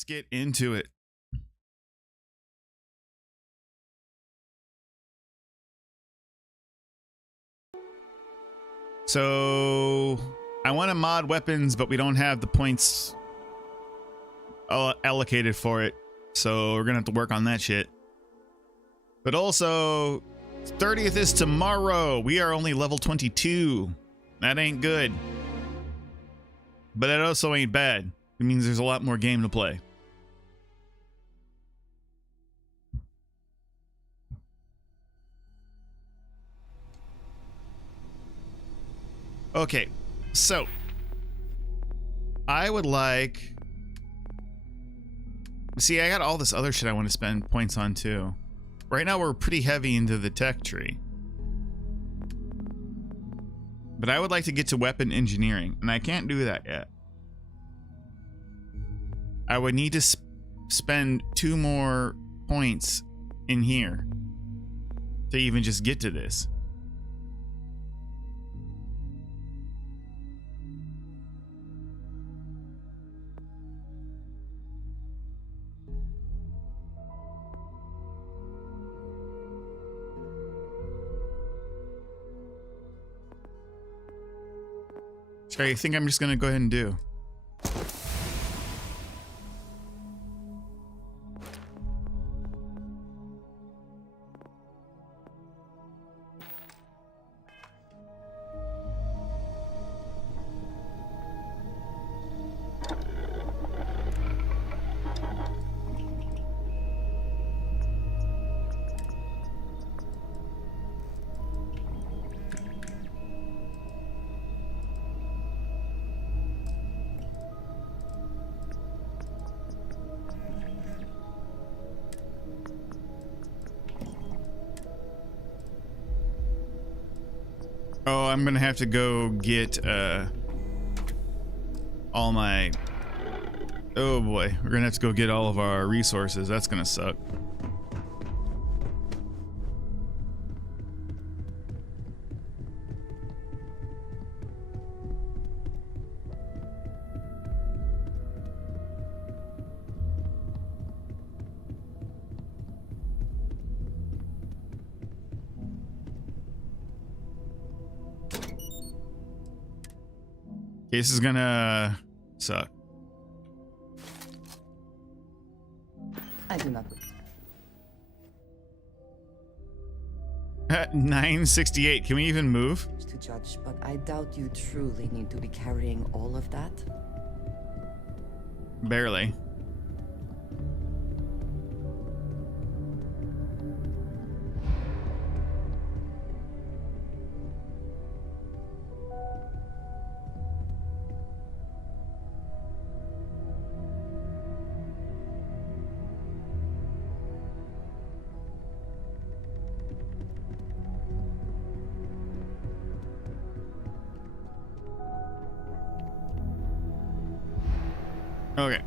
Let's get into it. So I want to mod weapons, but we don't have the points allocated for it. So we're going to have to work on that shit. But also, 30th is tomorrow. We are only level 22. That ain't good. But that also ain't bad. It means there's a lot more game to play. Okay, so I would like... See, I got all this other shit I want to spend points on too. Right now we're pretty heavy into the tech tree. But I would like to get to weapon engineering, and I can't do that yet. I would need to spend 2 more points in here to even just get to this. So I think I'm just gonna go ahead and do. Oh, I'm gonna have to go get all my... Oh boy, we're gonna have to go get all of our resources. That's gonna suck. This is gonna suck. I do not. 968. Can we even move? To judge, but I doubt you truly need to be carrying all of that. Barely. Okay.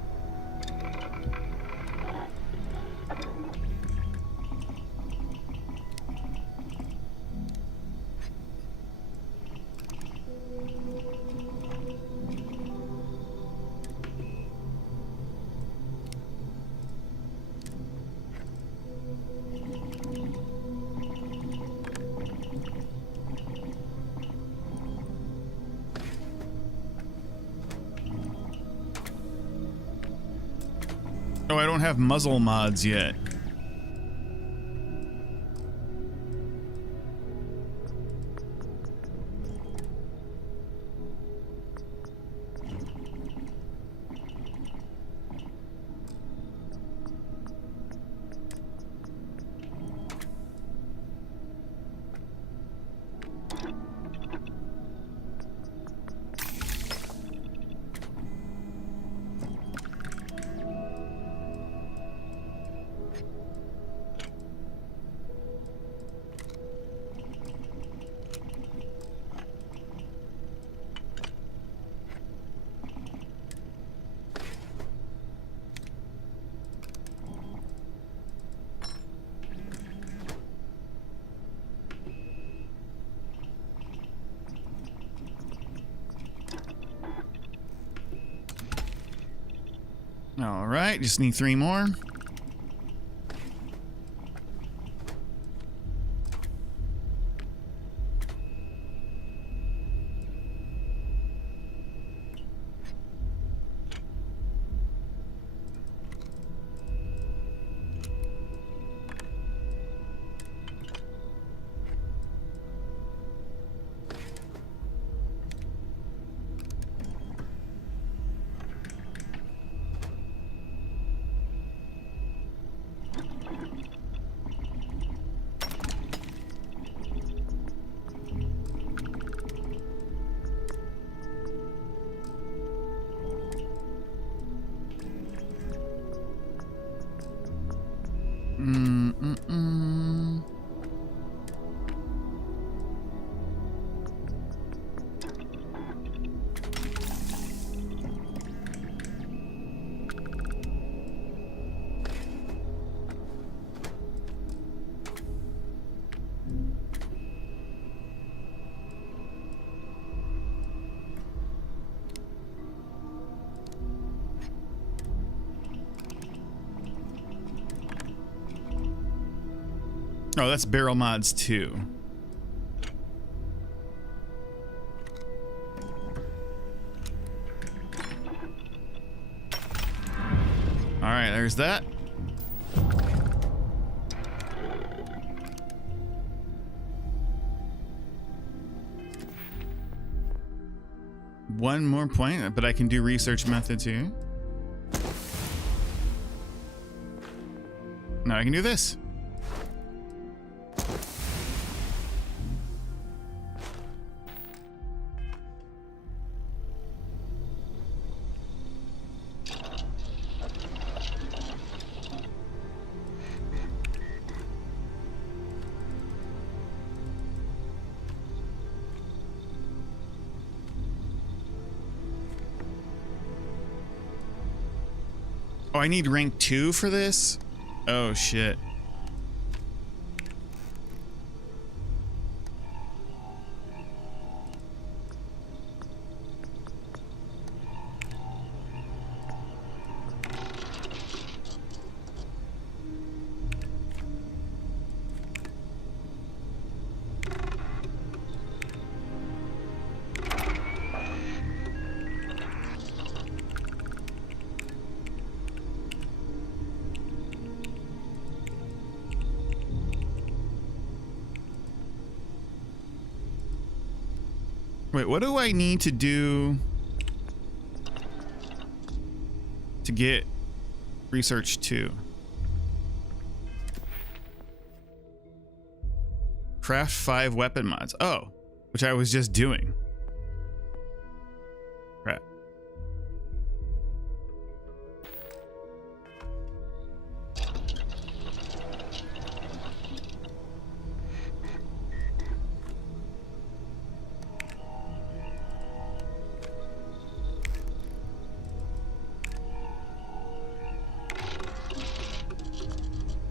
Oh, I don't have muzzle mods yet. All right, just need 3 more. Oh, that's barrel mods too. All right, there's that. One more point, but I can do research method too. Now I can do this. Oh, I need rank 2 for this? Oh, shit. Wait, what do I need to do to get research 2? Craft 5 weapon mods. Oh, which I was just doing. Crap.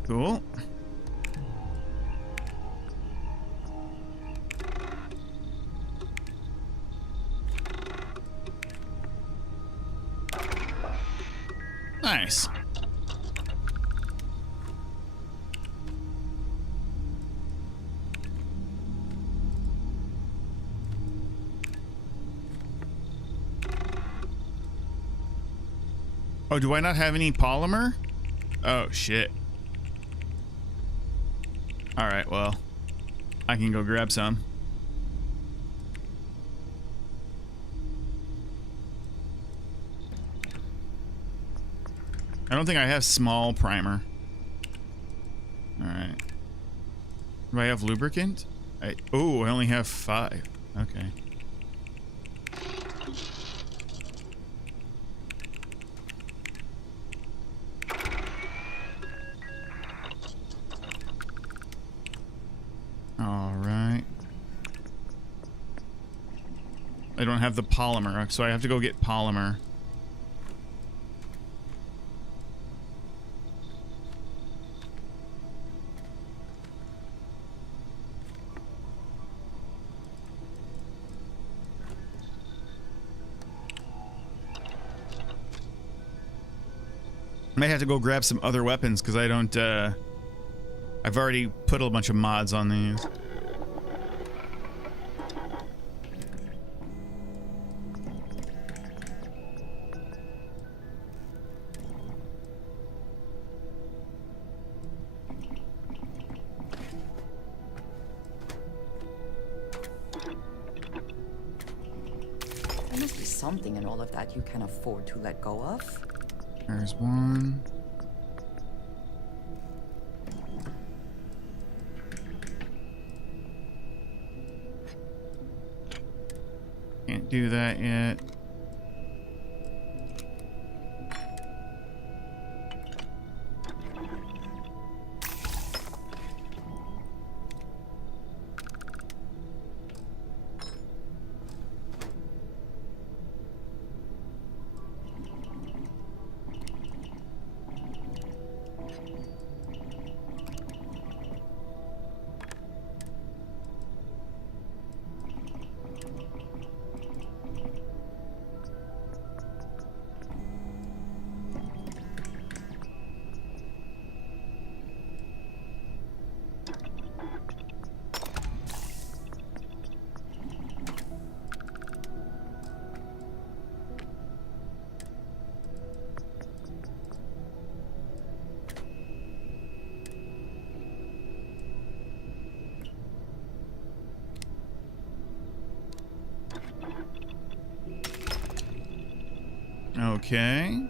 Cool. Nice. Oh, do I not have any polymer? Oh, shit. All right, well, I can go grab some. I don't think I have small primer. All right. Do I have lubricant? Oh, I only have 5. Okay. All right. I don't have the polymer, so I have to go get polymer. may have to go grab some other weapons because I don't, I've already put a bunch of mods on these. There must be something in all of that you can afford to let go of. There's one. Can't do that yet. Okay.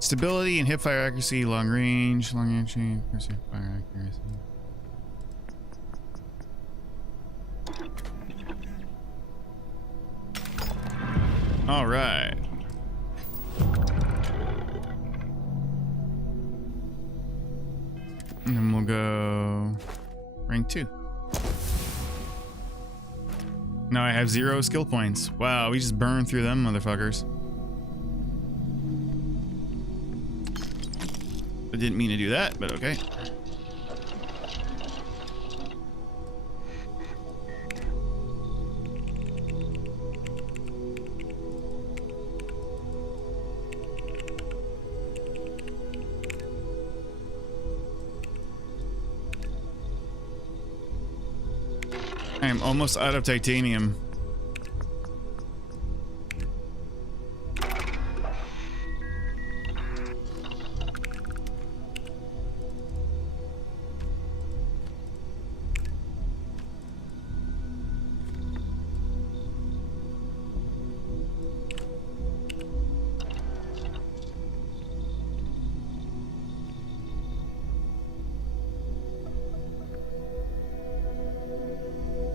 Stability and hipfire accuracy, long range, accuracy, fire accuracy. All right. And then we'll go rank 2. Now I have 0 skill points. Wow, we just burned through them motherfuckers. I didn't mean to do that, but okay. I am almost out of titanium.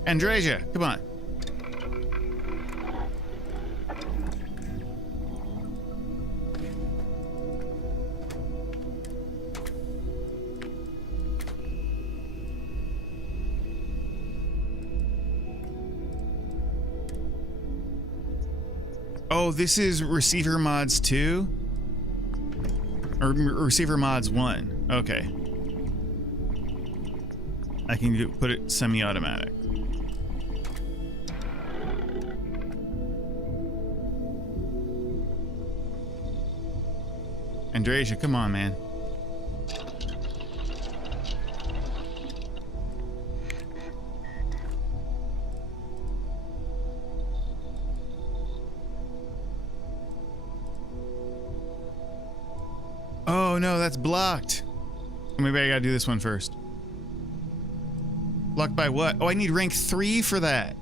Andreja, come on. Oh, this is receiver mods 2? Or receiver mods 1. Okay. I can put it semi-automatic. Andreja, come on, man. Oh no, that's blocked. Maybe I gotta do this one first. Blocked by what? Oh, I need rank 3 for that.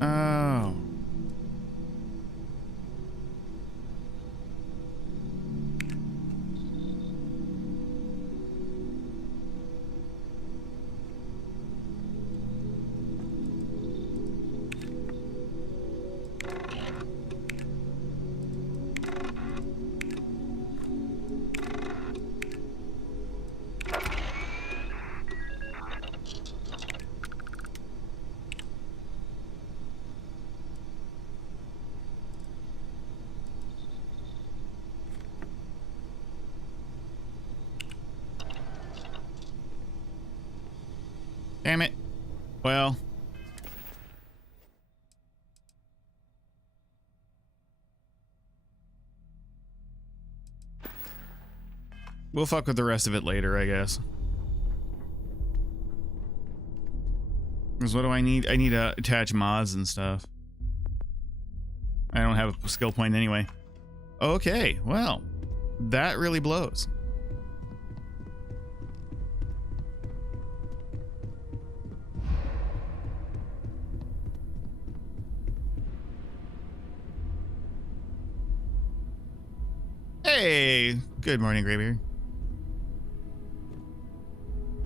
Oh. Damn it. Well. We'll fuck with the rest of it later, I guess. Because what do I need? I need to attach mods and stuff. I don't have a skill point anyway. Okay, well, that really blows. Hey, good morning, Graybeard.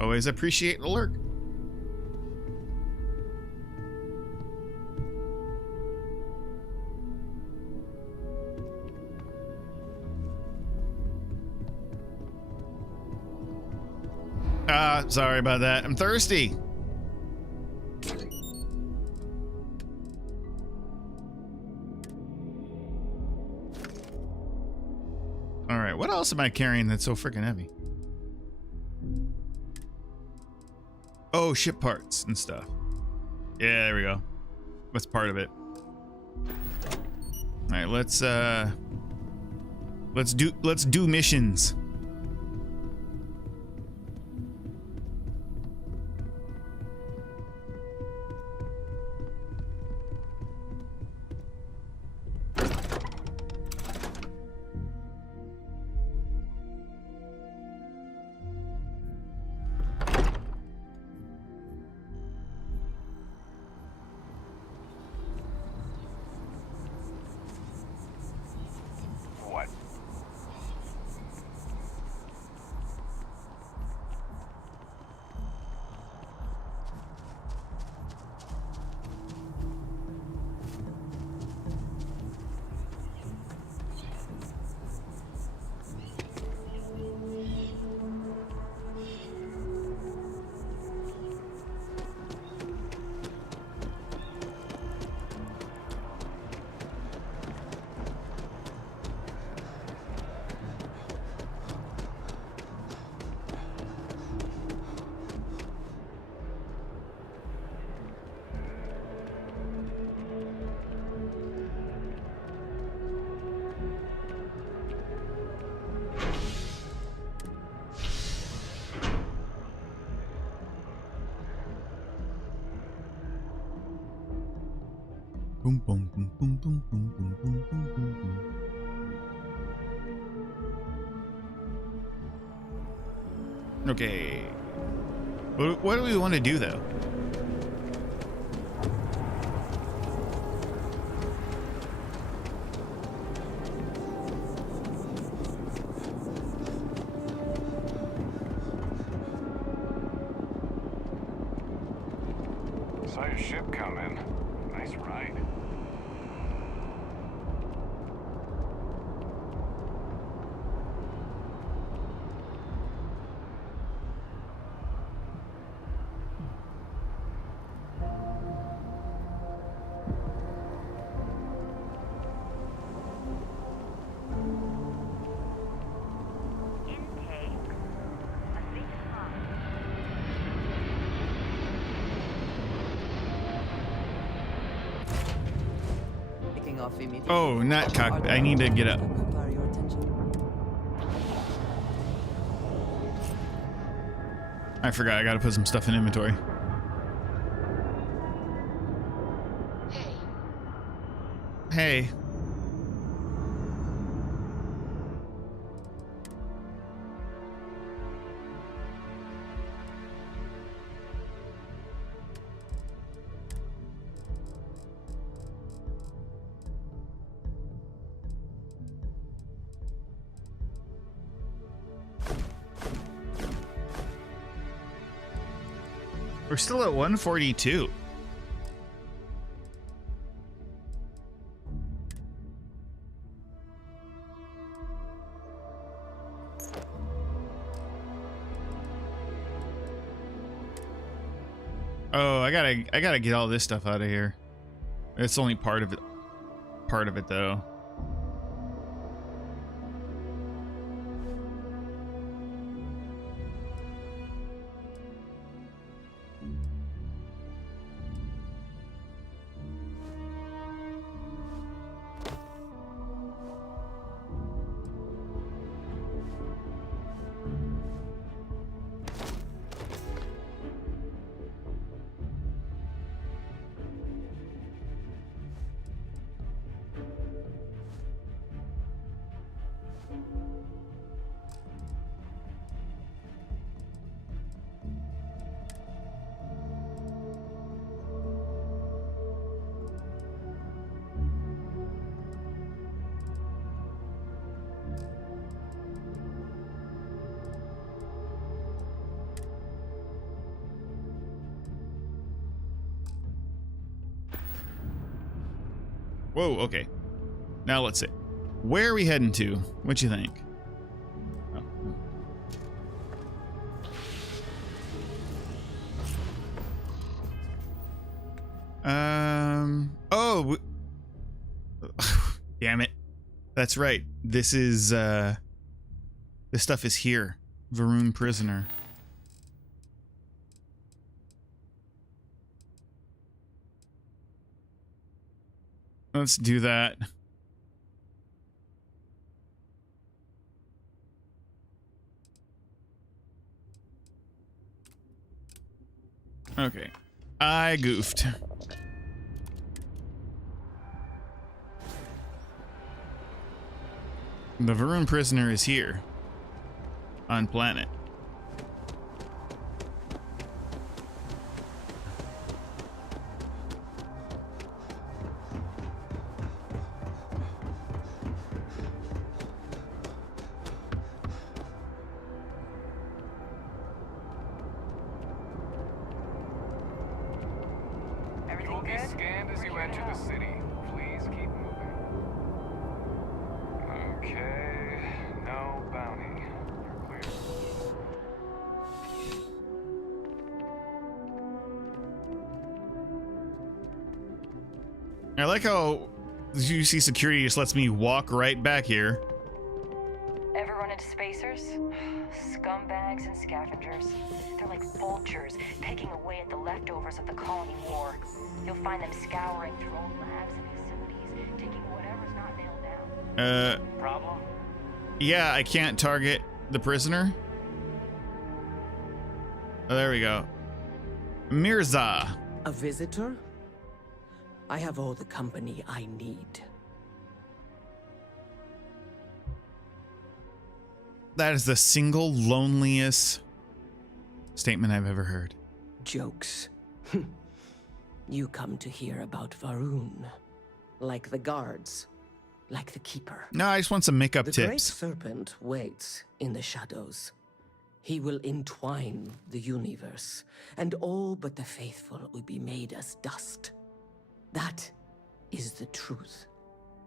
Always appreciate the lurk. Sorry about that. I'm thirsty. All right, what else am I carrying that's so freaking heavy? Oh, ship parts and stuff. Yeah, there we go. That's part of it. All right, let's do missions. Boom, boom, boom, boom, boom, boom, boom, boom, boom, boom, boom. Okay. What do we want to do, though? Saw your ship come in. Nice ride. Oh, not cockpit. I need to get up. I forgot. I gotta put some stuff in inventory. Hey. We're still at 142. Oh, I gotta get all this stuff out of here. It's only part of it though. Whoa, okay. Now let's see. Where are we heading to? What you think? Oh. Damn it. That's right. This is, this stuff is here. Varun prisoner. Let's do that. Okay. I goofed. The Varun prisoner is here. On planet. You'll be scanned as you enter the city. Please keep moving. Okay, no bounty. You're clear. I like how UC security just lets me walk right back here. Ever run into spacers? Scumbags and scavengers. They're like vultures, pecking away at the leftovers of the colony war. You'll find them scouring through old labs and facilities, taking whatever's not nailed down. Problem? Yeah, I can't target the prisoner. Oh, there we go. Mirza. A visitor? I have all the company I need. That is the single loneliest statement I've ever heard. Jokes. You come to hear about Varun. Like the guards. Like the keeper. No, I just want some makeup The great tips. serpent waits in the shadows. He will entwine the universe, and all but the faithful will be made as dust. That is the truth.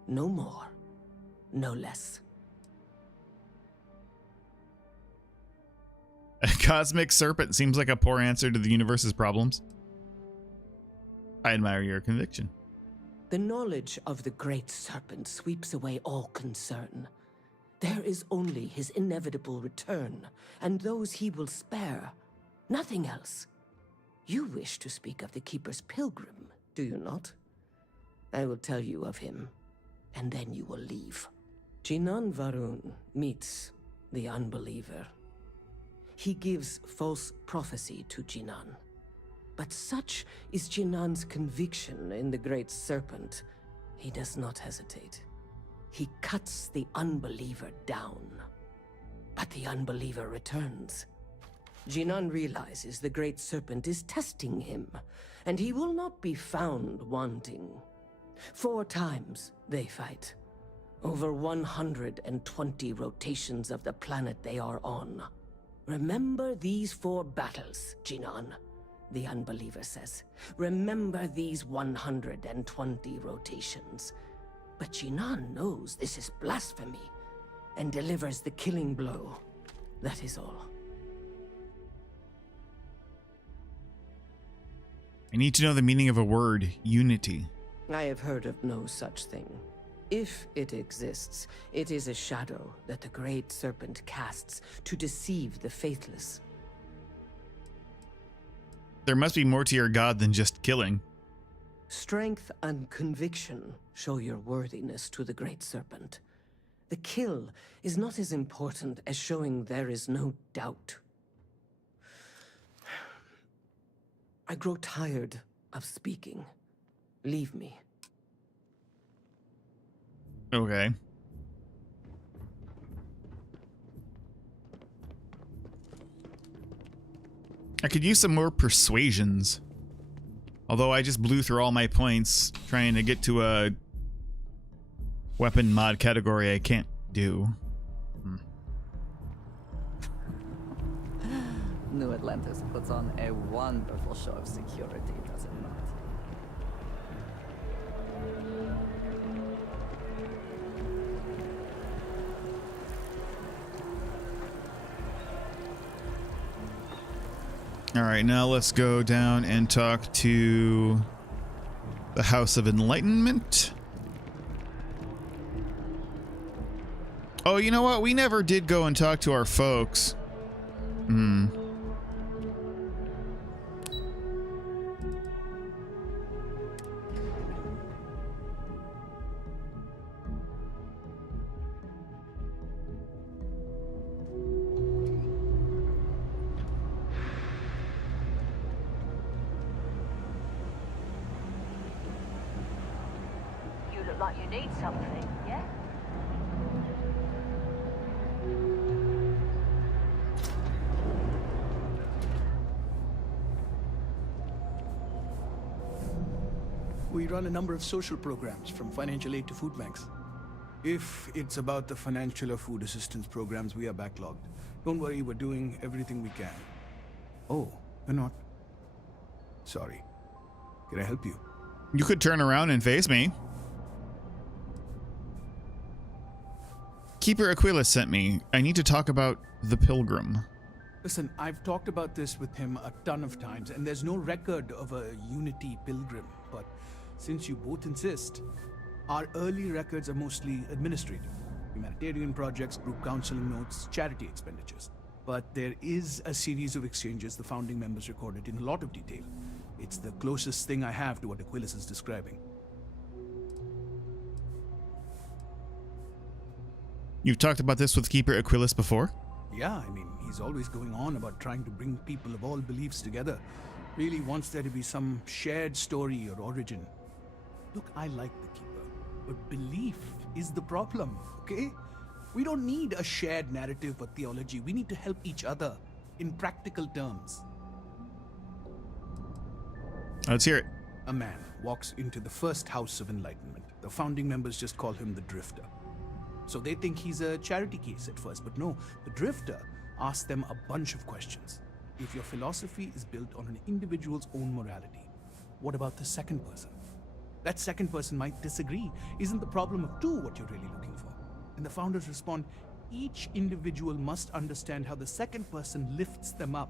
No more, no less. A cosmic serpent seems like a poor answer to the universe's problems. I admire your conviction. The knowledge of the great serpent sweeps away all concern. There is only his inevitable return, and those he will spare. Nothing else. You wish to speak of the Keeper's pilgrim, do you not? I will tell you of him, and then you will leave. Jinan Varun meets the unbeliever. He gives false prophecy to Jinan. But such is Jinan's conviction in the great serpent, he does not hesitate. He cuts the unbeliever down. But the unbeliever returns. Jinan realizes the great serpent is testing him, and he will not be found wanting. 4 times they fight. Over 120 rotations of the planet they are on. Remember these 4 battles, Jinan, the unbeliever says. Remember these 120 rotations. But Jinan knows this is blasphemy, and delivers the killing blow. That is all. I need to know the meaning of a word, unity. I have heard of no such thing. If it exists, it is a shadow that the great serpent casts to deceive the faithless. There must be more to your god than just killing. Strength and conviction show your worthiness to the great serpent. The kill is not as important as showing there is no doubt. I grow tired of speaking. Leave me. Okay. I could use some more persuasions. Although I just blew through all my points trying to get to a weapon mod category I can't do. New Atlantis puts on a wonderful show of security, does it not? All right, now let's go down and talk to the House of Enlightenment. Oh, you know what? We never did go and talk to our folks. Hmm. You look like you need something, yeah? We run a number of social programs, from financial aid to food banks. If it's about the financial or food assistance programs, we are backlogged. Don't worry, we're doing everything we can. Oh, you're not? Sorry. Can I help you? You could turn around and face me. Keeper Aquila sent me. I need to talk about the Pilgrim. Listen, I've talked about this with him a ton of times, and there's no record of a Unity Pilgrim. But since you both insist, our early records are mostly administrative. Humanitarian projects, group counseling notes, charity expenditures. But there is a series of exchanges the founding members recorded in a lot of detail. It's the closest thing I have to what Aquilas is describing. You've talked about this with Keeper Aquilus before? Yeah, I mean, he's always going on about trying to bring people of all beliefs together. Really wants there to be some shared story or origin. Look, I like the Keeper, but belief is the problem, okay? We don't need a shared narrative or theology. We need to help each other in practical terms. Let's hear it. A man walks into the first House of Enlightenment. The founding members just call him the Drifter. So they think he's a charity case at first, but no, the Drifter asks them a bunch of questions. If your philosophy is built on an individual's own morality, what about the second person? That second person might disagree. Isn't the problem of two what you're really looking for? And the founders respond, each individual must understand how the second person lifts them up.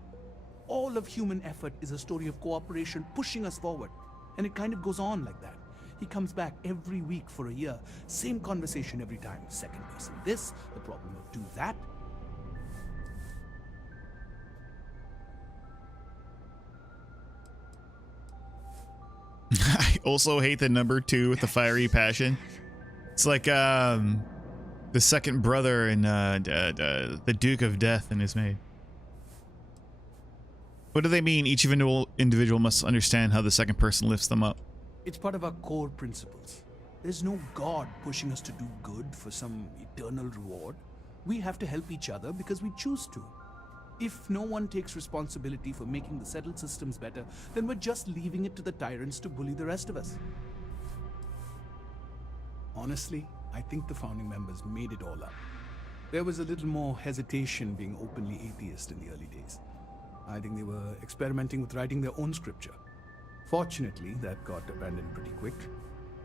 All of human effort is a story of cooperation pushing us forward. And it kind of goes on like that. He comes back every week for a year. Same conversation every time. Second person this, the problem of do that. I also hate the number 2 with the fiery passion. It's like the second brother in the Duke of Death in his maid. What do they mean? Each individual must understand how the second person lifts them up. It's part of our core principles. There's no God pushing us to do good for some eternal reward. We have to help each other because we choose to. If no one takes responsibility for making the settled systems better, then we're just leaving it to the tyrants to bully the rest of us. Honestly, I think the founding members made it all up. There was a little more hesitation being openly atheist in the early days. I think they were experimenting with writing their own scripture. Fortunately, that got abandoned pretty quick.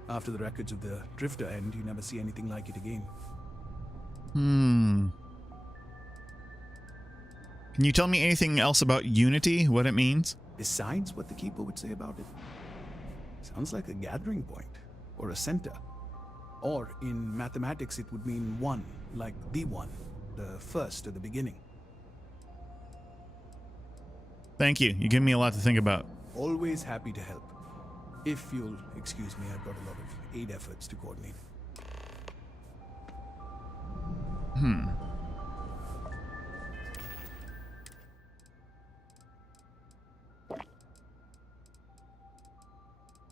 After the records of the Drifter end, you never see anything like it again. Can you tell me anything else about Unity, what it means? Besides what the Keeper would say about it? Sounds like a gathering point, or a center. Or, in mathematics, it would mean one, like the one, the first or the beginning. Thank you. You give me a lot to think about. Always happy to help. If you'll excuse me, I've got a lot of aid efforts to coordinate.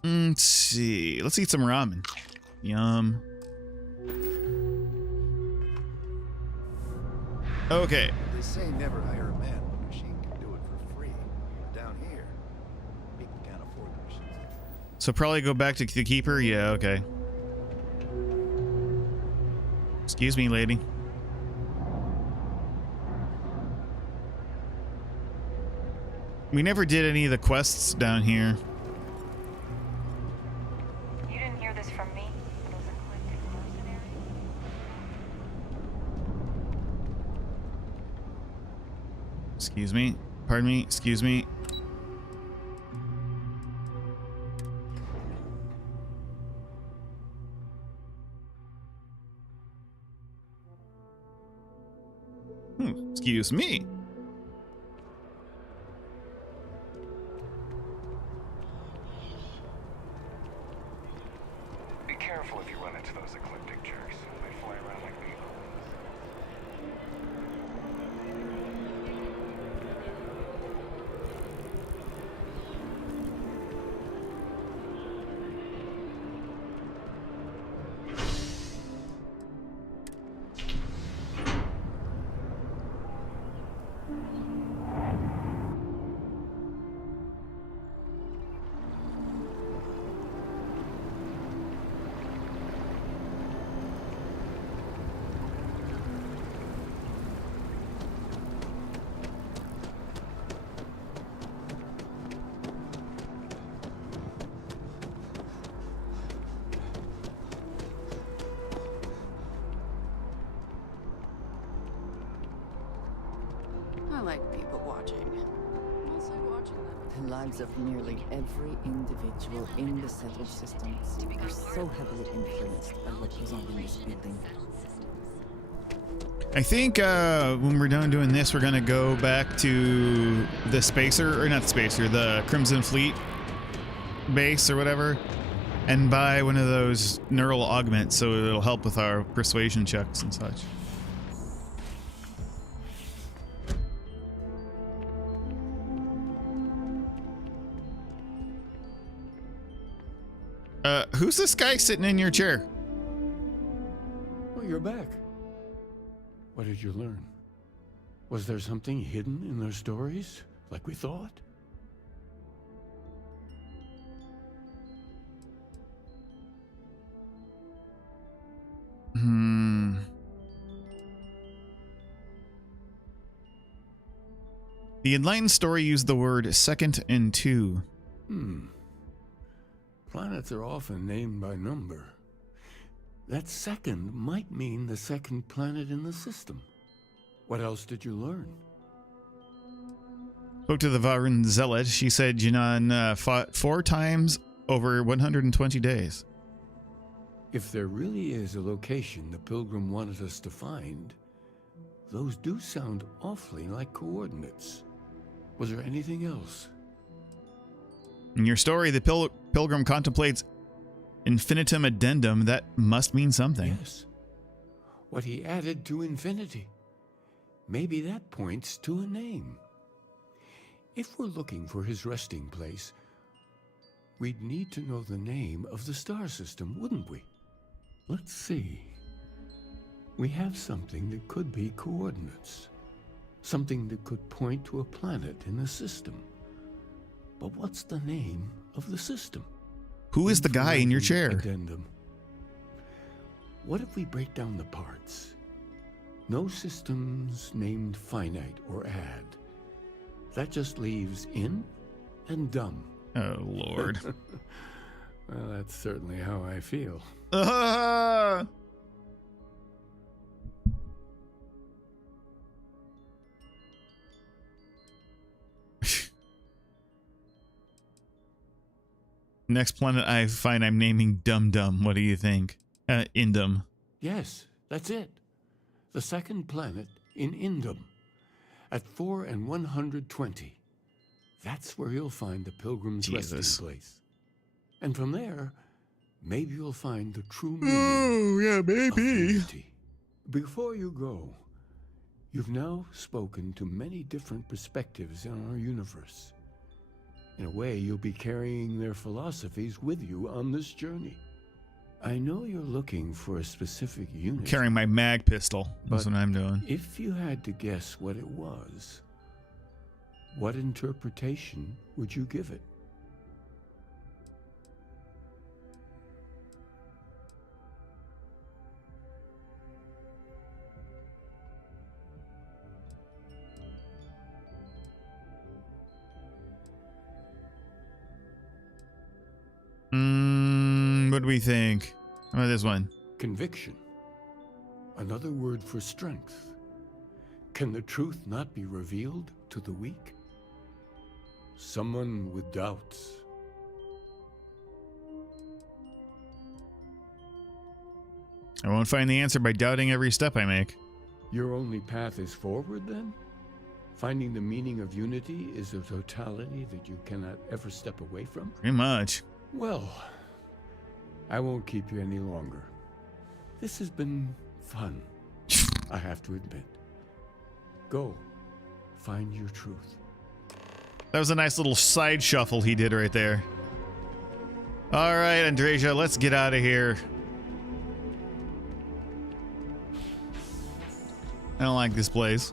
Let's see. Let's eat some ramen. Yum. Okay. They say never hire a man when a machine can do it for free. Down here, people can't afford the machine. So probably go back to the Keeper? Yeah, okay. Excuse me, lady. We never did any of the quests down here. You didn't hear this from me? Those eclectic mercenaries? Excuse me. Pardon me. Excuse me. Excuse me. Be careful if you run into those ecliptic jerks. They fly around like people. I like people watching. Also watching them. The lives of nearly every individual in the settled systems are so heavily influenced by what goes on in this building. I think when we're done doing this, we're gonna go back to the spacer, or not the spacer, the Crimson Fleet base or whatever, and buy one of those neural augments so it'll help with our persuasion checks and such. Who's this guy sitting in your chair? Well, you're back. What did you learn? Was there something hidden in their stories, like we thought? The Enlightened story used the word second and two. Planets are often named by number. That second might mean the second planet in the system. What else did you learn? Spoke to the Varun Zealot. She said Jinan fought 4 times over 120 days. If there really is a location the Pilgrim wanted us to find, those do sound awfully like coordinates. Was there anything else? In your story, the Pilgrim contemplates infinitum addendum. That must mean something. Yes. What he added to infinity. Maybe that points to a name. If we're looking for his resting place, we'd need to know the name of the star system, wouldn't we? Let's see. We have something that could be coordinates. Something that could point to a planet in the system. But what's the name of the system? Who is the guy in your chair? Addendum. What if we break down the parts? No systems named finite or add. That just leaves in and dumb. Oh, Lord. Well, that's certainly how I feel. Next planet I find, I'm naming Dum Dum. What do you think? Indum. Yes, that's it. The second planet in Indum. At 4 and 120. That's where you'll find the Pilgrim's resting place. And from there, maybe you'll find the true meaning of unity. Before you go, you've now spoken to many different perspectives in our universe. In a way, you'll be carrying their philosophies with you on this journey. I know you're looking for a specific unit. Carrying my mag pistol. That's what I'm doing. If you had to guess what it was, what interpretation would you give it? What do we think? How about this one? Conviction. Another word for strength. Can the truth not be revealed to the weak? Someone with doubts. I won't find the answer by doubting every step I make. Your only path is forward, then? Finding the meaning of unity is a totality that you cannot ever step away from? Pretty much. Well, I won't keep you any longer. This has been fun, I have to admit. Go, find your truth. That was a nice little side shuffle he did right there. All right, Andreja, let's get out of here. I don't like this place.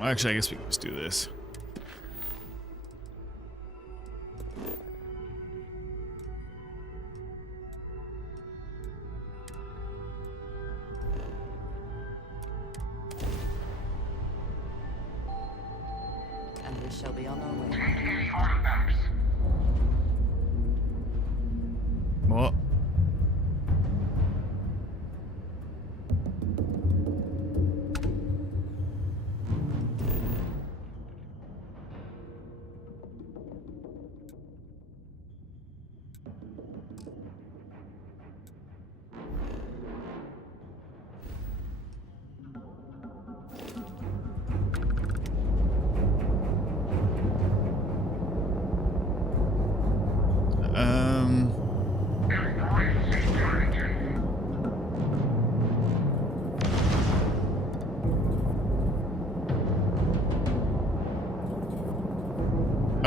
Well, actually, I guess we can just do this. And we shall be on our way. Well.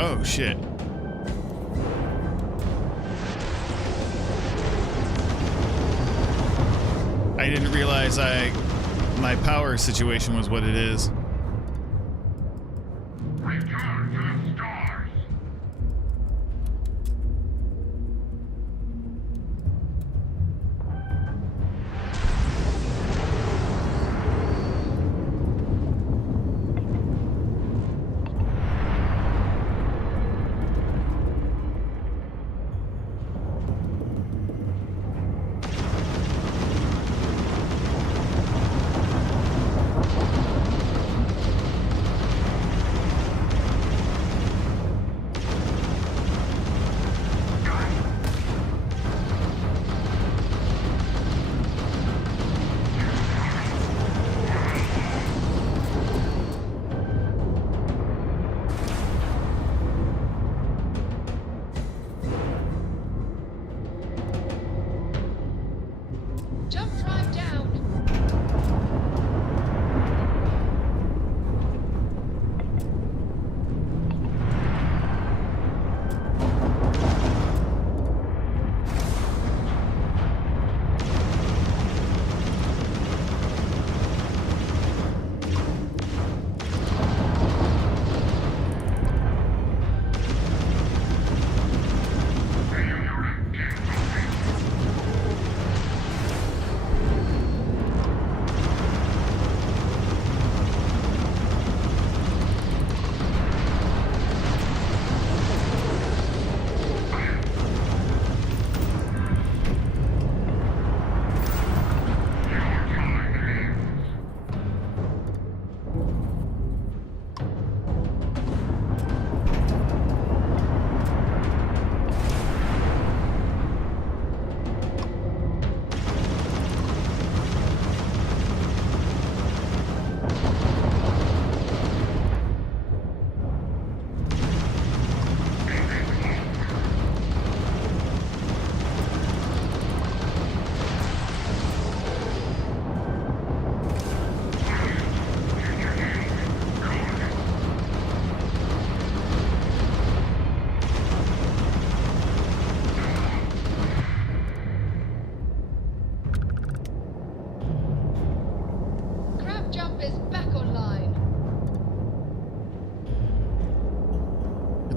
Oh, shit. I didn't realize my power situation was what it is.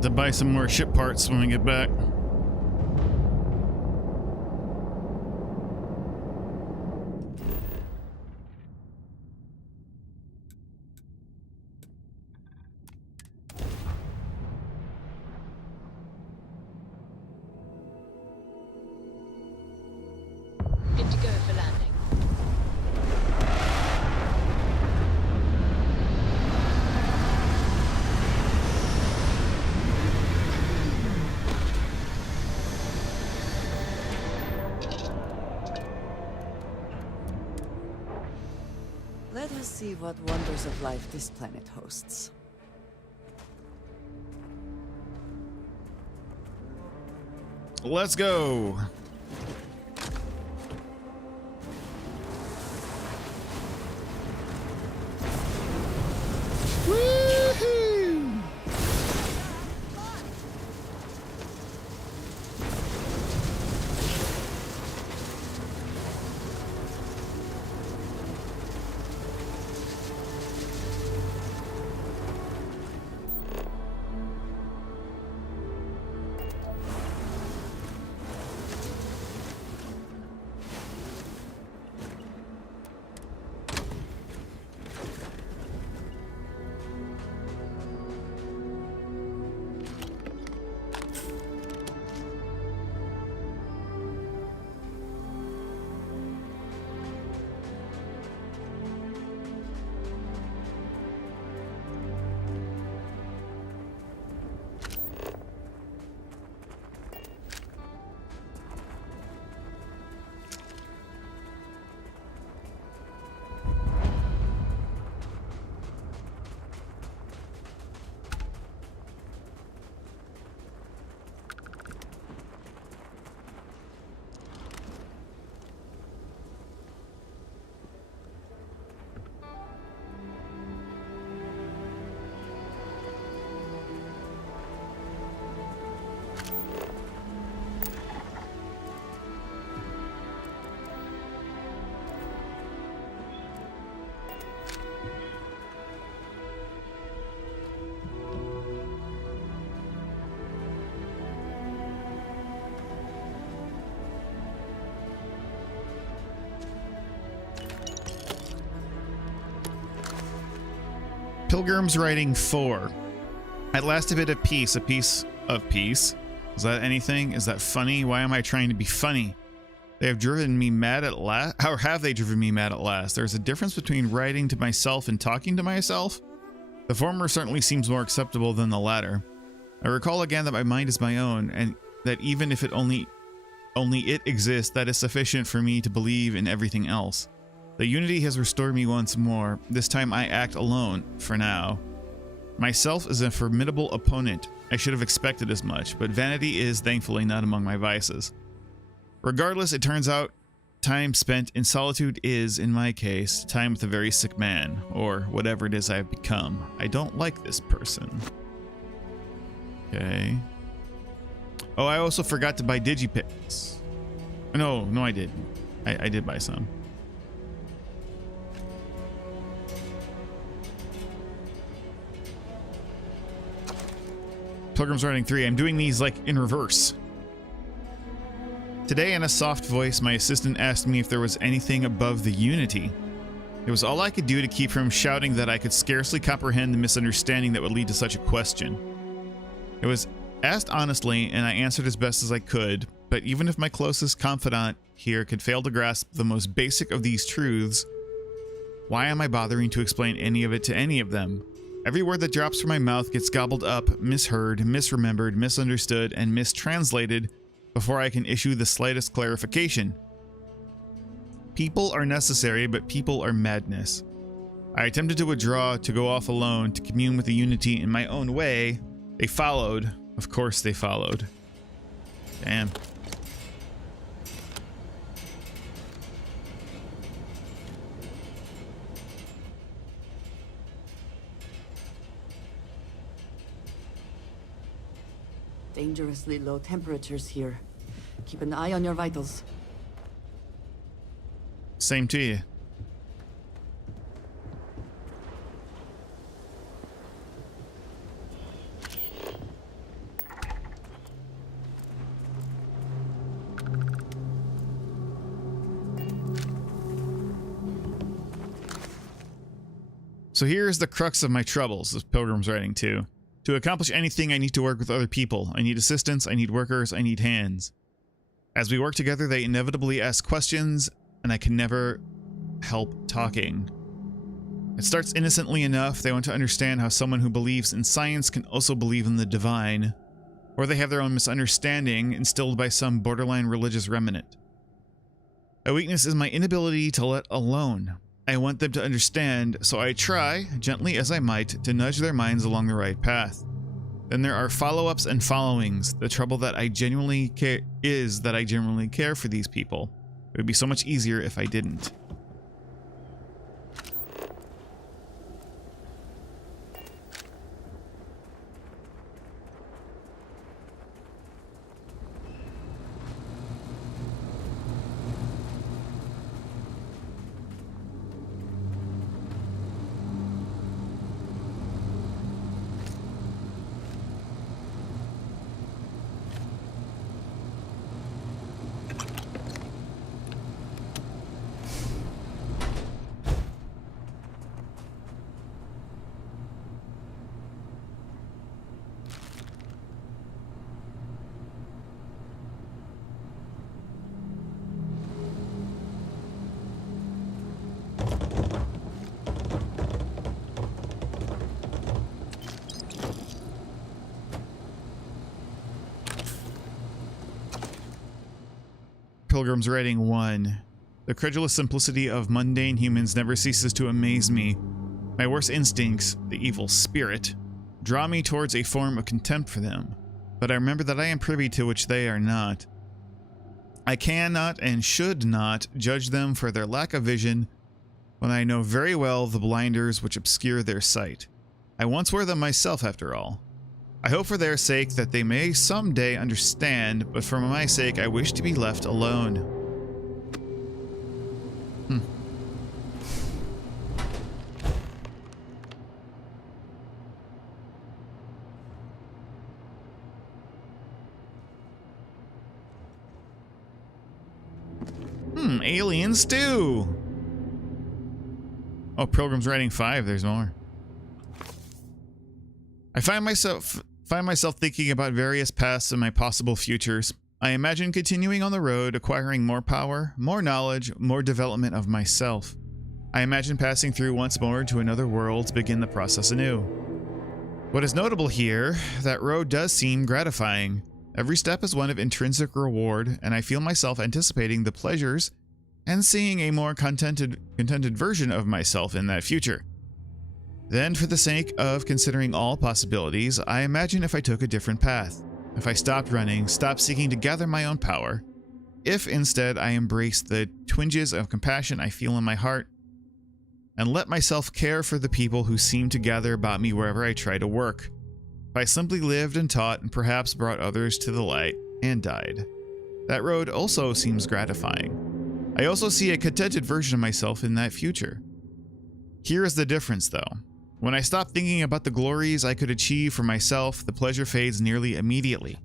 to buy some more ship parts when we get back. Good to go for landing. Let us see what wonders of life this planet hosts. Let's go. Woohoo! Pilgrim's Writing 4. At last a bit of peace, a piece of peace. Is that anything? Is that funny? Why am I trying to be funny? They have driven me mad at last. How have they driven me mad at last? There's a difference between writing to myself and talking to myself. The former certainly seems more acceptable than the latter. I recall again that my mind is my own, and that even if it only it exists, that is sufficient for me to believe in everything else. The unity has restored me once more. This time I act alone, for now. Myself is a formidable opponent. I should have expected as much, but vanity is thankfully not among my vices. Regardless, it turns out time spent in solitude is, in my case, time with a very sick man, or whatever it is I have become. I don't like this person. Okay. Oh, I also forgot to buy digipicks. No, I didn't. I did buy some. Pilgrim's Writing 3. I'm doing these like in reverse. Today, in a soft voice, my assistant asked me if there was anything above the unity. It was all I could do to keep from shouting that I could scarcely comprehend the misunderstanding that would lead to such a question. It was asked honestly, and I answered as best as I could, but even if my closest confidant here could fail to grasp the most basic of these truths, why am I bothering to explain any of it to any of them? Every word that drops from my mouth gets gobbled up, misheard, misremembered, misunderstood, and mistranslated before I can issue the slightest clarification. People are necessary, but people are madness. I attempted to withdraw, to go off alone, to commune with the unity in my own way. They followed. Of course they followed. Damn. Dangerously low temperatures here. Keep an eye on your vitals. Same to you. So here's the crux of my troubles, this Pilgrim's writing too. To accomplish anything, I need to work with other people. I need assistance, I need workers, I need hands. As we work together, they inevitably ask questions, and I can never help talking. It starts innocently enough. They want to understand how someone who believes in science can also believe in the divine, or they have their own misunderstanding instilled by some borderline religious remnant. A weakness is my inability to let alone. I want them to understand, so I try, gently as I might, to nudge their minds along the right path. Then there are follow-ups and followings. The trouble that I genuinely care for these people. It would be so much easier if I didn't. Pilgrim's Writing 1. The credulous simplicity of mundane humans never ceases to amaze me. My worst instincts, the evil spirit, draw me towards a form of contempt for them, but I remember that I am privy to which they are not. I cannot and should not judge them for their lack of vision when I know very well the blinders which obscure their sight. I once wore them myself, after all. I hope for their sake that they may someday understand, but for my sake I wish to be left alone. Alien stew! Oh, Pilgrim's Writing 5, there's more. I find myself thinking about various paths and my possible futures. I imagine continuing on the road, acquiring more power, more knowledge, more development of myself. I imagine passing through once more to another world to begin the process anew. What is notable here, that road does seem gratifying. Every step is one of intrinsic reward, and I feel myself anticipating the pleasures and seeing a more contented version of myself in that future. Then, for the sake of considering all possibilities, I imagine if I took a different path. If I stopped running, stopped seeking to gather my own power. If instead I embraced the twinges of compassion I feel in my heart, and let myself care for the people who seem to gather about me wherever I try to work. If I simply lived and taught and perhaps brought others to the light and died. That road also seems gratifying. I also see a contented version of myself in that future. Here is the difference, though. When I stop thinking about the glories I could achieve for myself, the pleasure fades nearly immediately.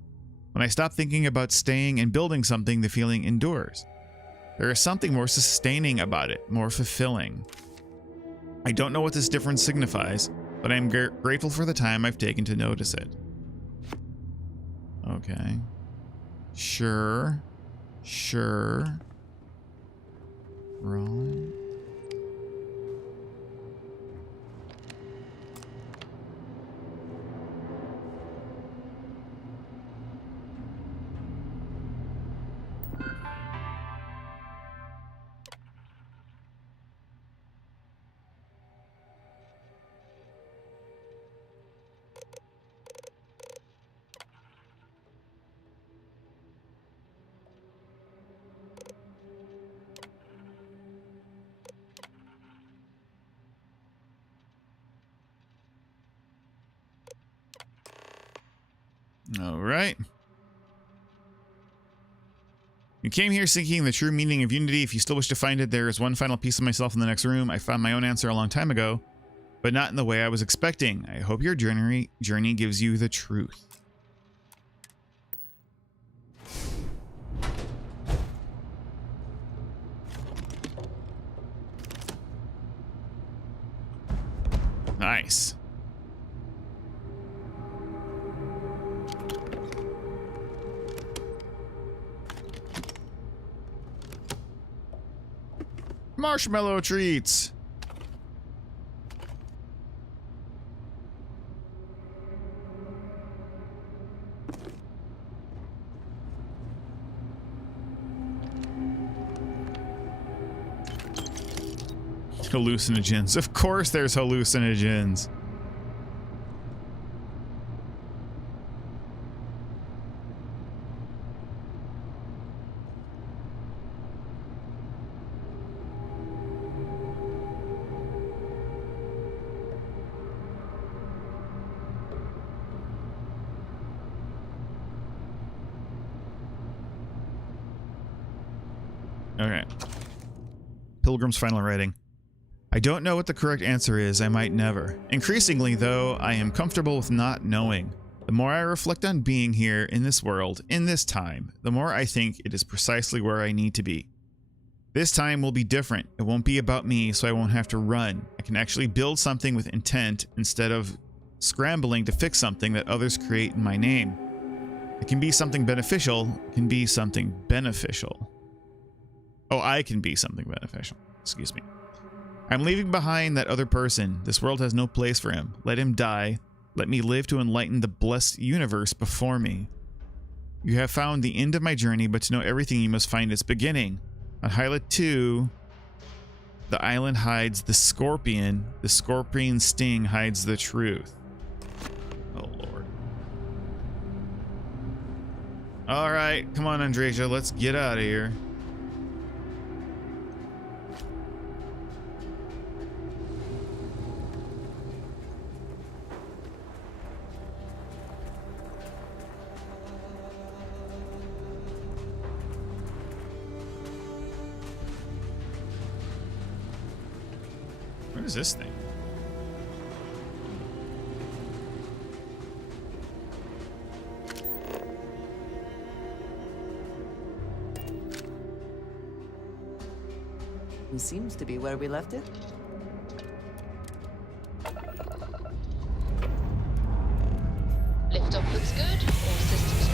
When I stop thinking about staying and building something, the feeling endures. There is something more sustaining about it, more fulfilling. I don't know what this difference signifies, but I am grateful for the time I've taken to notice it. Okay. Sure. Right. All right. You came here seeking the true meaning of unity. If you still wish to find it, there is one final piece of myself in the next room. I found my own answer a long time ago, but not in the way I was expecting. I hope your journey gives you the truth. Nice. Marshmallow treats. Hallucinogens. Of course there's hallucinogens. Okay. Pilgrim's final writing. I don't know what the correct answer is. I might never. Increasingly, though, I am comfortable with not knowing. The more I reflect on being here in this world, in this time, the more I think it is precisely where I need to be. This time will be different. It won't be about me, so I won't have to run. I can actually build something with intent instead of scrambling to fix something that others create in my name. It can be something beneficial. It can be something beneficial. Oh, I can be something beneficial. Excuse me. I'm leaving behind that other person. This world has no place for him. Let him die. Let me live to enlighten the blessed universe before me. You have found the end of my journey, but to know everything you must find its beginning. On Hyla 2, the island hides the scorpion. The scorpion's sting hides the truth. Oh, Lord. All right, come on, Andreja. Let's get out of here. What is this thing? It seems to be where we left it. Liftoff looks good. All systems go.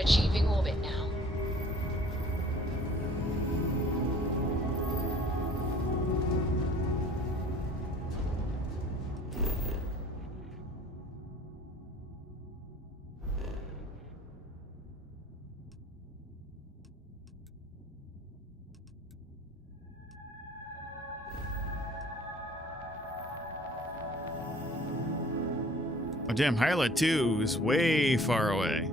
Achieving orbit now. Oh, damn, Hyla 2 is way far away.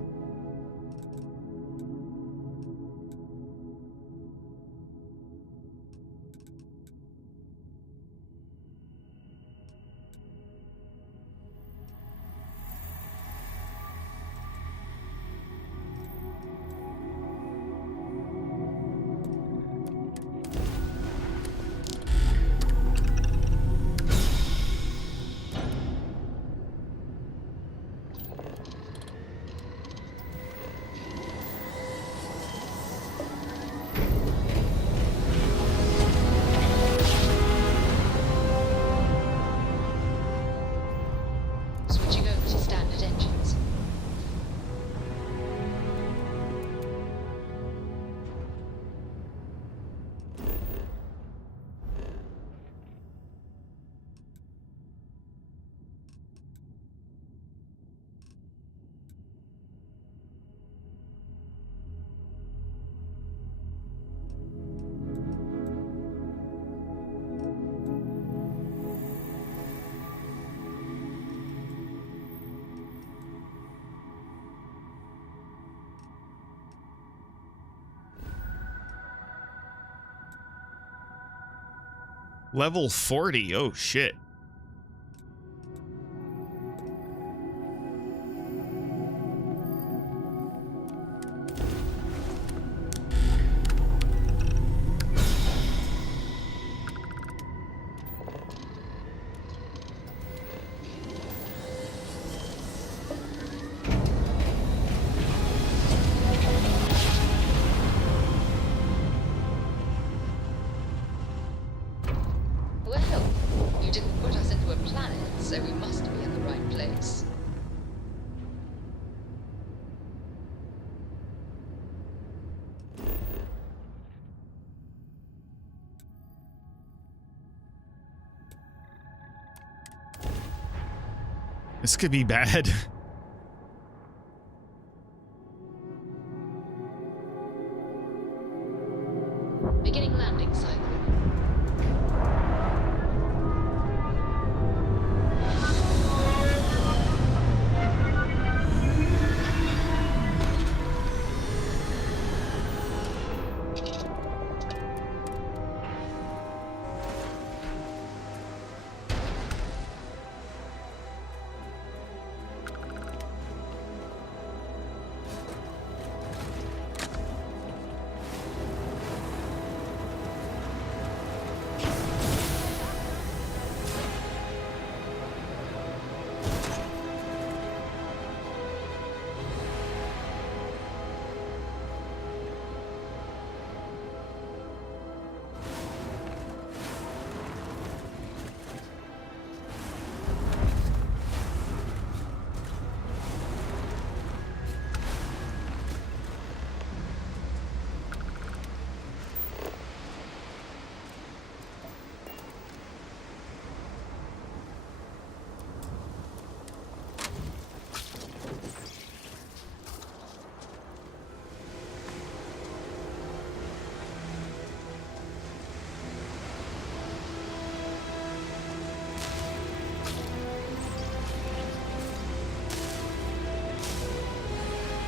Switching over to standard engines. Level 40. Oh, shit. This could be bad. Beginning landing cycle.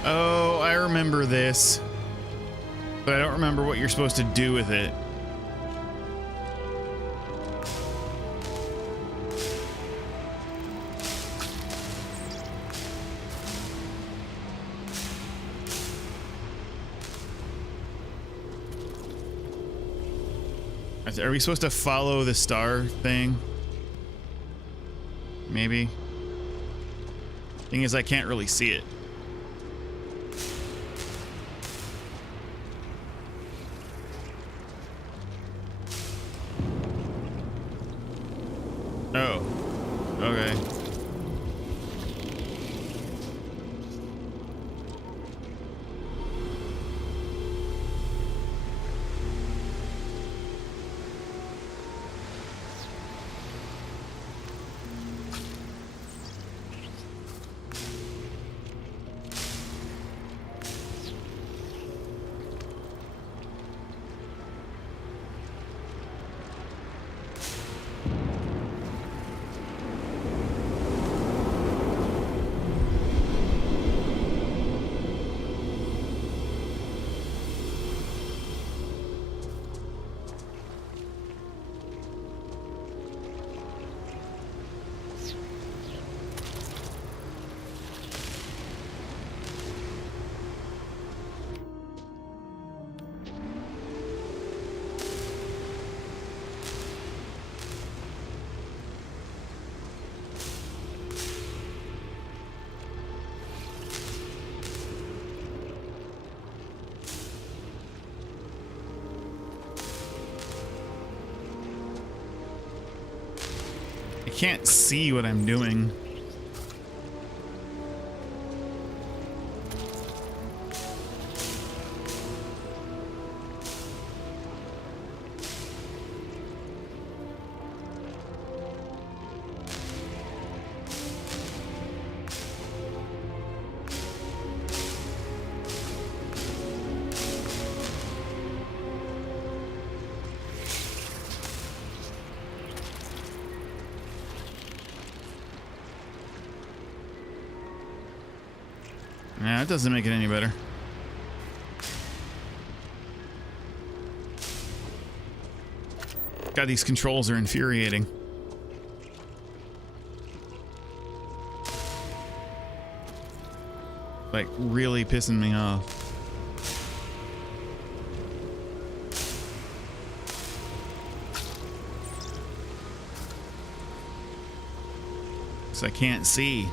Oh, I remember this, but I don't remember what you're supposed to do with it. Are we supposed to follow the star thing? Maybe. Thing is, I can't really see it. Oh, okay. I can't see what I'm doing. Yeah, it doesn't make it any better. God, these controls are infuriating. Like, really pissing me off. So I can't see.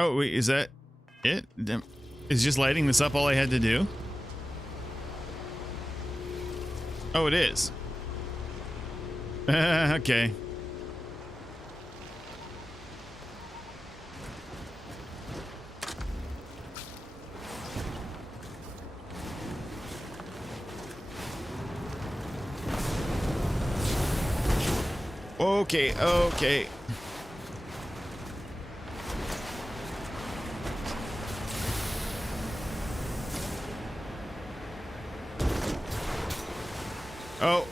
Oh, wait, is that it? Is just lighting this up all I had to do? Oh, it is. Okay. Okay, okay. Oh.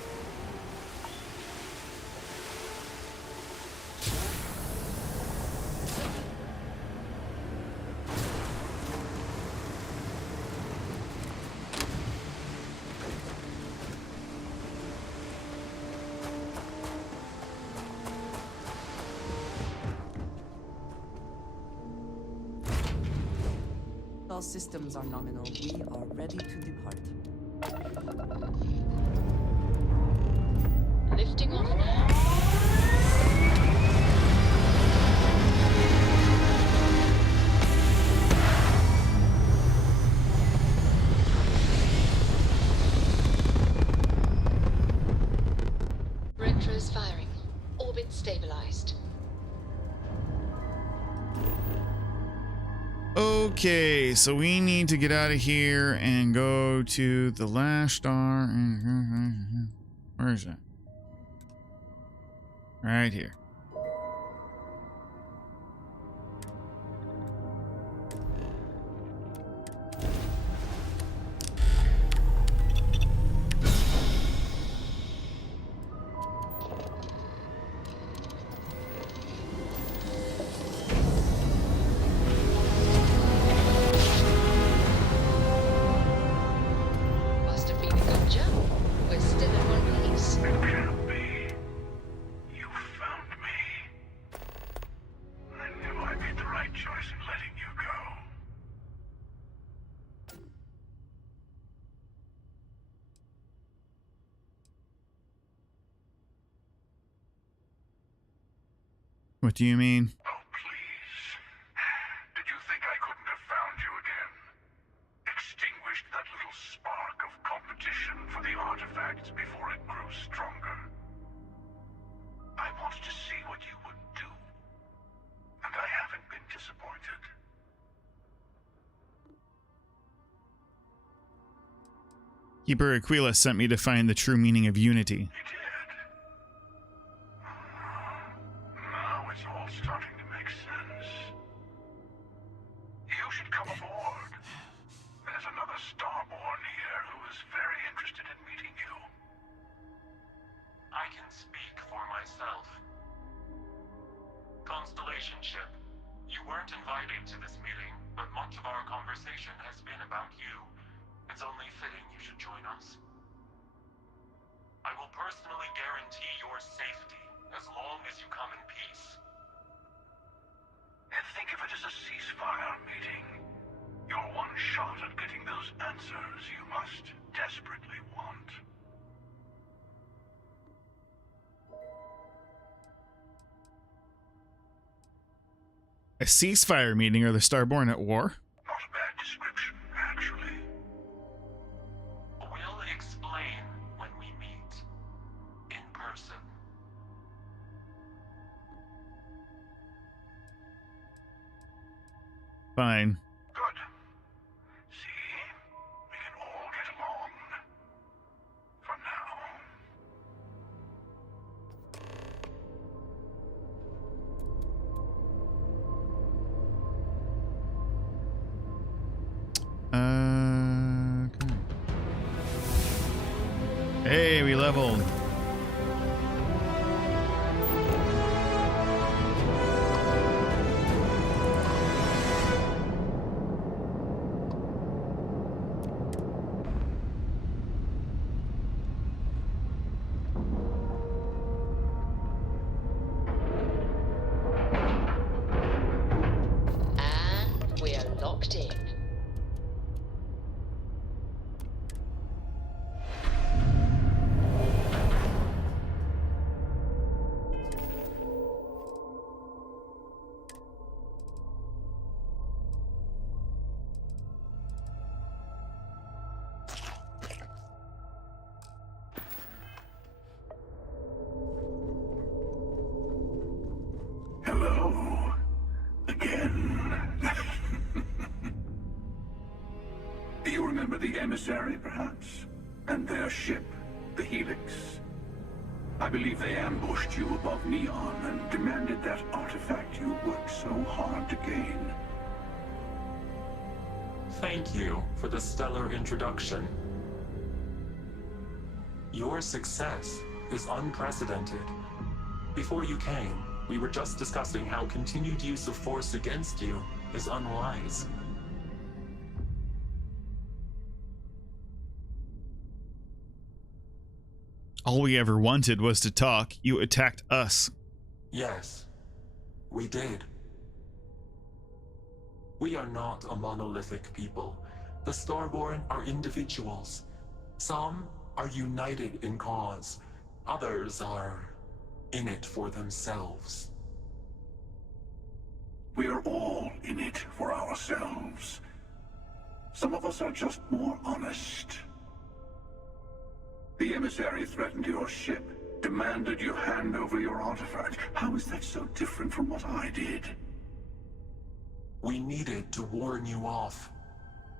All systems are nominal. We are ready to depart. Lifting off now. Retros firing. Orbit stabilized. Okay, so we need to get out of here and go to the last star. Where is that? Right here. Must have been a good jump. We're still in one piece. Can't be. You found me. I knew I made the right choice in letting you go. What do you mean? Oh, please. Did you think I couldn't have found you again? Extinguished that little spark of competition for the artifacts before it grew stronger. I wanted to see what you would do. And I haven't been disappointed. Keeper Aquila sent me to find the true meaning of unity. You did. Now it's all starting to make sense. You should come aboard. There's another Starborn here who is very interested in meeting you. I can speak for myself. Constellation ship, you weren't invited to this meeting, but much of our conversation has been about you. It's only fitting you should join us. I will personally guarantee your safety as long as you come in peace. And think of it as a ceasefire meeting. Your one shot at getting those answers you must desperately want. A ceasefire meeting? Are the Starborn at war? Not a bad description, actually. We'll explain when we meet. In person. Fine. Good. See? We can all get along. For now. Okay. Hey, we leveled. And we're locked in. Again. Do you remember the emissary, perhaps? And their ship, the Helix? I believe they ambushed you above Neon and demanded that artifact you worked so hard to gain. Thank you for the stellar introduction. Your success is unprecedented. Before you came, we were just discussing how continued use of force against you is unwise. All we ever wanted was to talk. You attacked us. Yes, we did. We are not a monolithic people. The Starborn are individuals. Some are united in cause. Others are in it for themselves. We are all in it for ourselves. Some of us are just more honest. The emissary threatened your ship, demanded you hand over your artifact. How is that so different from what I did? We needed to warn you off.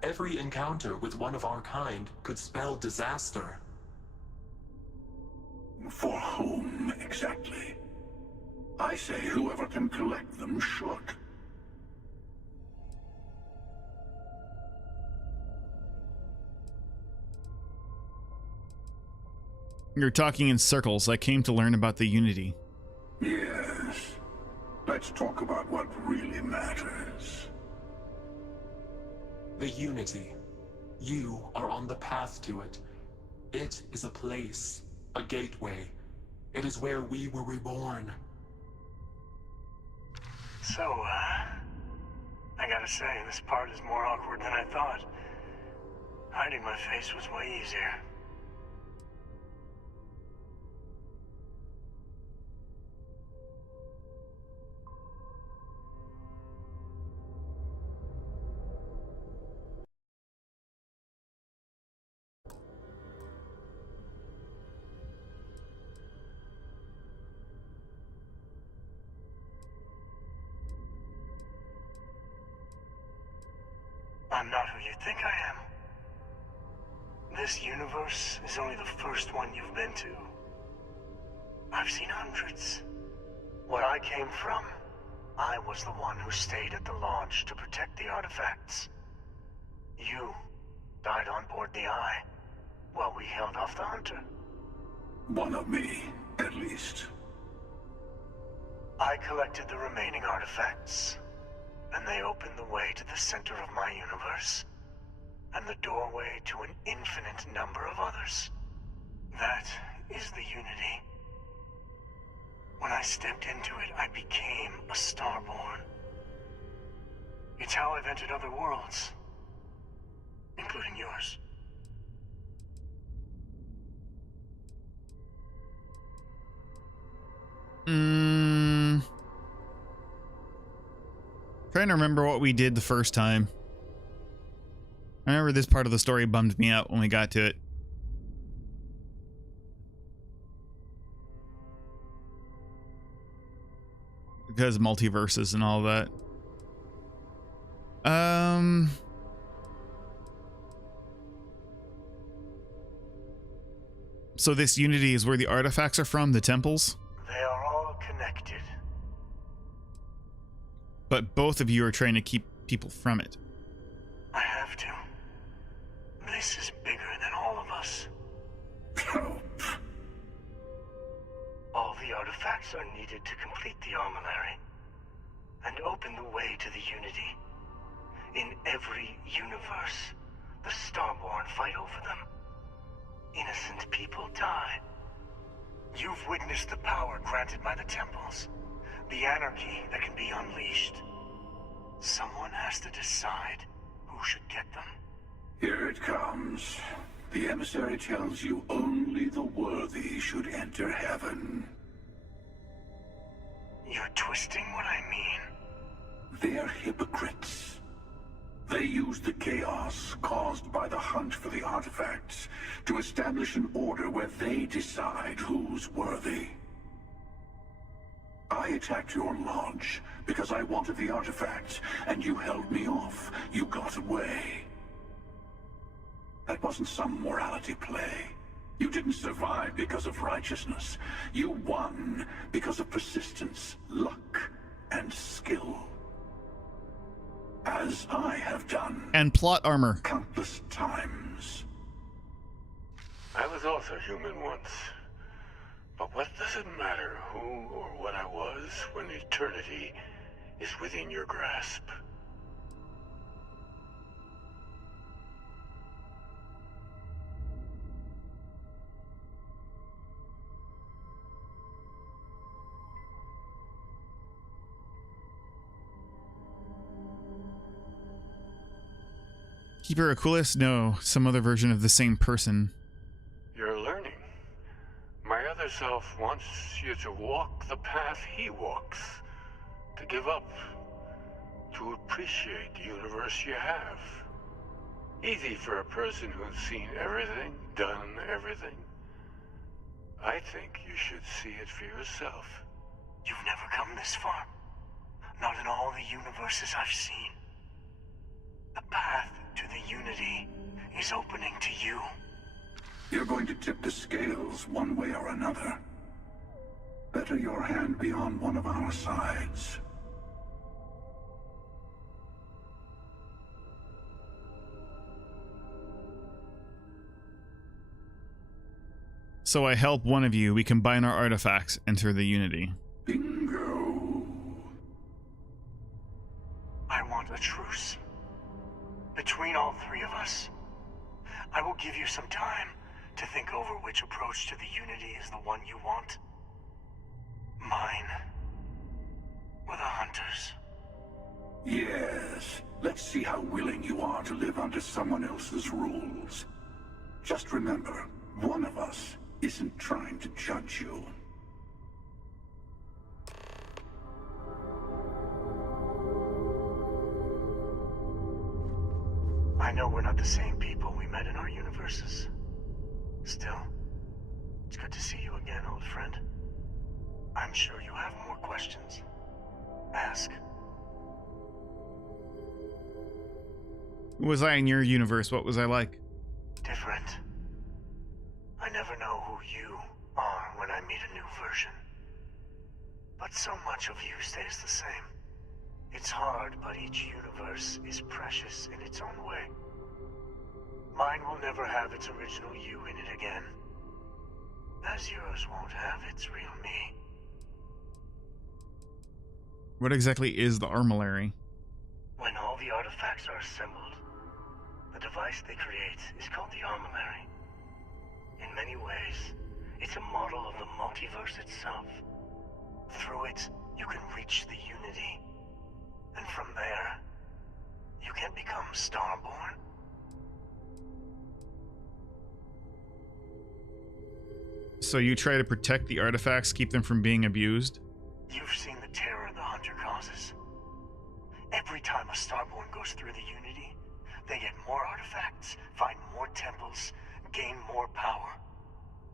Every encounter with one of our kind could spell disaster. For whom, exactly? I say whoever can collect them should. You're talking in circles. I came to learn about the Unity. Yes. Let's talk about what really matters. The Unity. You are on the path to it. It is a place, a gateway. It is where we were reborn. So, I gotta say, this part is more awkward than I thought. Hiding my face was way easier. I'm not who you think I am. This universe is only the first one you've been to. I've seen hundreds. Where I came from, I was the one who stayed at the launch to protect the artifacts. You died on board the Eye, while we held off the Hunter. One of me, at least. I collected the remaining artifacts, and they opened the way to the center of my universe, and the doorway to an infinite number of others. That is the Unity. When I stepped into it, I became a Starborn. It's how I've entered other worlds, including yours. Trying to remember what we did the first time. I remember this part of the story bummed me out when we got to it. Because multiverses and all that. So this Unity is where the artifacts are from, the temples? They are all connected. But both of you are trying to keep people from it. I have to. This is bigger than all of us. All the artifacts are needed to complete the armillary and open the way to the Unity. In every universe, the Starborn fight over them. Innocent people die. You've witnessed the power granted by the temples, the anarchy that can be unleashed. Someone has to decide who should get them. Here it comes. The emissary tells you only the worthy should enter heaven. You're twisting what I mean. They're hypocrites. They use the chaos caused by the hunt for the artifacts to establish an order where they decide who's worthy. I attacked your lodge because I wanted the artifacts, and you held me off. You got away. That wasn't some morality play. You didn't survive because of righteousness. You won because of persistence, luck, and skill. As I have done. And plot armor. Countless times. I was also human once. But what does it matter who or what I was when eternity is within your grasp? Keeper Aquilas? No, some other version of the same person. You're learning. My other self wants you to walk the path he walks. To give up. To appreciate the universe you have. Easy for a person who's seen everything, done everything. I think you should see it for yourself. You've never come this far. Not in all the universes I've seen. The path to the Unity is opening to you. You're going to tip the scales one way or another. Better your hand be on one of our sides. So I help one of you, we combine our artifacts, enter the Unity. Bingo. I want a truce. Between all three of us. I will give you some time to think over which approach to the Unity is the one you want. Mine. Or the Hunters. Yes. Let's see how willing you are to live under someone else's rules. Just remember, one of us isn't trying to judge you. I know we're not the same people we met in our universes. Still, it's good to see you again, old friend. I'm sure you have more questions. Ask. Who was I in your universe? What was I like? Different. I never know who you are when I meet a new version. But so much of you stays the same. It's hard, but each universe is precious in its own way. Mine will never have its original you in it again. As yours won't have its real me. What exactly is the Armillary? When all the artifacts are assembled, the device they create is called the Armillary. In many ways, it's a model of the multiverse itself. Through it, you can reach the Unity. And from there, you can become Starborn. So you try to protect the artifacts, keep them from being abused? You've seen the terror the Hunter causes. Every time a Starborn goes through the Unity, they get more artifacts, find more temples, gain more power.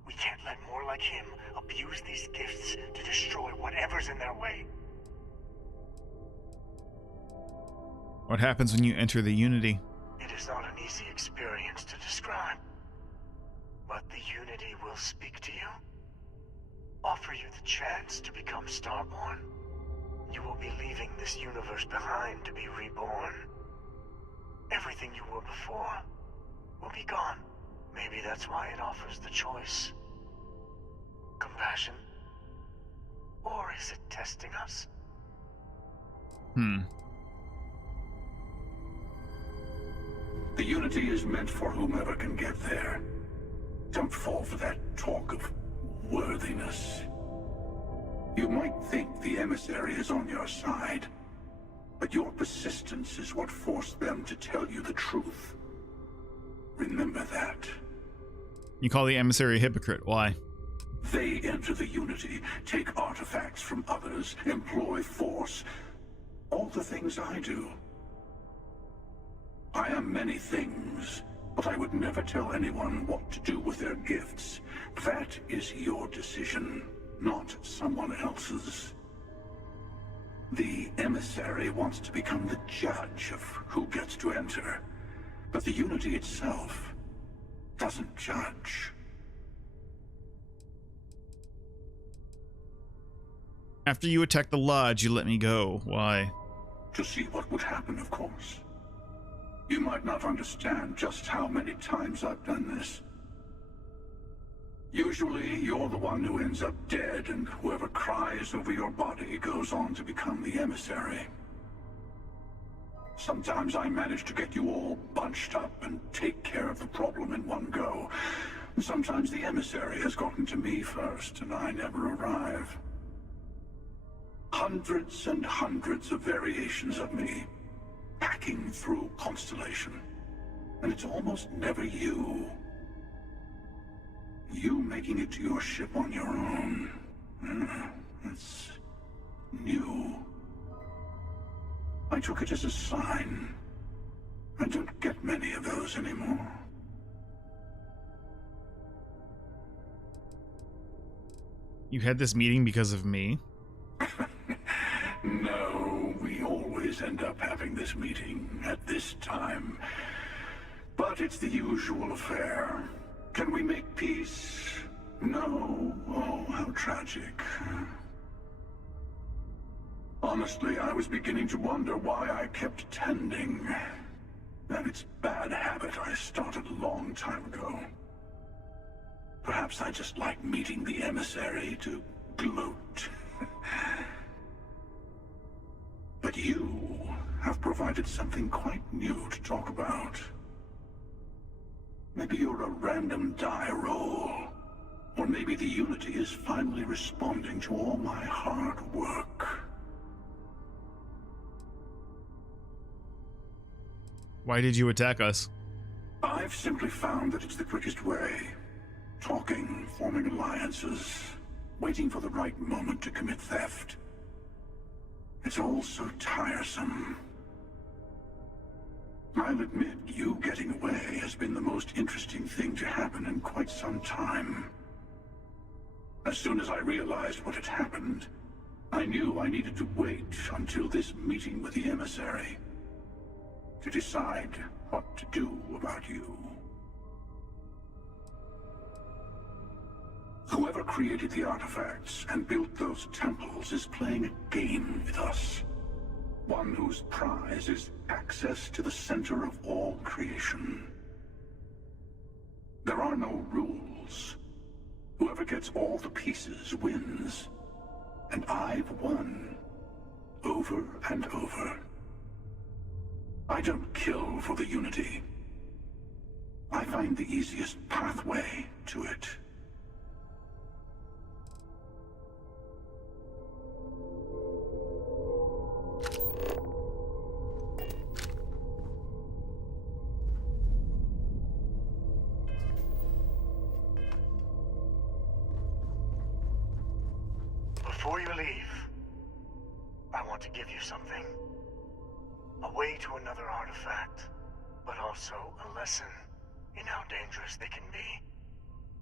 We can't let more like him abuse these gifts to destroy whatever's in their way. What happens when you enter the Unity? It is not an easy experience to describe. But the Unity will speak to you. Offer you the chance to become Starborn. You will be leaving this universe behind to be reborn. Everything you were before will be gone. Maybe that's why it offers the choice. Compassion? Or is it testing us? The Unity is meant for whomever can get there. Don't fall for that talk of worthiness. You might think the emissary is on your side, but your persistence is what forced them to tell you the truth. Remember that. You call the emissary a hypocrite. Why? They enter the Unity, take artifacts from others, employ force. All the things I do. I am many things, but I would never tell anyone what to do with their gifts. That is your decision, not someone else's. The emissary wants to become the judge of who gets to enter, but the Unity itself doesn't judge. After you attack the lodge, you let me go. Why? To see what would happen, of course. You might not understand just how many times I've done this. Usually, you're the one who ends up dead, and whoever cries over your body goes on to become the emissary. Sometimes I manage to get you all bunched up and take care of the problem in one go. Sometimes the emissary has gotten to me first, and I never arrive. Hundreds and hundreds of variations of me, hacking through Constellation. And it's almost never you. You making it to your ship on your own. It's new. I took it as a sign. I don't get many of those anymore. You had this meeting because of me? No, we always end up having this meeting at this time. But it's the usual affair. Can we make peace? No. Oh, how tragic. Honestly, I was beginning to wonder why I kept tending. And it's a bad habit I started a long time ago. Perhaps I just like meeting the emissary to gloat. But you have provided something quite new to talk about. Maybe you're a random die roll. Or maybe the Unity is finally responding to all my hard work. Why did you attack us? I've simply found that it's the quickest way. Talking, forming alliances, waiting for the right moment to commit theft. It's all so tiresome. I'll admit, you getting away has been the most interesting thing to happen in quite some time. As soon as I realized what had happened, I knew I needed to wait until this meeting with the emissary to decide what to do about you. Whoever created the artifacts and built those temples is playing a game with us. One whose prize is access to the center of all creation. There are no rules. Whoever gets all the pieces wins. And I've won. Over and over. I don't kill for the Unity. I find the easiest pathway to it. Before you leave, I want to give you something. A way to another artifact, but also a lesson in how dangerous they can be.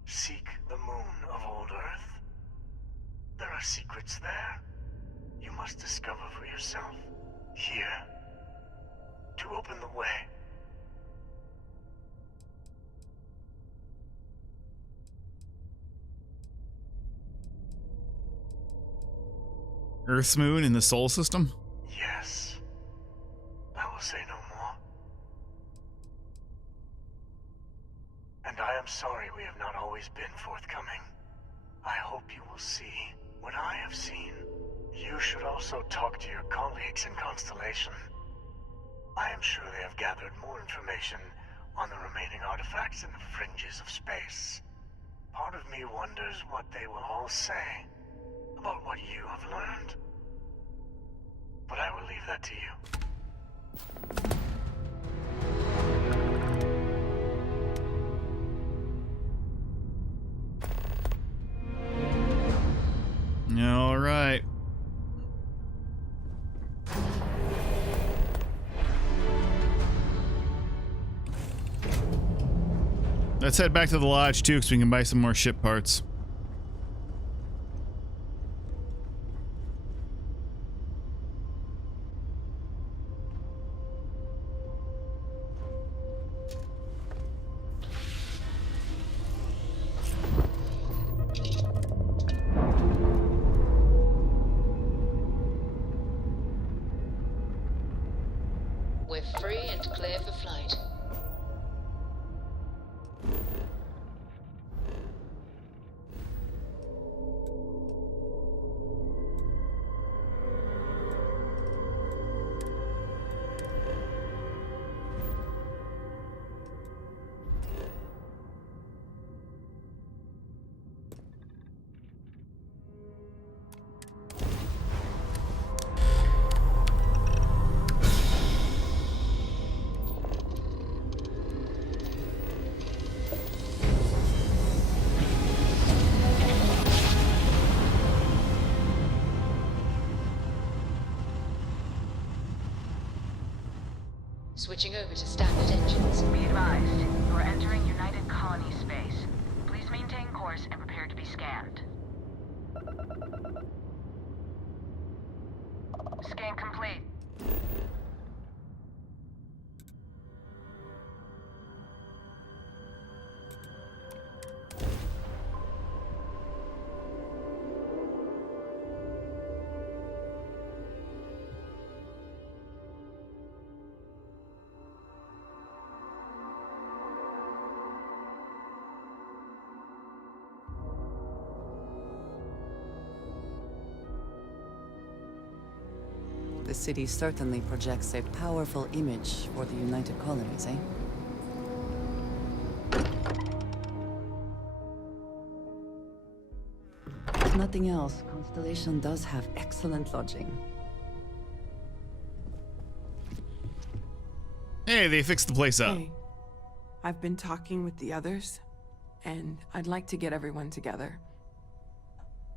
Seek the moon of old Earth. There are secrets there. You must discover for yourself. Here. To open the way. Earth's moon in the Sol system? Yes. I will say no more. And I am sorry we have not always been forthcoming. I hope you will see what I have seen. You should also talk to your colleagues in Constellation. I am sure they have gathered more information on the remaining artifacts in the fringes of space. Part of me wonders what they will all say about what you have learned. But I will leave that to you. All right. Let's head back to the lodge too, so we can buy some more ship parts. We're free and clear for flight. Switching over to standard engines. Be advised, you are entering United Colony space. Please maintain course and prepare to be scanned. Scan complete. The city certainly projects a powerful image for the United Colonies, eh? If nothing else, Constellation does have excellent lodging. Hey, they fixed the place up. Hey, I've been talking with the others, and I'd like to get everyone together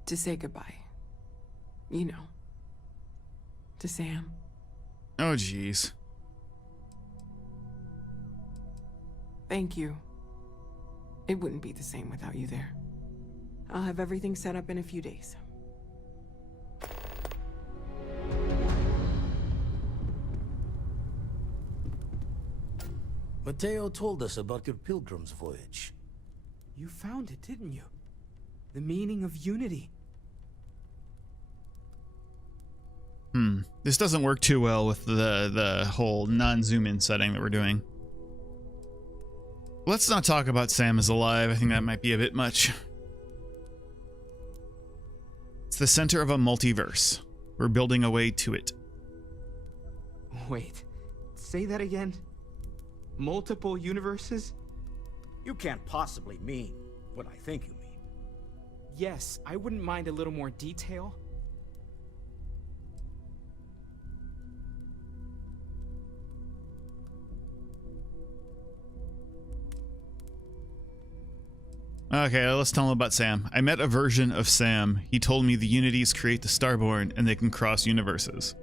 to say goodbye. You know, to Sam. Oh, jeez. Thank you. It wouldn't be the same without you there. I'll have everything set up in a few days. Mateo told us about your pilgrim's voyage. You found it, didn't you? The meaning of unity. This doesn't work too well with the whole non-zoom in setting that we're doing. Let's not talk about Sam is alive. I think that might be a bit much. It's the center of a multiverse. We're building a way to it. Wait, say that again? Multiple universes? You can't possibly mean what I think you mean. Yes, I wouldn't mind a little more detail. Okay, let's tell him about Sam. I met a version of Sam. He told me the Unities create the Starborn and they can cross universes.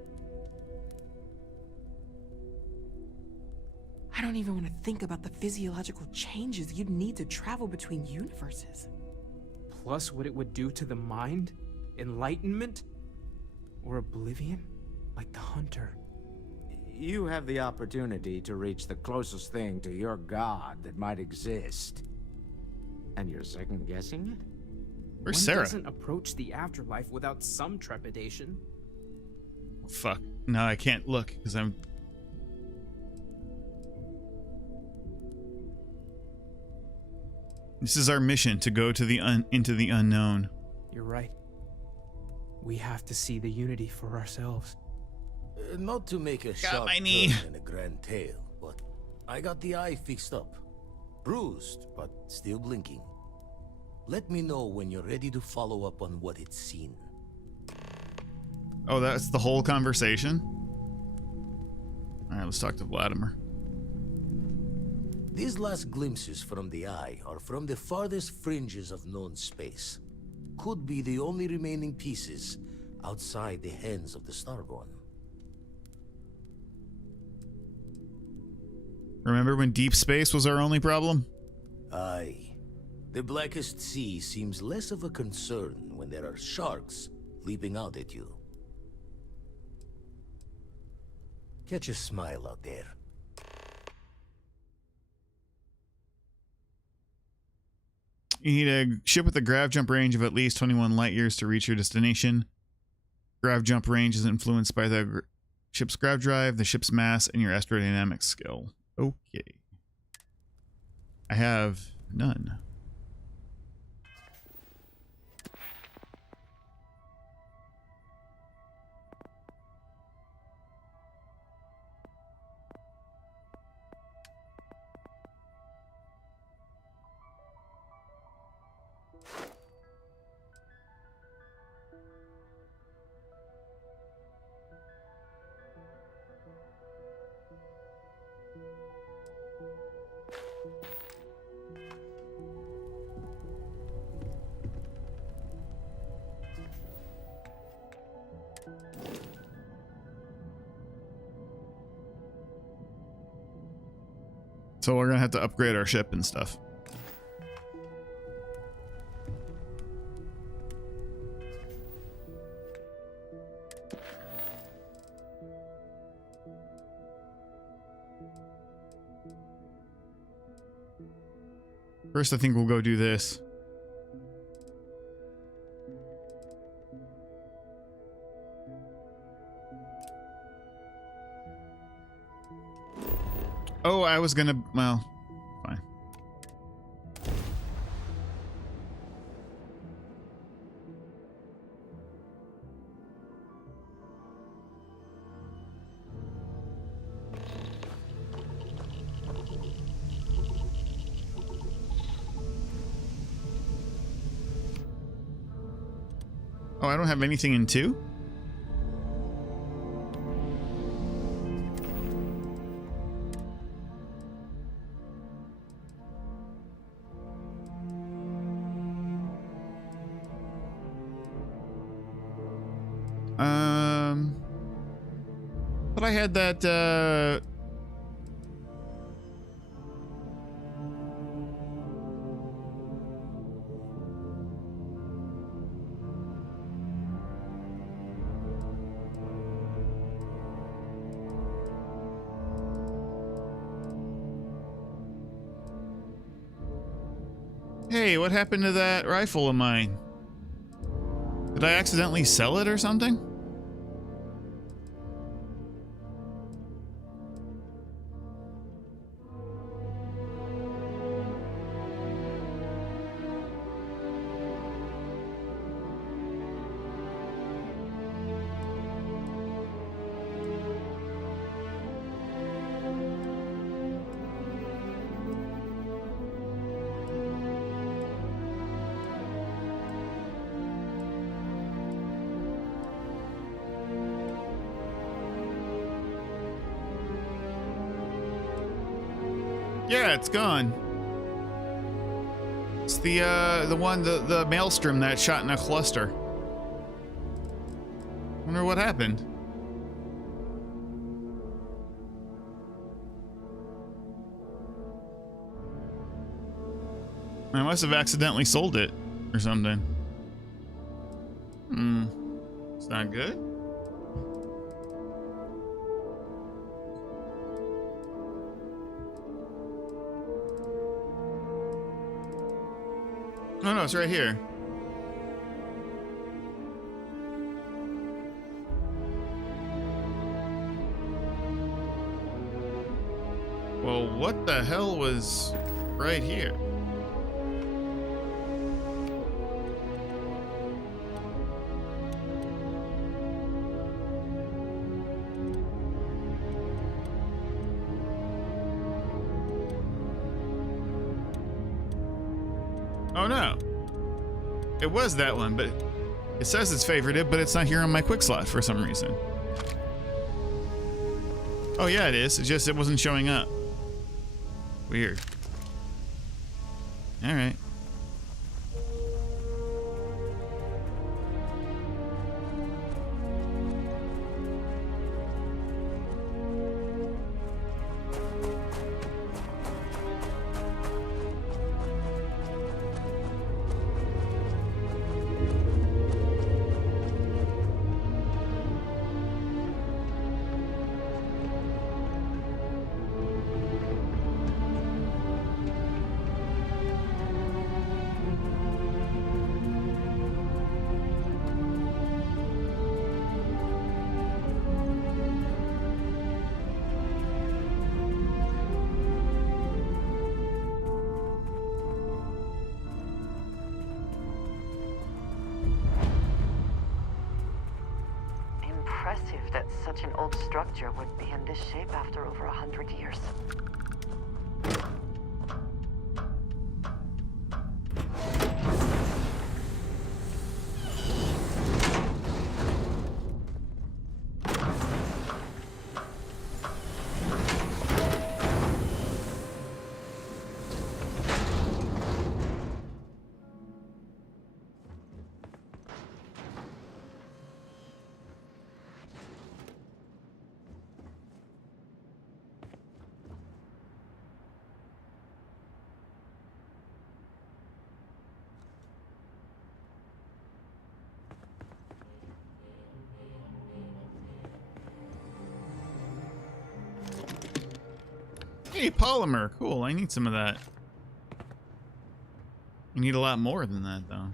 I don't even want to think about the physiological changes you'd need to travel between universes. Plus what it would do to the mind? Enlightenment? Or oblivion? Like the Hunter. You have the opportunity to reach the closest thing to your god that might exist. And you're second guessing it? Where's One Sarah? doesn't approach the afterlife without some trepidation. Fuck. No, I can't look because I'm... This is our mission, to go to the into the unknown. You're right. We have to see the unity for ourselves. Not to make a sharp turn in a grand tale, but I got the eye fixed up. Bruised, but still blinking. Let me know when you're ready to follow up on what it's seen. Oh, that's the whole conversation? Alright, let's talk to Vladimir. These last glimpses from the eye are from the farthest fringes of known space. Could be the only remaining pieces outside the hands of the Starborn. Remember when deep space was our only problem? Aye. The blackest sea seems less of a concern when there are sharks leaping out at you. Catch a smile out there. You need a ship with a grav jump range of at least 21 light years to reach your destination. Grav jump range is influenced by the ship's grav drive, the ship's mass, and your astrodynamics skill. Okay. I have none. So we're gonna have to upgrade our ship and stuff. First, I think we'll go do this. Oh, I was gonna, well, fine. Oh, I don't have anything in 2? But I had that, Hey, what happened to that rifle of mine? Did I accidentally sell it or something? Yeah, it's gone. It's the one, the maelstrom that shot in a cluster. Wonder what happened. I must have accidentally sold it or something. It's not good. Oh no, it's right here. Well, what the hell was right here? Oh no. It was that one, but it says it's favorited, but it's not here on my quick slot for some reason. Oh yeah, it is. It's just it wasn't showing up. Weird. All right. impressive that such an old structure would be in this shape after over 100 years. Hey, polymer. Cool. I need some of that. I need a lot more than that, though.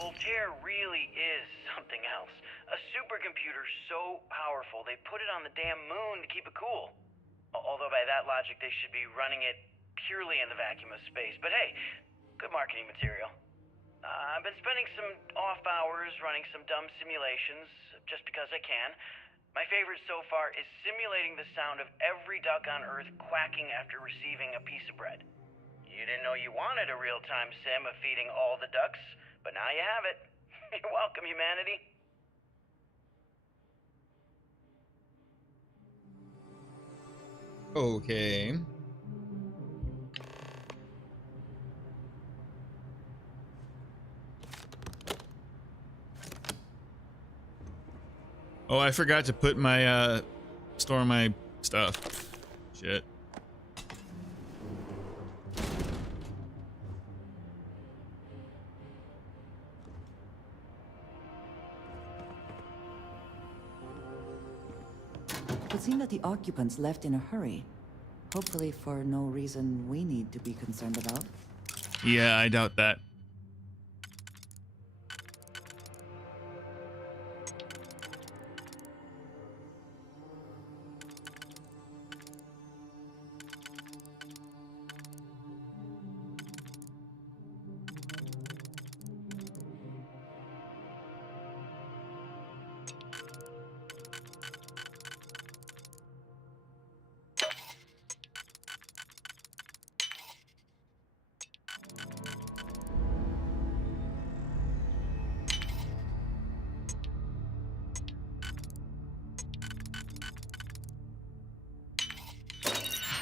Voltaire really is something else. A supercomputer so powerful they put it on the damn moon to keep it cool. Although by that logic they should be running it purely in the vacuum of space. But hey, good marketing material. I've been spending some off hours running some dumb simulations just because I can. My favorite so far is simulating the sound of every duck on Earth quacking after receiving a piece of bread. You didn't know you wanted a real-time sim of feeding all the ducks, but now you have it. You're welcome, humanity. Okay. Oh, I forgot to put my, store my stuff. Shit. It would seem that the occupants left in a hurry. Hopefully for no reason we need to be concerned about. Yeah, I doubt that.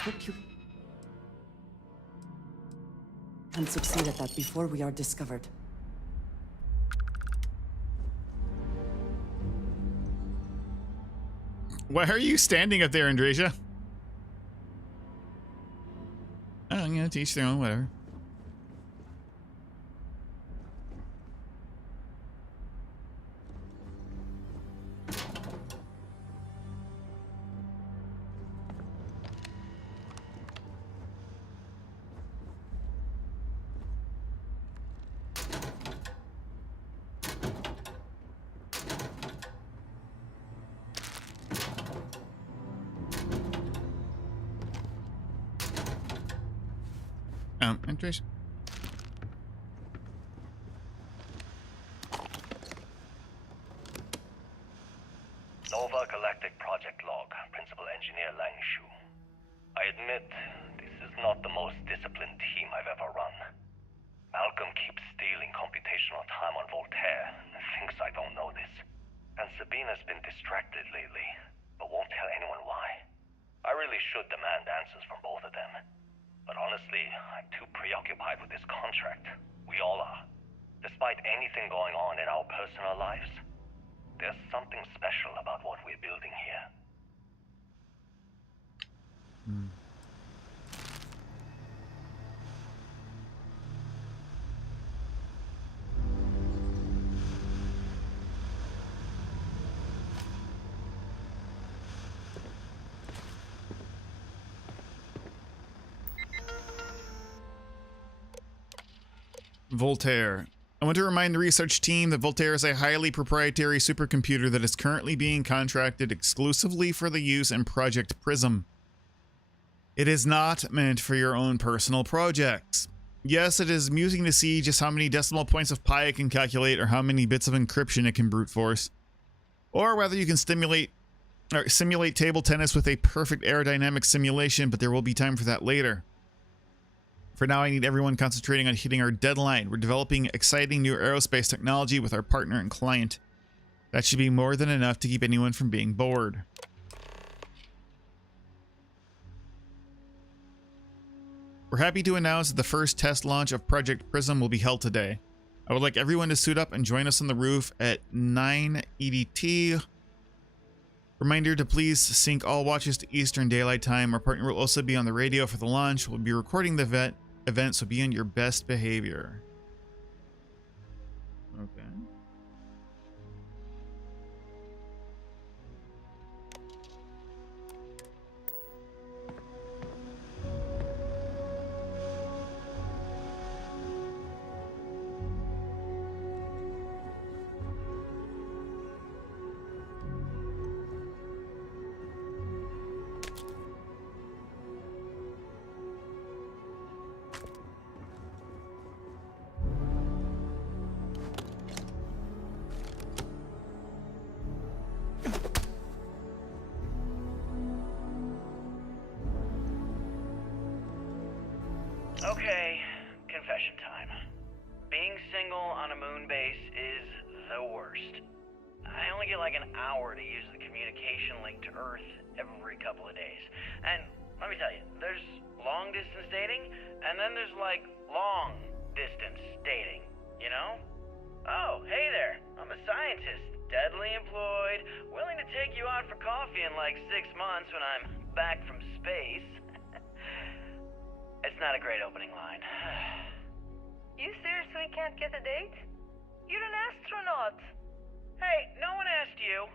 Hope you can succeed at that before we are discovered. Why are you standing up there, Andrasia? Oh, I'm gonna teach their own, whatever. Andres. Nova Galactic Project Log, Principal Engineer Lang Shu. I admit, this is not the most disciplined team I've ever run. Malcolm keeps stealing computational time on Voltaire and thinks I don't know this. And Sabina's been distracted lately, but won't tell anyone why. I really should demand answers from both of them. But honestly, I'm too preoccupied with this contract. We all are. Despite anything going on in our personal lives, there's something special about what we're building here. Voltaire. I want to remind the research team that Voltaire is a highly proprietary supercomputer that is currently being contracted exclusively for the use in Project Prism. It is not meant for your own personal projects. Yes, it is amusing to see just how many decimal points of pi it can calculate or how many bits of encryption it can brute force. Or whether you can simulate table tennis with a perfect aerodynamic simulation, but there will be time for that later. For now, I need everyone concentrating on hitting our deadline. We're developing exciting new aerospace technology with our partner and client. That should be more than enough to keep anyone from being bored. We're happy to announce that the first test launch of Project Prism will be held today. I would like everyone to suit up and join us on the roof at 9 EDT. Reminder to please sync all watches to Eastern Daylight Time. Our partner will also be on the radio for the launch. We'll be recording the event, so be on your best behavior. Okay. Okay, confession time. Being single on a moon base is the worst. I only get like an hour to use the communication link to Earth every couple of days. And let me tell you, there's long distance dating, and then there's like long distance dating, you know? Oh, hey there, I'm a scientist, deadly employed, willing to take you out for coffee in like 6 months when I'm back from space. It's not a great opening line. You seriously can't get a date? You're an astronaut. Hey, no one asked you.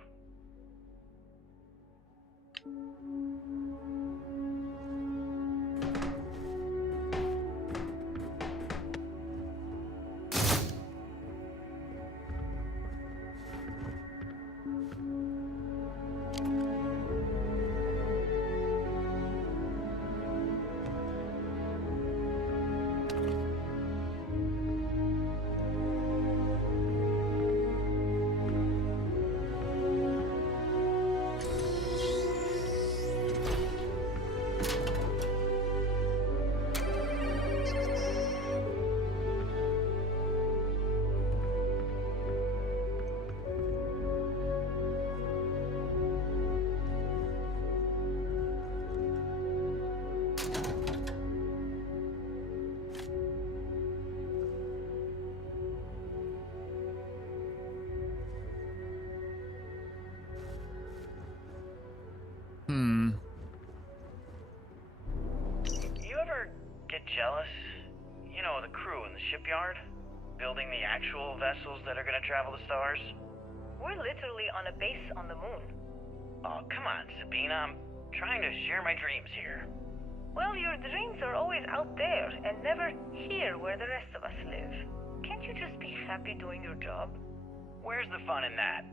You ever get jealous? You know, the crew in the shipyard? Building the actual vessels that are gonna travel the stars? We're literally on a base on the moon. Oh, come on, Sabina. I'm trying to share my dreams here. Well, your dreams are always out there and never here where the rest of us live. Can't you just be happy doing your job? Where's the fun in that?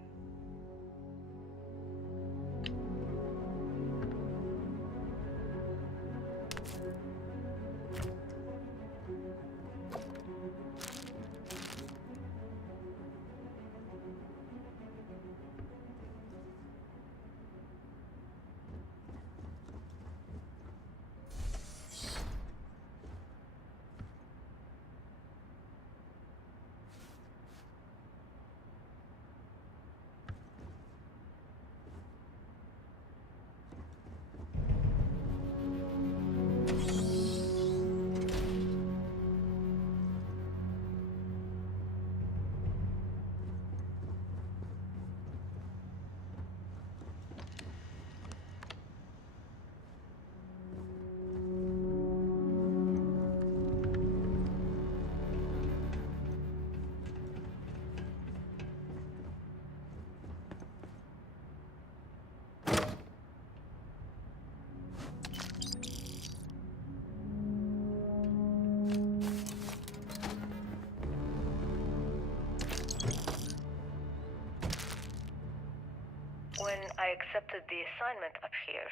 accepted the assignment up here,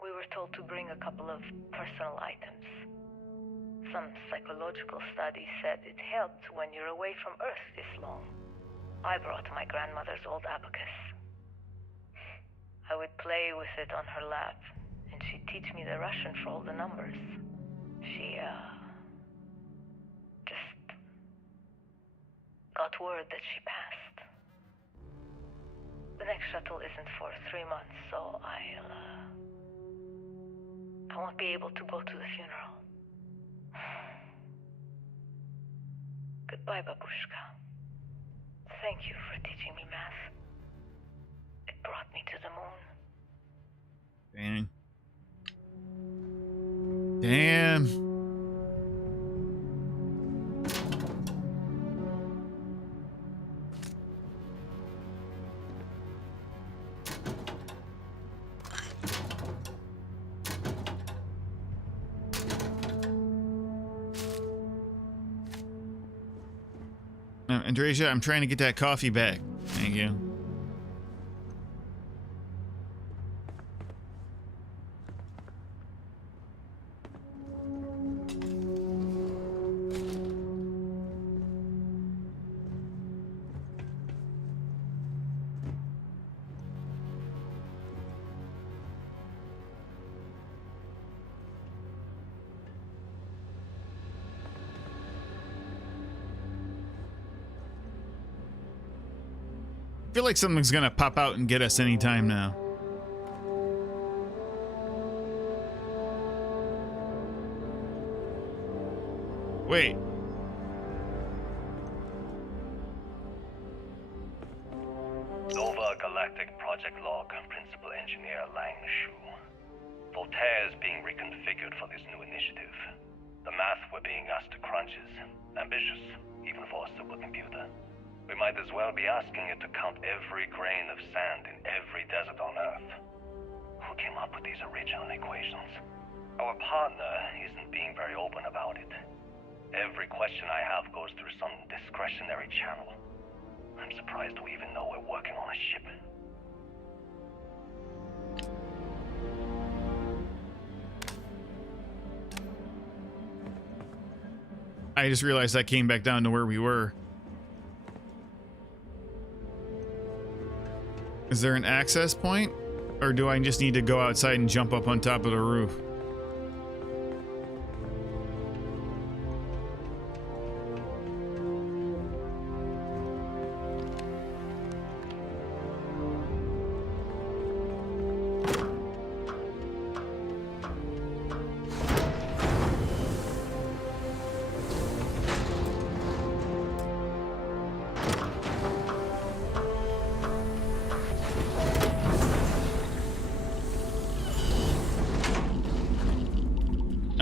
we were told to bring a couple of personal items. Some psychological study said it helped when you're away from Earth this long. I brought my grandmother's old abacus. I would play with it on her lap, and she'd teach me the Russian for all the numbers. She, just got word that she passed. The next shuttle isn't for 3 months, so I won't be able to go to the funeral. Goodbye, Babushka. Thank you for teaching me math. It brought me to the moon. Dang. Damn. Andresia, I'm trying to get that coffee back. Thank you. I feel like something's gonna pop out and get us anytime now. Wait. Nova Galactic Project Log, Principal Engineer Lang Shu. Voltaire is being reconfigured for this new initiative. The math we're being asked to crunch is ambitious, even for a supercomputer. We might as well be asking it to count every grain of sand in every desert on Earth. Who came up with these original equations? Our partner isn't being very open about it. Every question I have goes through some discretionary channel. I'm surprised we even know we're working on a ship. I just realized I came back down to where we were. Is there an access point? Or do I just need to go outside and jump up on top of the roof?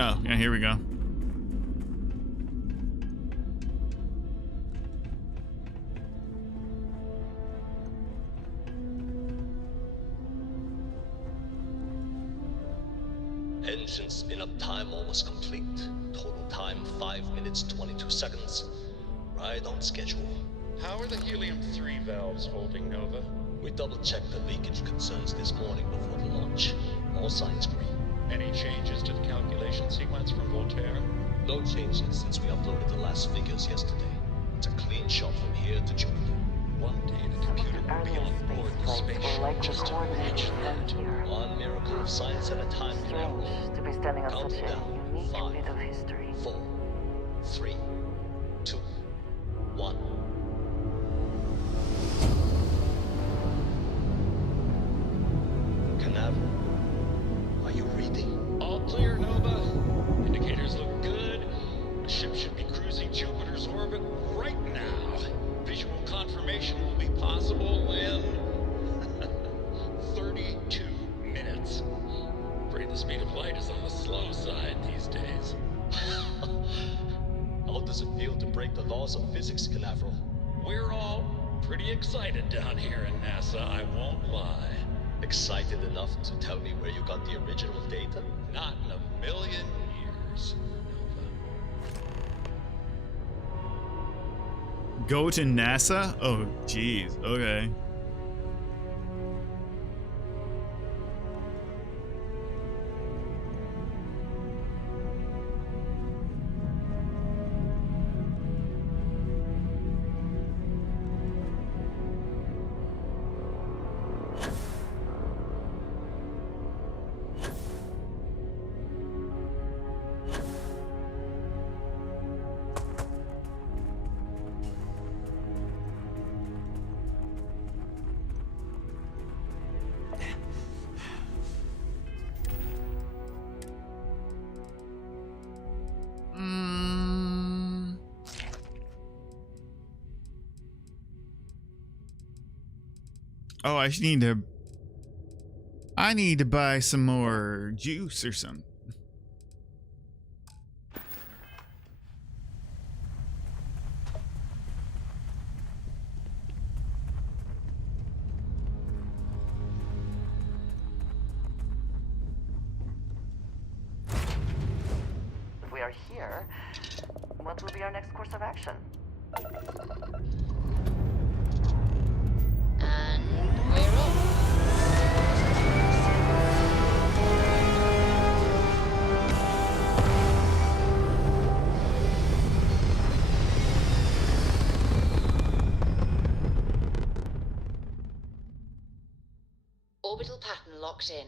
Oh, yeah, here we go. Engine spin-up time almost complete. Total time 5 minutes 22 seconds. Right on schedule. How are the helium-3 valves holding, Nova? We double-checked the leakage concerns this morning before the launch. All signs green. Any changes to the calculation sequence from Voltaire? No changes since we uploaded the last figures yesterday. It's a clean shot from here to Jupiter. One day the computer will be on board the spaceship just to reach that. One miracle of science at a time. Strange to be standing on such a unique 5, bit of history. 4, 3, 2, 1. Canaveral. Are you reading? All clear, Nova. Indicators look good. The ship should be cruising Jupiter's orbit right now. Visual confirmation will be possible in 32 minutes. Afraid the speed of light is on the slow side these days. How does it feel to break the laws of physics, Canaveral? We're all pretty excited down here in NASA, I won't lie. Excited enough to tell me where you got the original data? Not in a million years, Nova. Go to NASA? Oh, jeez. Okay. Oh, I need to buy some more juice or something. We are here. What will be our next course of action? And we're off. Orbital pattern locked in.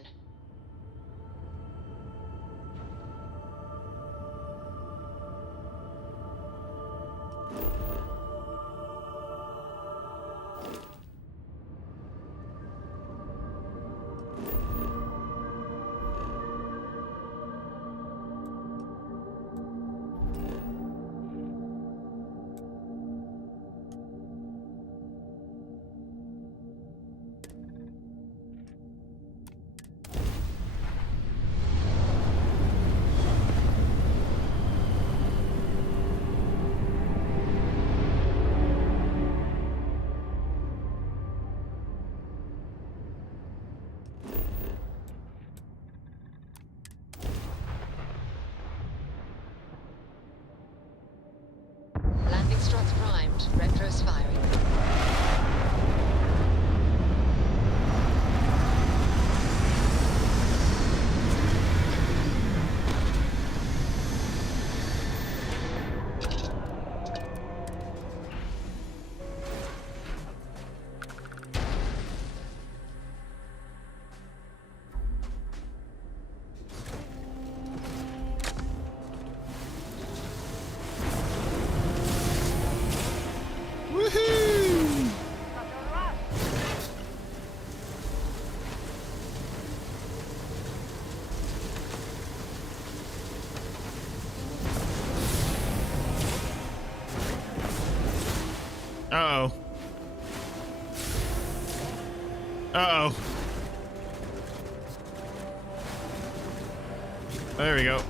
Landing struts primed. Retros firing. Uh-oh. Uh-oh. There we go.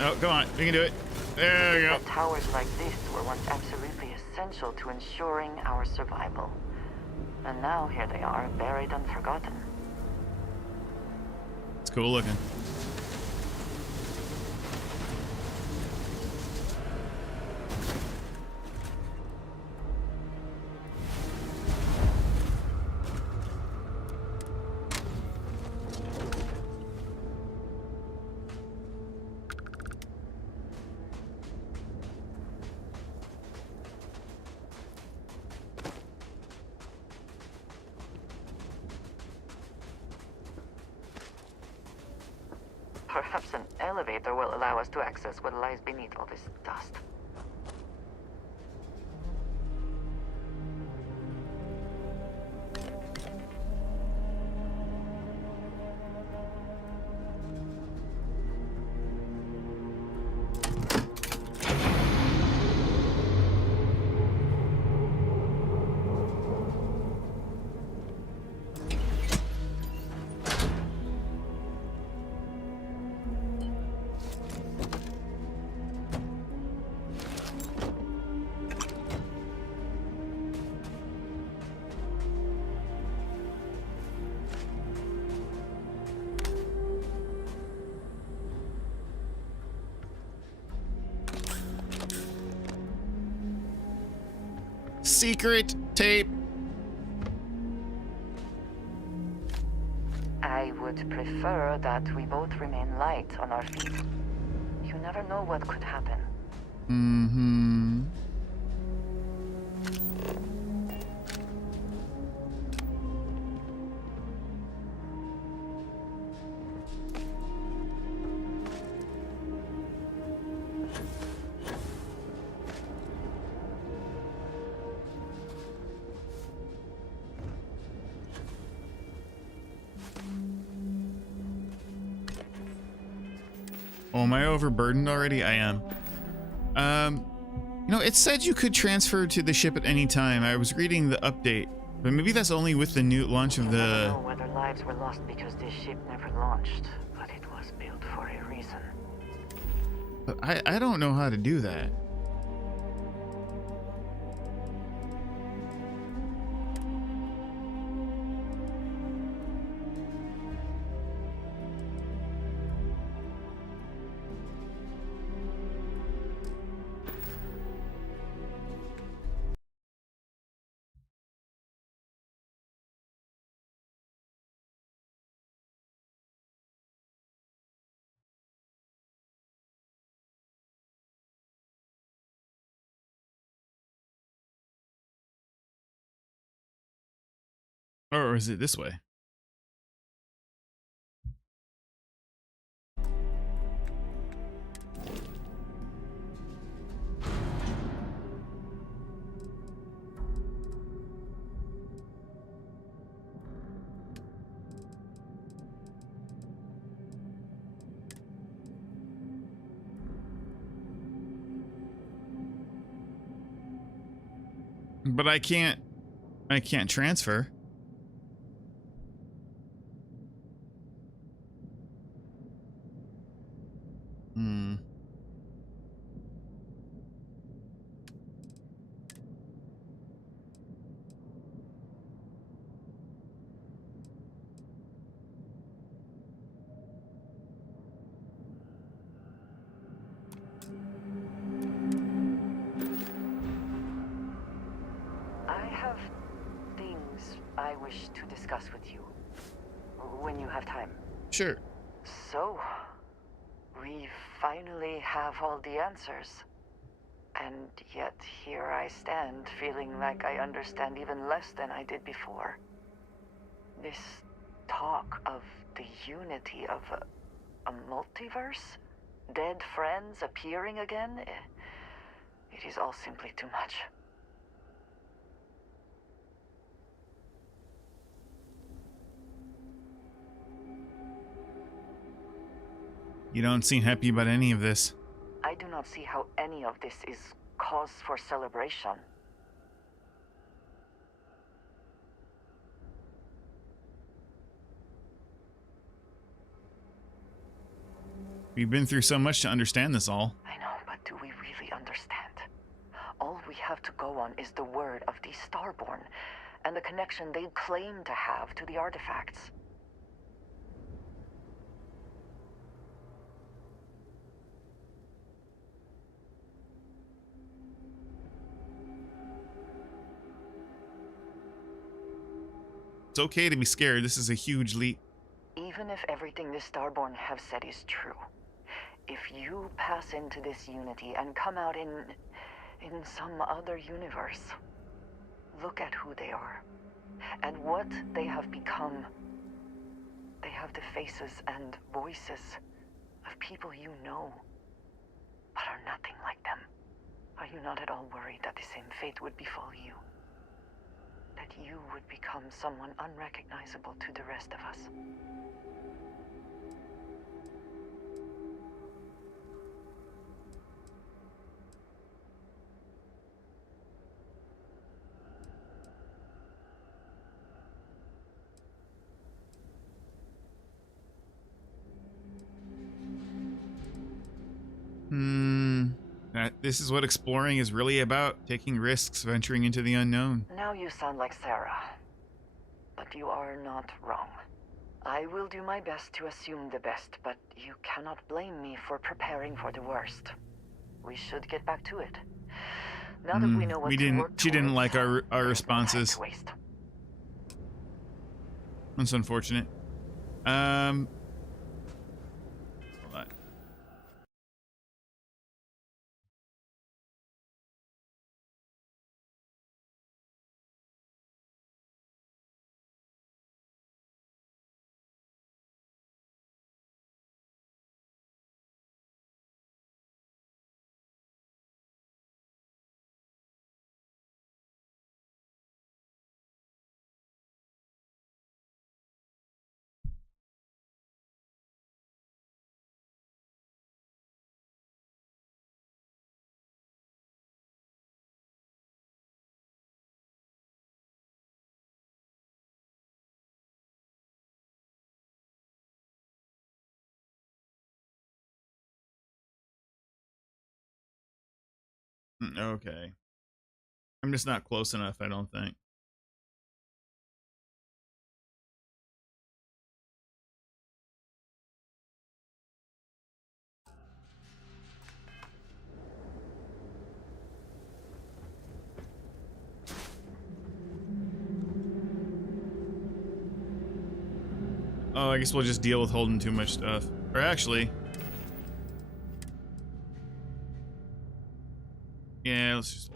Oh, come on. We can do it. There we go. But towers like this were once absolutely essential to ensuring our survival. And now here they are, buried and forgotten. It's cool looking. Perhaps an elevator will allow us to access what lies beneath all this dust. Secret tape. I would prefer that we both remain light on our feet. You never know what could happen. Mm-hmm. Oh, am I overburdened already? I am. You know, it said you could transfer to the ship at any time. I was reading the update. But maybe that's only with the new launch of I don't the... know whether lives were lost because this ship never launched, but it was built for a reason. But I don't know how to do that. Or is it this way? But I can't transfer. Hmm. I have things I wish to discuss with you when you have time. Sure. So, we finally have all the answers. And yet here I stand, feeling like I understand even less than I did before. This talk of the unity of a multiverse? Dead friends appearing again? It is all simply too much. You don't seem happy about any of this. I do not see how any of this is cause for celebration. We've been through so much to understand this all. I know, but do we really understand? All we have to go on is the word of the Starborn, and the connection they claim to have to the artifacts. It's okay to be scared. This is a huge leap. Even if everything the Starborn have said is true, if you pass into this unity and come out in some other universe, look at who they are and what they have become. They have the faces and voices of people you know, but are nothing like them. Are you not at all worried that the same fate would befall you? That you would become someone unrecognizable to the rest of us? This is what exploring is really about. Taking risks, venturing into the unknown. Now you sound like Sarah. But you are not wrong. I will do my best to assume the best, but you cannot blame me for preparing for the worst. We should get back to it. Now that we know what to work She didn't towards, like our there's no time responses. to waste. That's unfortunate. Okay. I'm just not close enough, I don't think. Oh, I guess we'll just deal with holding too much stuff. Or actually... yeah, let's just...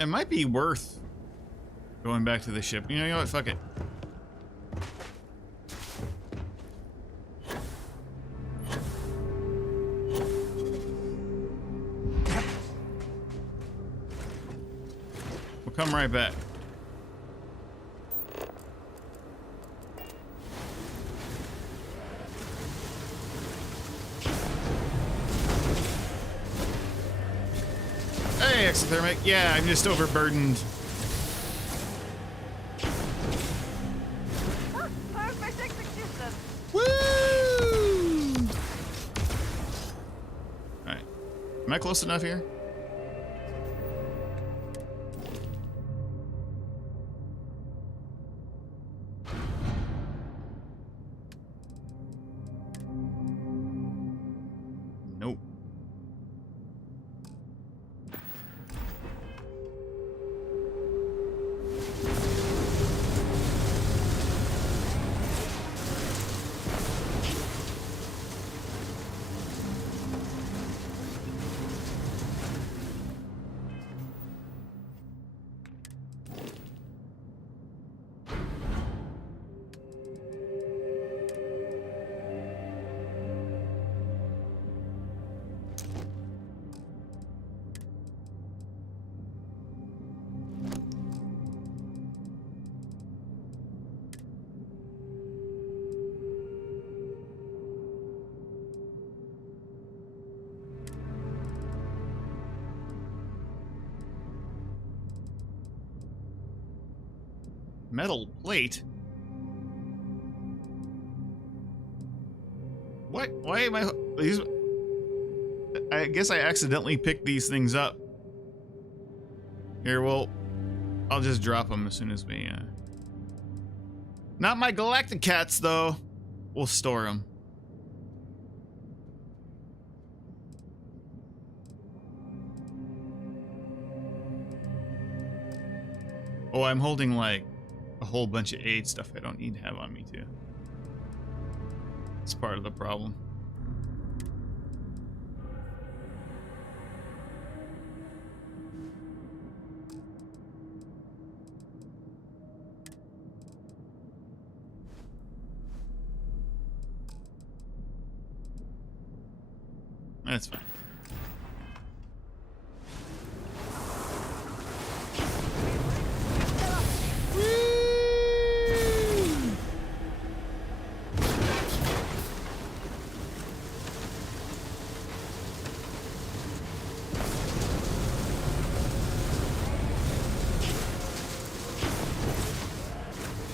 It might be worth going back to the ship. You know what? Fuck it. We'll come right back. Hey, exothermic. Yeah, I'm just overburdened. Perfect execution. Woo! Alright. Am I close enough here? Nope. Metal plate? What? Why am I... these... I guess I accidentally picked these things up. Here, well... I'll just drop them as soon as we... Not my galactic cats, though. We'll store them. Oh, I'm holding, like, a whole bunch of aid stuff I don't need to have on me, too. It's part of the problem. That's fine.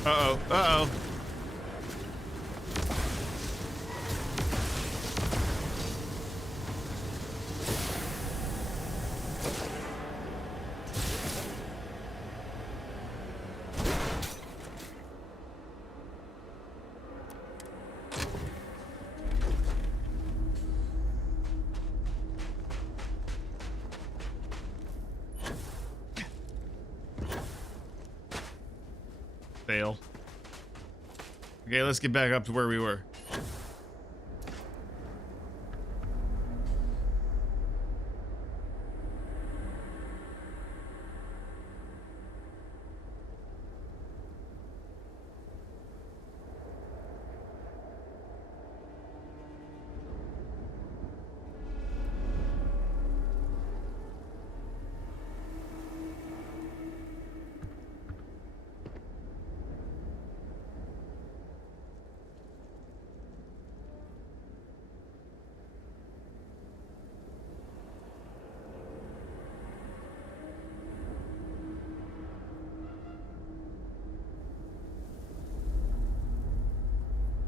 Uh-oh, uh-oh. Fail. Okay, let's get back up to where we were.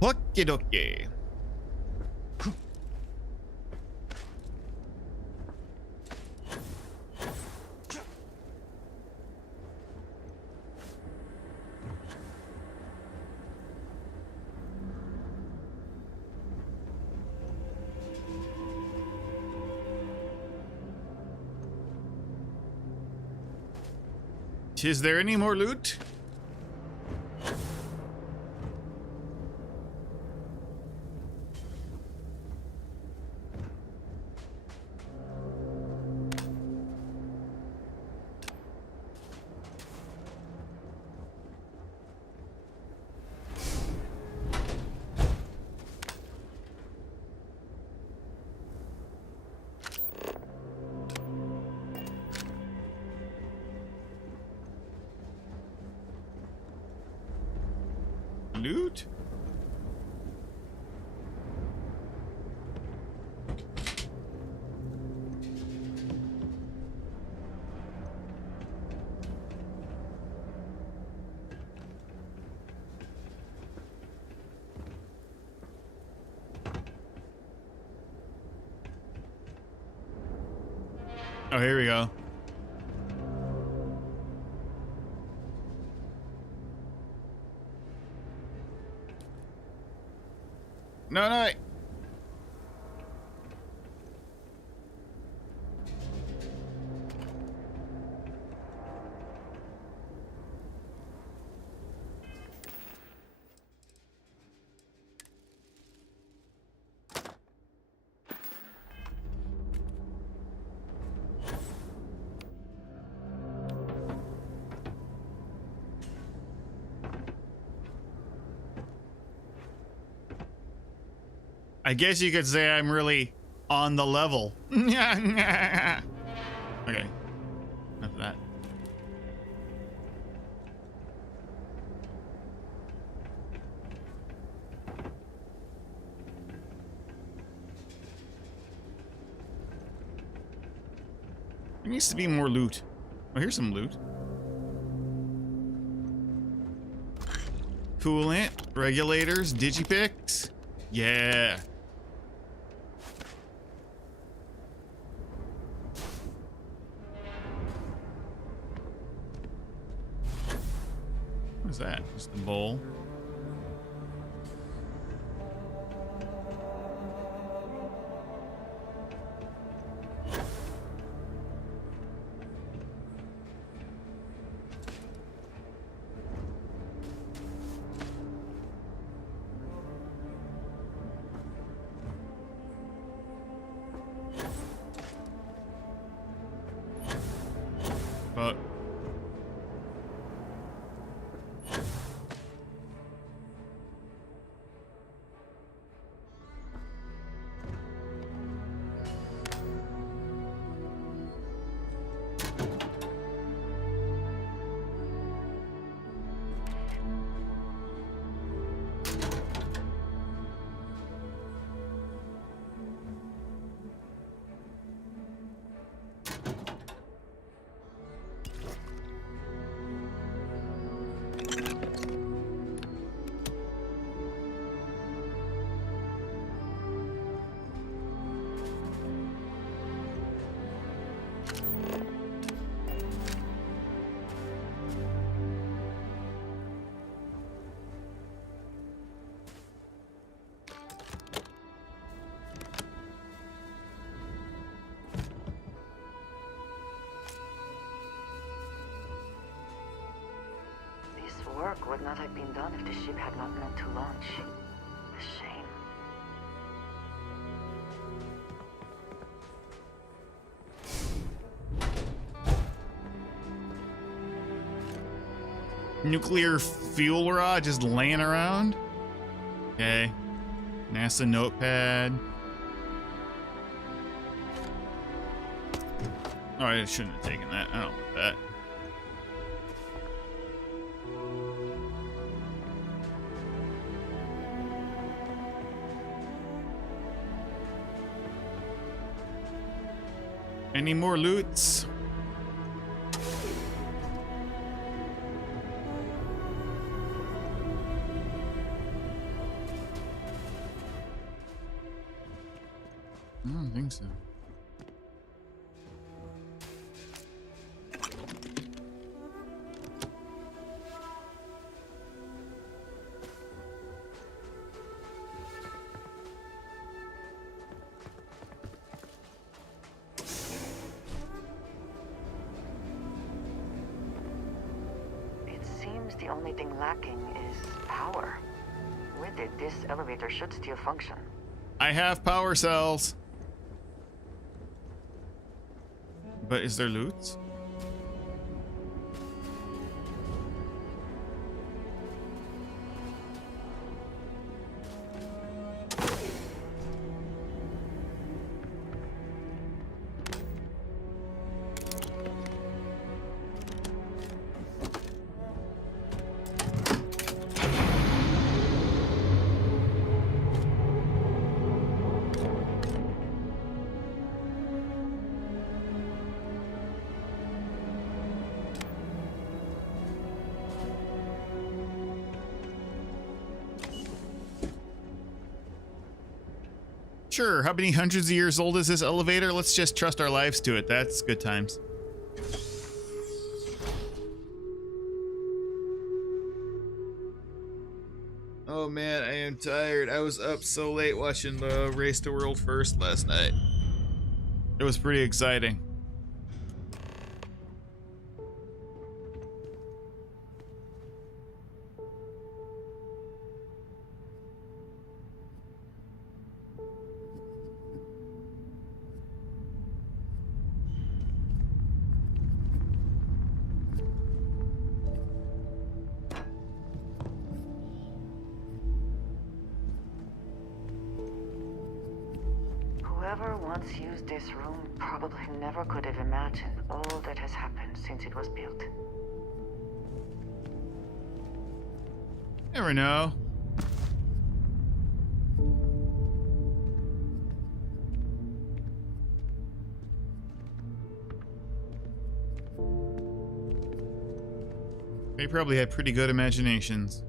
Okie dokie. Is there any more loot? Loot? Oh, here we go. No, no. I guess you could say I'm really on the level. Okay. Enough of that. There needs to be more loot. Oh, here's some loot. Coolant, regulators, digipicks. Yeah. What is that? Just the bowl. But work would not have been done if the ship had not meant to launch. A shame. nuclear fuel rod just laying around. Okay. NASA notepad. Oh, I shouldn't have taken that. I don't want that. Any more loots? the only thing lacking is power. With it, this elevator should still function. I have power cells. But is there loot? Sure, how many hundreds of years old is this elevator? Let's just trust our lives to it. That's good times. Oh man, I am tired. I was up so late watching the Race to World First last night. It was pretty exciting. Whoever once used this room probably never could have imagined all that has happened since it was built. Never know. They probably had pretty good imaginations.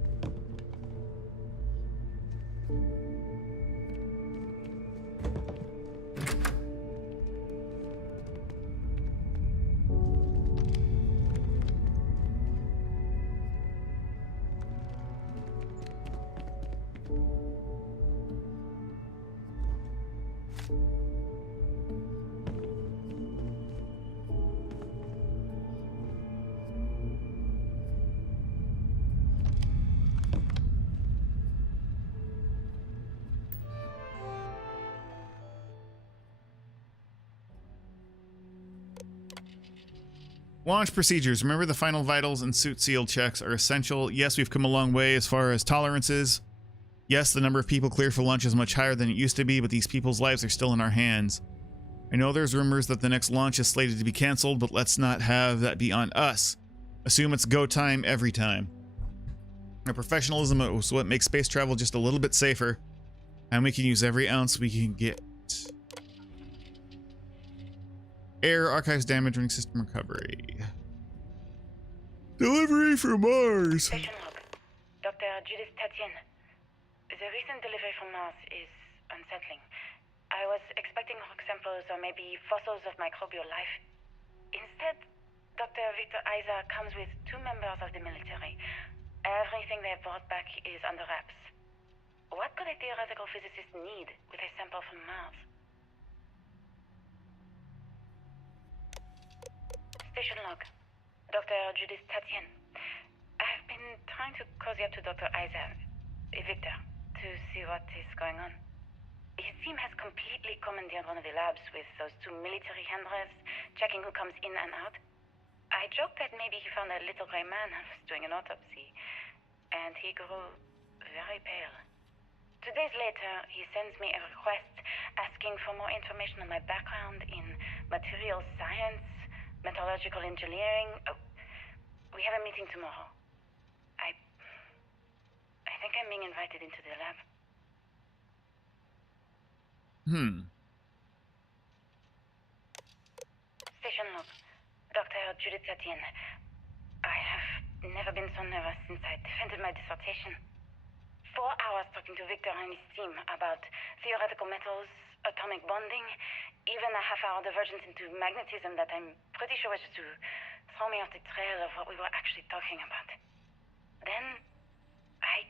Launch procedures. Remember, the final vitals and suit seal checks are essential. Yes, we've come a long way as far as tolerances. Yes, the number of people cleared for launch is much higher than it used to be, but these people's lives are still in our hands. I know there's rumors that the next launch is slated to be canceled, but let's not have that be on us. Assume it's go time every time. Our professionalism is what makes space travel just a little bit safer, and we can use every ounce we can get. Air archives damage during system recovery. Delivery from Mars. Station log. Dr. Judith Tatien. The recent delivery from Mars is unsettling. I was expecting rock samples or maybe fossils of microbial life. Instead, Dr. Victor Isa comes with 2 members of the military. Everything they've brought back is under wraps. What could a theoretical physicist need with a sample from Mars? Station log. Dr. Judith Tatien. I've been trying to cozy up to Dr. Isa, Victor, to see what is going on. His team has completely commandeered one of the labs with those 2 military handlers, checking who comes in and out. I joked that maybe he found a little gray man who was doing an autopsy, and he grew very pale. 2 days later, he sends me a request asking for more information on my background in material science, metallurgical engineering. Oh, we have a meeting tomorrow. I think I'm being invited into the lab. Station log. Dr. Judith Tatien. I have never been so nervous since I defended my dissertation. 4 hours talking to Victor and his team about theoretical metals, atomic bonding, even a half-hour divergence into magnetism that I'm pretty sure was to throw me off the trail of what we were actually talking about. Then, I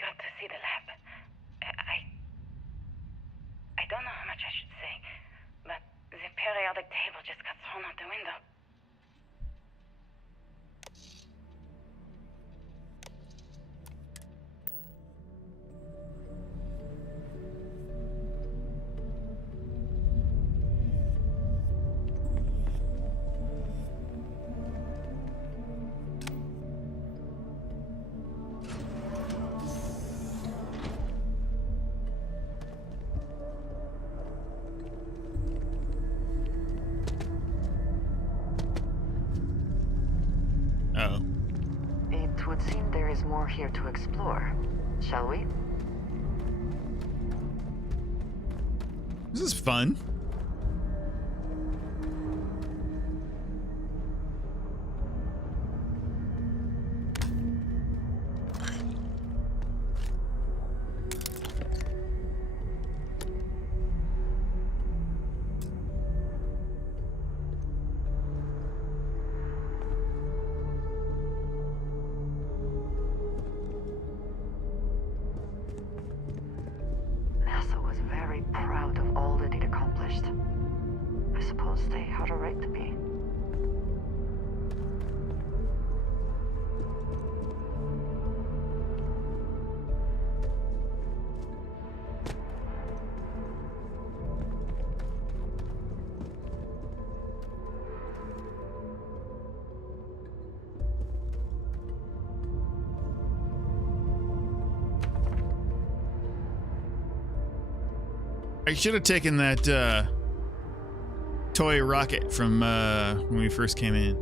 got to see the lab. I don't know how much I should say, but the periodic table just got thrown out the window. It would seem there is more here to explore. Shall we? This is fun. NASA was very proud of all that it accomplished. I suppose they had a right to be. I should have taken that toy rocket from when we first came in.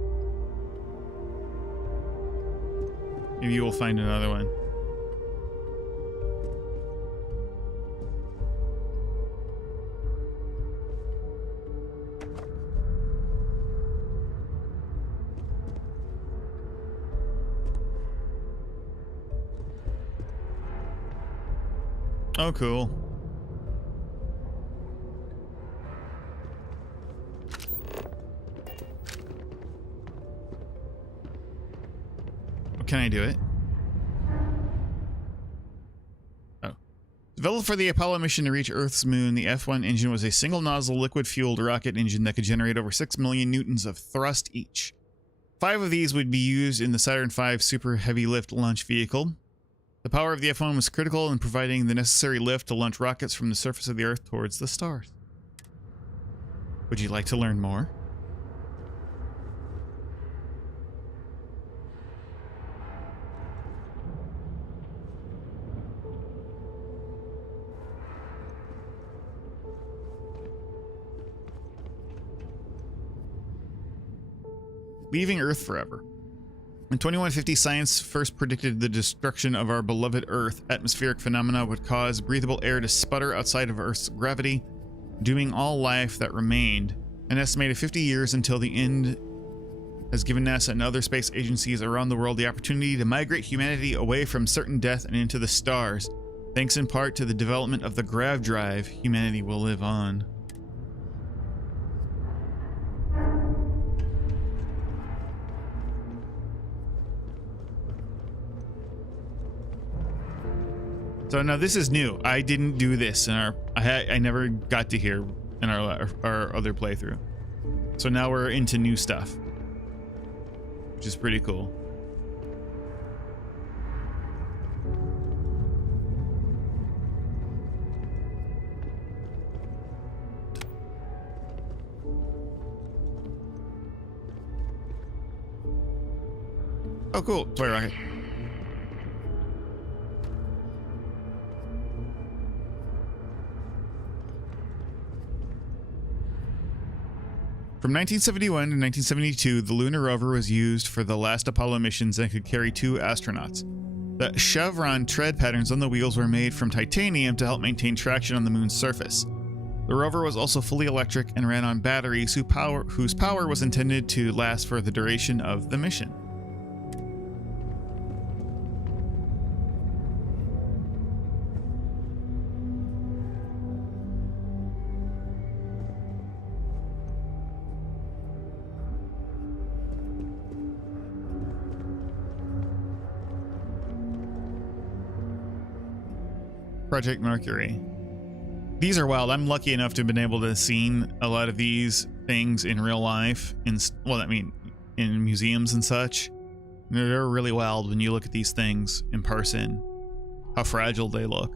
Maybe we'll find another one. Oh, cool. Can I do it? Oh. Developed for the Apollo mission to reach Earth's moon, the F-1 engine was a single-nozzle liquid-fueled rocket engine that could generate over 6 million newtons of thrust each. 5 of these would be used in the Saturn V Super Heavy Lift launch vehicle. The power of the F-1 was critical in providing the necessary lift to launch rockets from the surface of the Earth towards the stars. Would you like to learn more? Leaving Earth forever. In 2150, science first predicted the destruction of our beloved Earth. Atmospheric phenomena would cause breathable air to sputter outside of Earth's gravity, dooming all life that remained. An estimated 50 years until the end has given NASA and other space agencies around the world the opportunity to migrate humanity away from certain death and into the stars. Thanks in part to the development of the grav drive, humanity will live on. So now this is new. I didn't do this in our. I never got to here in our other playthrough. So now we're into new stuff, which is pretty cool. Oh, cool. Toy rocket. From 1971 to 1972, the lunar rover was used for the last Apollo missions and could carry 2 astronauts. The chevron tread patterns on the wheels were made from titanium to help maintain traction on the moon's surface. The rover was also fully electric and ran on batteries whose power was intended to last for the duration of the mission. Project Mercury. These are wild. I'm lucky enough to have been able to see a lot of these things in real life. In museums and such. They're really wild when you look at these things in person. How fragile they look.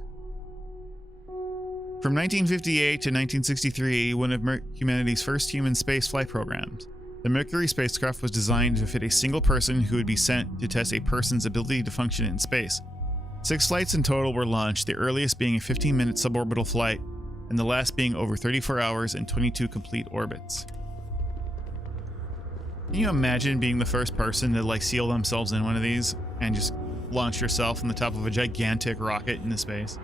From 1958 to 1963, one of humanity's first human space flight programs. The Mercury spacecraft was designed to fit a single person who would be sent to test a person's ability to function in space. 6 flights in total were launched, the earliest being a 15-minute suborbital flight, and the last being over 34 hours and 22 complete orbits. Can you imagine being the first person to seal themselves in one of these? and just launch yourself on the top of a gigantic rocket into space.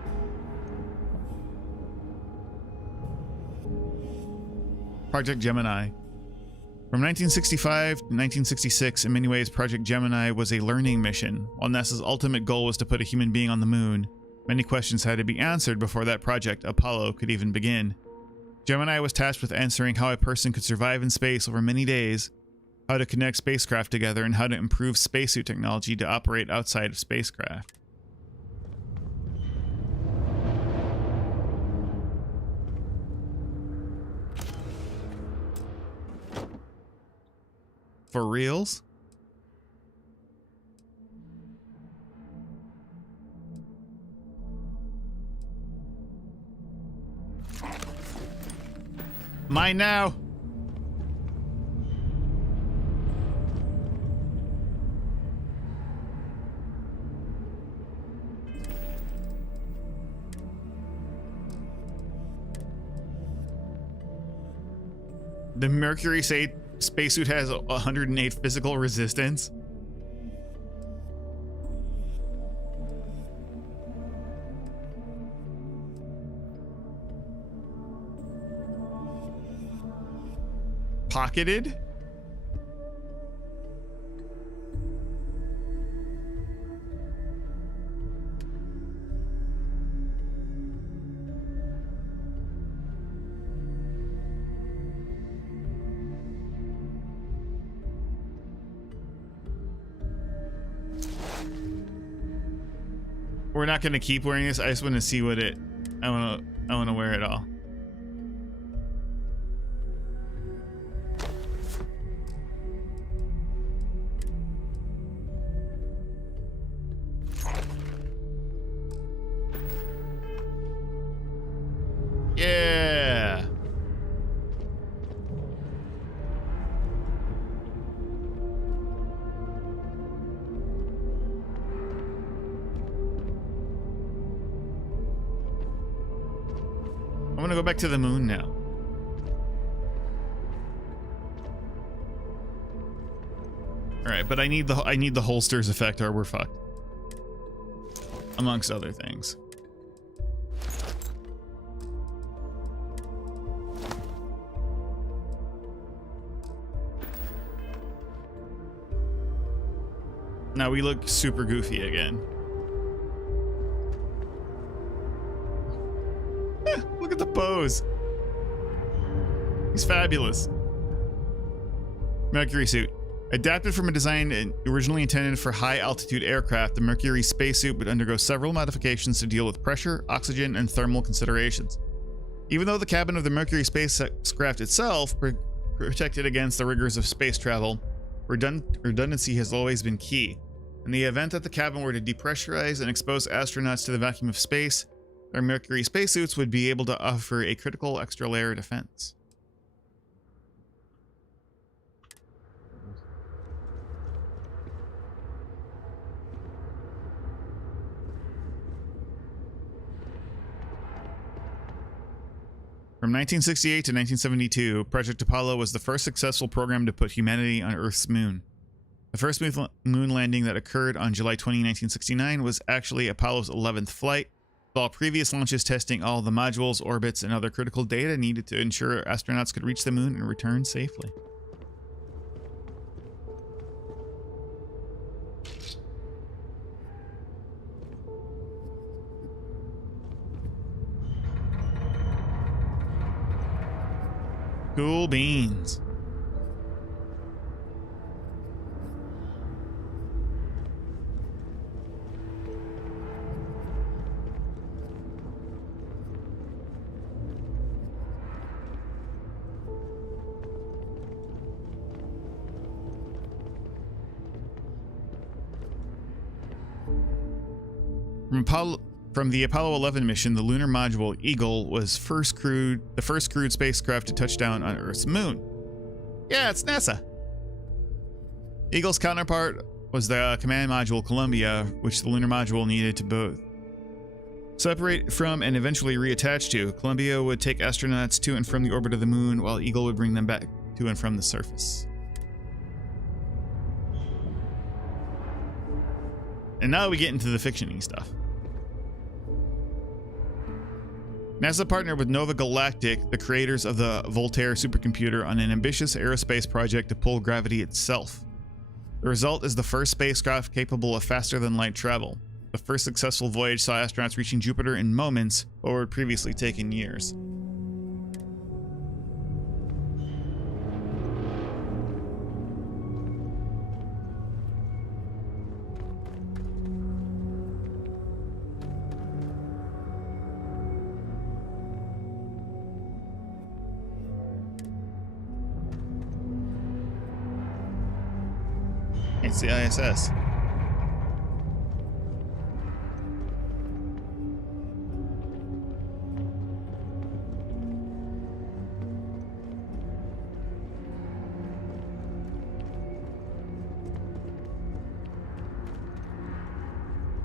Project Gemini. From 1965 to 1966, in many ways, Project Gemini was a learning mission. While NASA's ultimate goal was to put a human being on the moon, many questions had to be answered before that project, Apollo, could even begin. Gemini was tasked with answering how a person could survive in space over many days, how to connect spacecraft together, and how to improve spacesuit technology to operate outside of spacecraft. For reals? Mine now. The Mercury spacesuit has 108 physical resistance. Pocketed? We're not going to keep wearing this. I just want to see what it... I want to wear it all. Yeah. I want to go back to the moon now. All right, but I need the holsters effect or we're fucked. Amongst other things. Now we look super goofy again. Look at the pose. He's fabulous. Mercury suit. Adapted from a design originally intended for high-altitude aircraft, the Mercury spacesuit would undergo several modifications to deal with pressure, oxygen, and thermal considerations. Even though the cabin of the Mercury spacecraft itself protected against the rigors of space travel, redundancy has always been key. In the event that the cabin were to depressurize and expose astronauts to the vacuum of space, their Mercury spacesuits would be able to offer a critical extra layer of defense. From 1968 to 1972, Project Apollo was the first successful program to put humanity on Earth's moon. The first moon landing that occurred on July 20, 1969 was actually Apollo's 11th flight, with all previous launches testing all the modules, orbits, and other critical data needed to ensure astronauts could reach the moon and return safely. Cool beans. From the Apollo 11 mission, the lunar module Eagle was the first crewed spacecraft to touch down on Earth's moon. Yeah, it's NASA. Eagle's counterpart was the command module Columbia, which the lunar module needed to both separate from and eventually reattach to. Columbia would take astronauts to and from the orbit of the moon, while Eagle would bring them back to and from the surface. And now we get into the fiction-y stuff. NASA partnered with Nova Galactic, the creators of the Voltaire supercomputer, on an ambitious aerospace project to pull gravity itself. The result is the first spacecraft capable of faster-than-light travel. The first successful voyage saw astronauts reaching Jupiter in moments, what would previously taken years. It's the ISS.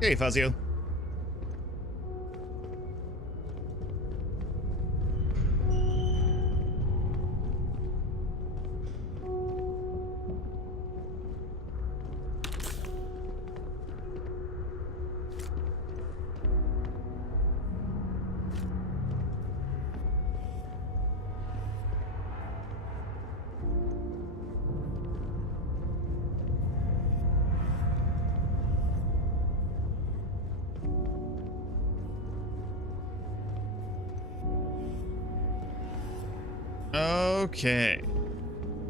Hey, Fazio. Okay.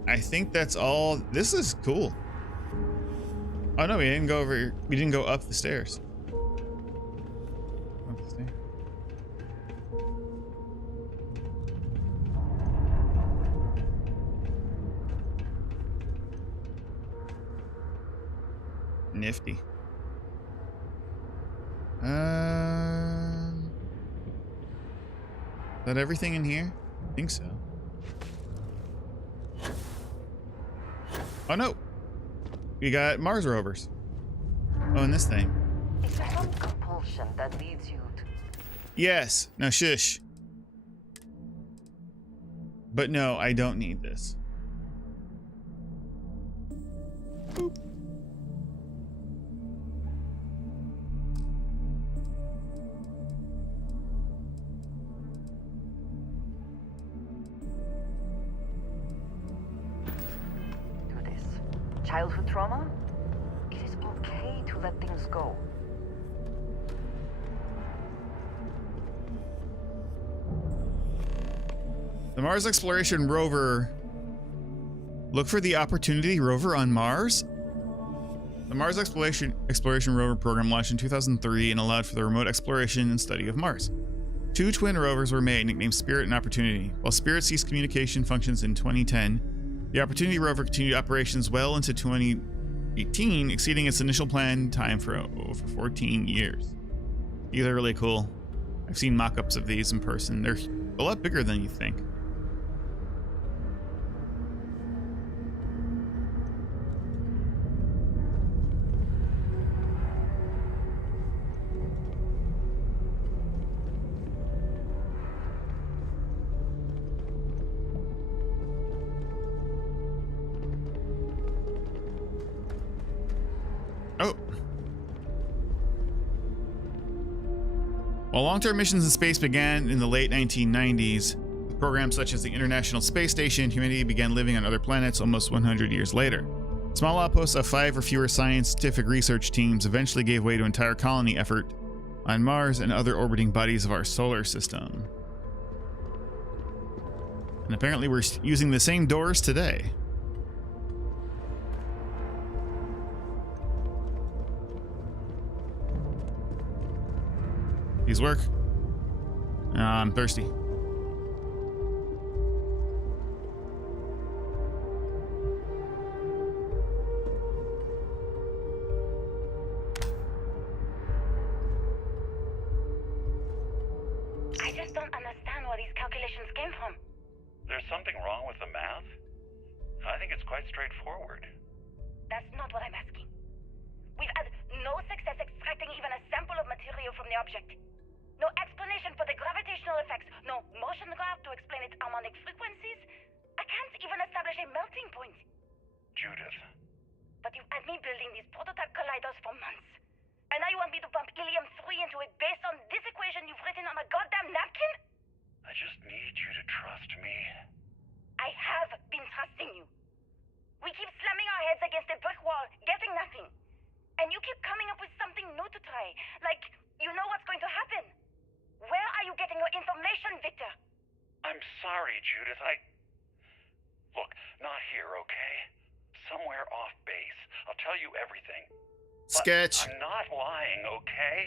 I think that's all. This is cool. Oh no, we didn't go over. We didn't go up the stairs. Up the stairs. Nifty. Is that everything in here? I think so. Oh no! We got Mars rovers. Oh, and this thing. Is there some compulsion that leads you to... Yes. Now shush. But no, I don't need this. Boop. Childhood trauma? It is okay to let things go. The Mars Exploration Rover. Look for the Opportunity rover on Mars? The Mars Exploration Rover program launched in 2003 and allowed for the remote exploration and study of Mars. 2 twin rovers were made, nicknamed Spirit and Opportunity. While Spirit ceased communication functions in 2010, the Opportunity rover continued operations well into 2018, exceeding its initial planned time for over 14 years. These are really cool. I've seen mock-ups of these in person. They're a lot bigger than you think. While long-term missions in space began in the late 1990s, with programs such as the International Space Station, humanity began living on other planets almost 100 years later. Small outposts of 5 or fewer scientific research teams eventually gave way to entire colony effort on Mars and other orbiting bodies of our solar system. And apparently we're using the same doors today. These work? I'm thirsty. I just don't understand where these calculations came from. There's something wrong with the math? I think it's quite straightforward. That's not what I'm asking. We've had no success extracting even a sample of material from the object. No explanation for the gravitational effects, no motion graph to explain its harmonic frequencies. I can't even establish a melting point. Judith. But you've had me building these prototype colliders for months. to it based on this equation you've written on a goddamn napkin? I just need you to trust me. I have been trusting you. We keep slamming our heads against a brick wall, getting nothing. And you keep coming up with something new to try. Like, you know what's going to happen. Where are you getting your information, Victor? I'm sorry, Judith. Look, not here, okay? Somewhere off base. I'll tell you everything. Sketch. But I'm not lying, okay?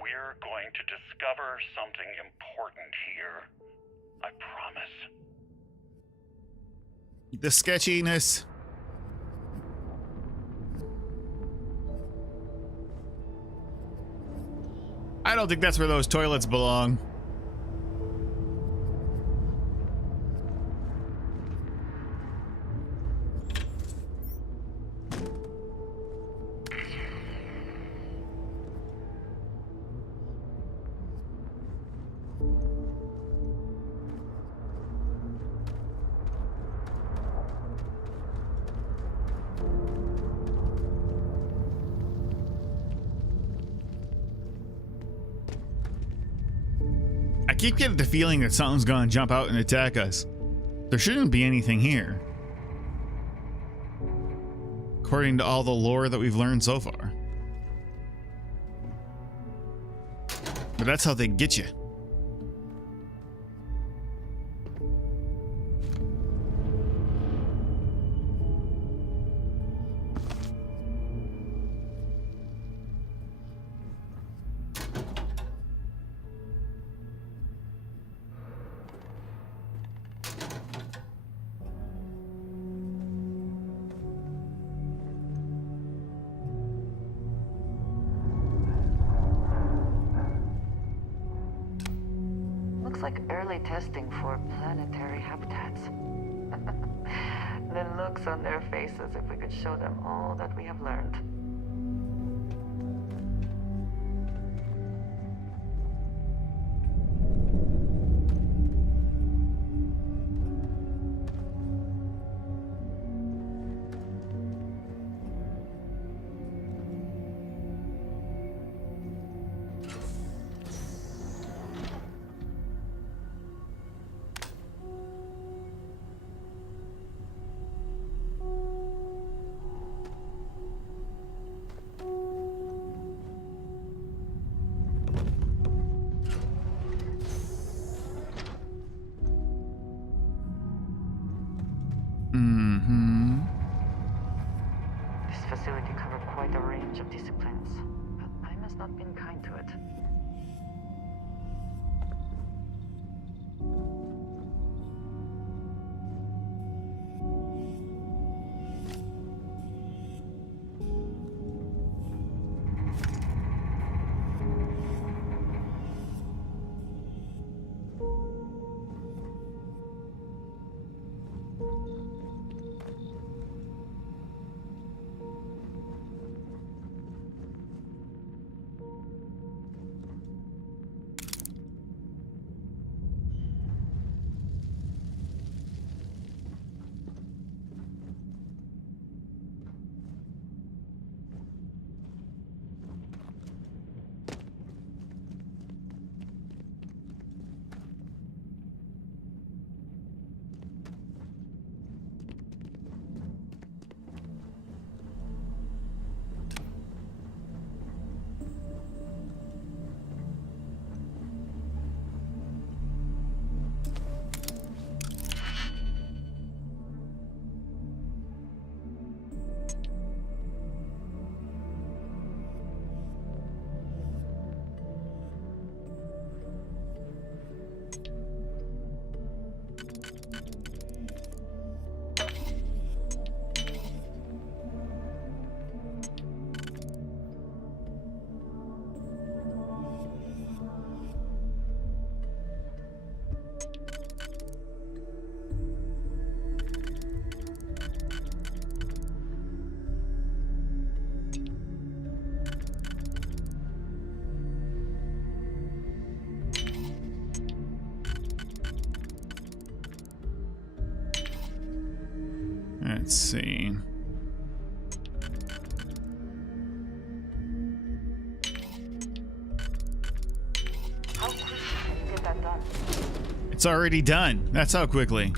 We're going to discover something important here. I promise. The sketchiness. I don't think that's where those toilets belong. I keep getting the feeling that something's gonna jump out and attack us. There shouldn't be anything here, according to all the lore that we've learned so far. But that's how they get you. Looks like early testing for planetary habitats. The looks on their faces if we could show them all that we have learned. This facility covered quite a range of disciplines, but time has not been kind to it. Let's see. It's already done. That's how quickly.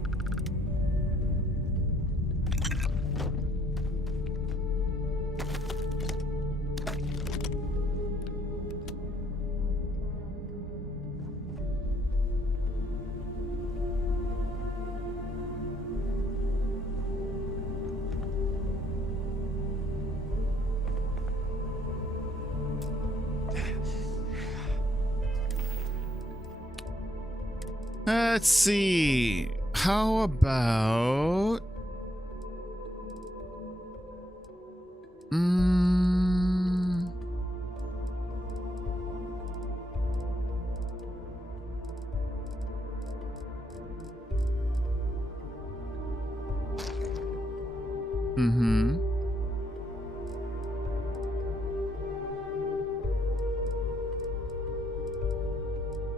Let's see. How about...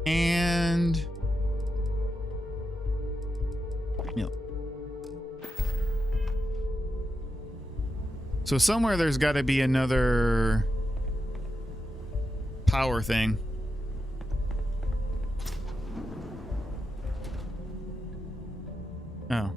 And... yeah. So somewhere there's got to be another power thing. Oh.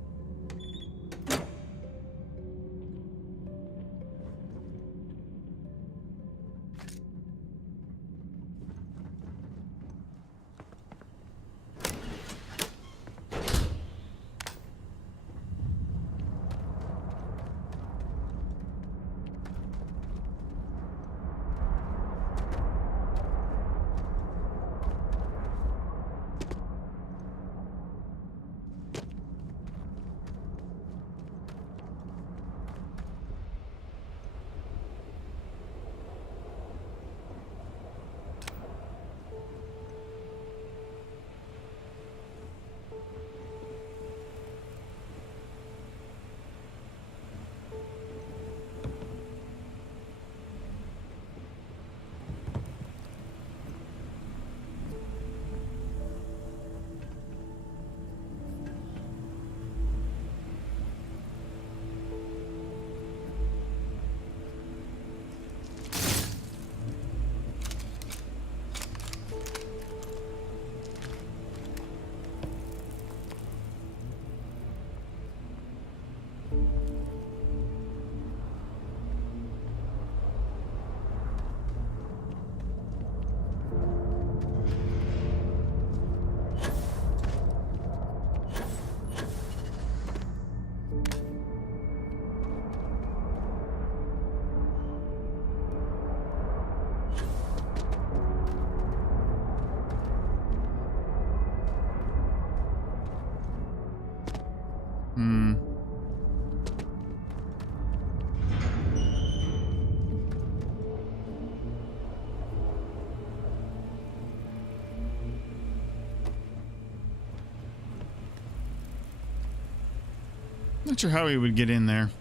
Not sure how he would get in there.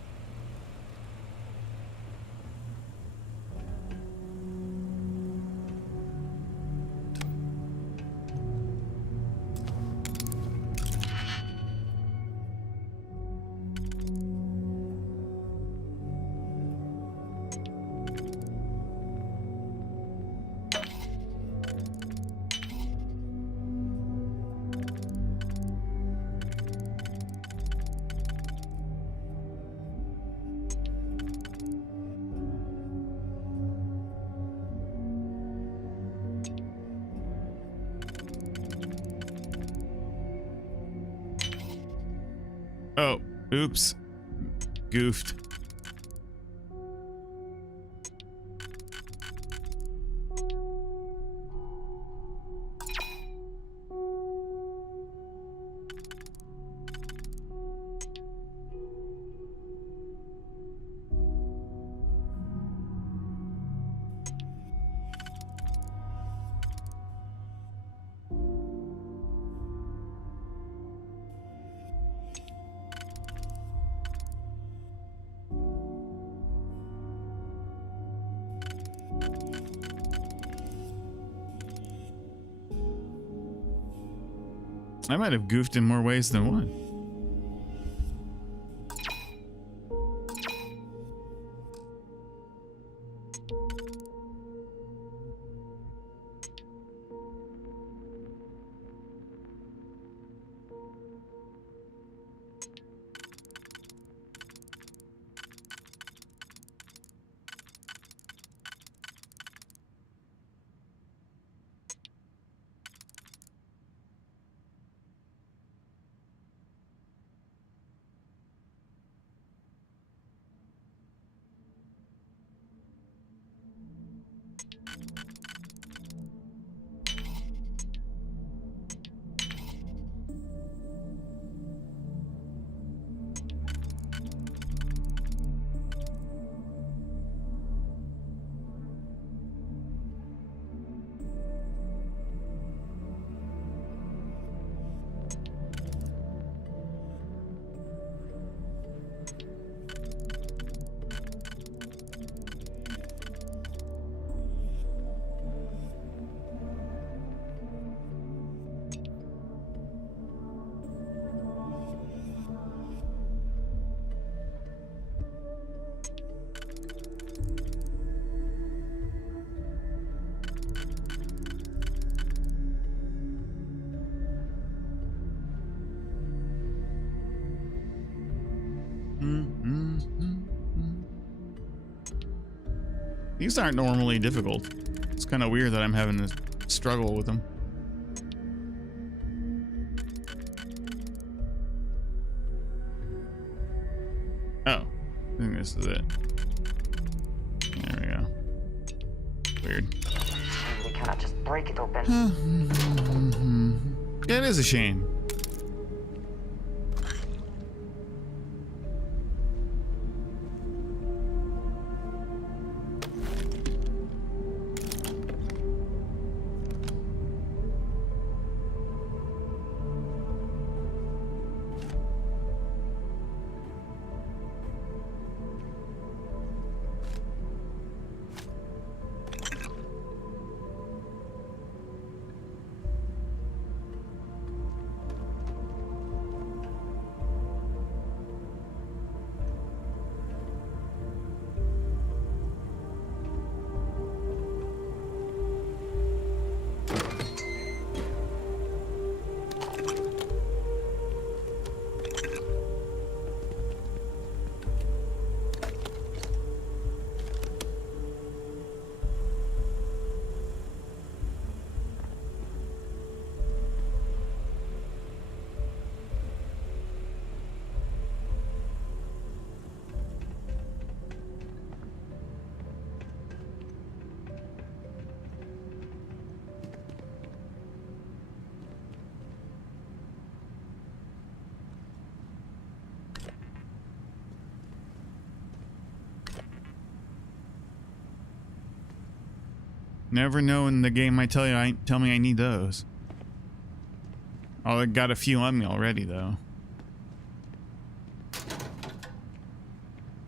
Oh, oops. Goofed. I might have goofed in more ways than one. These aren't normally difficult. It's kind of weird that I'm having to struggle with them. Oh, I think this is it. There we go. Weird. We cannot just break it open. Yeah, it is a shame. Never know in the game I tell me I need those. Oh, I got a few on me already though.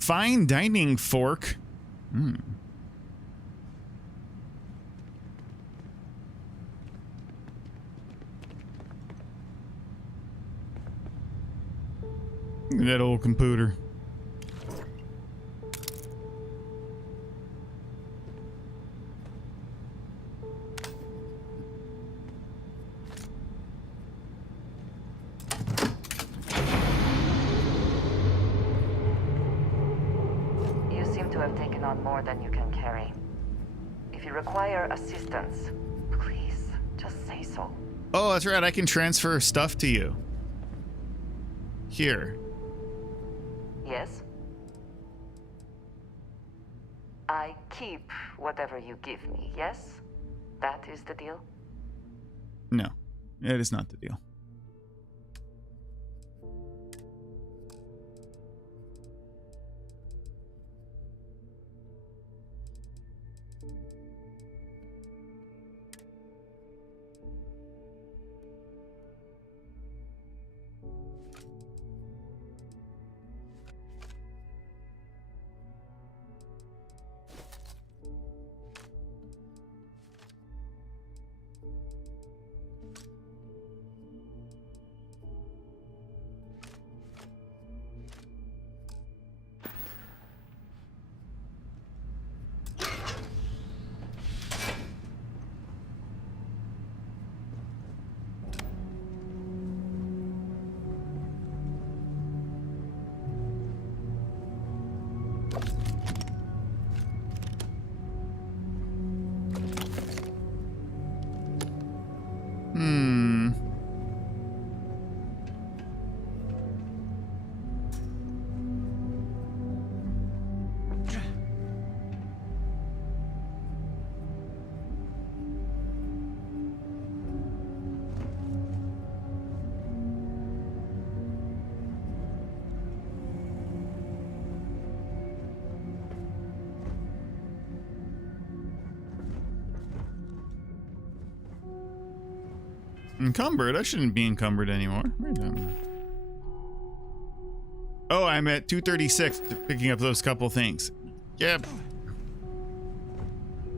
Fine dining fork. That old computer. More than you can carry. If you require assistance, please just say so. Oh, that's right. I can transfer stuff to you. Here. Yes? I keep whatever you give me, yes? That is the deal? No, it is not the deal. Encumbered? I shouldn't be encumbered anymore. Wait a minute. Oh, I'm at 236 picking up those couple things. Yep.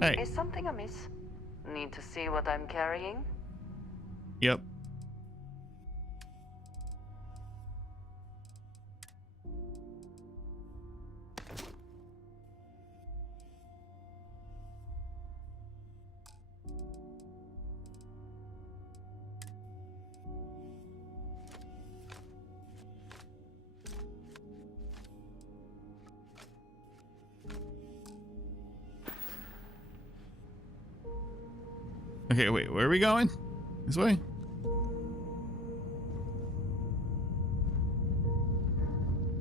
Hey. Is something amiss? Need to see what I'm carrying? Yep. Okay, wait, where are we going? This way?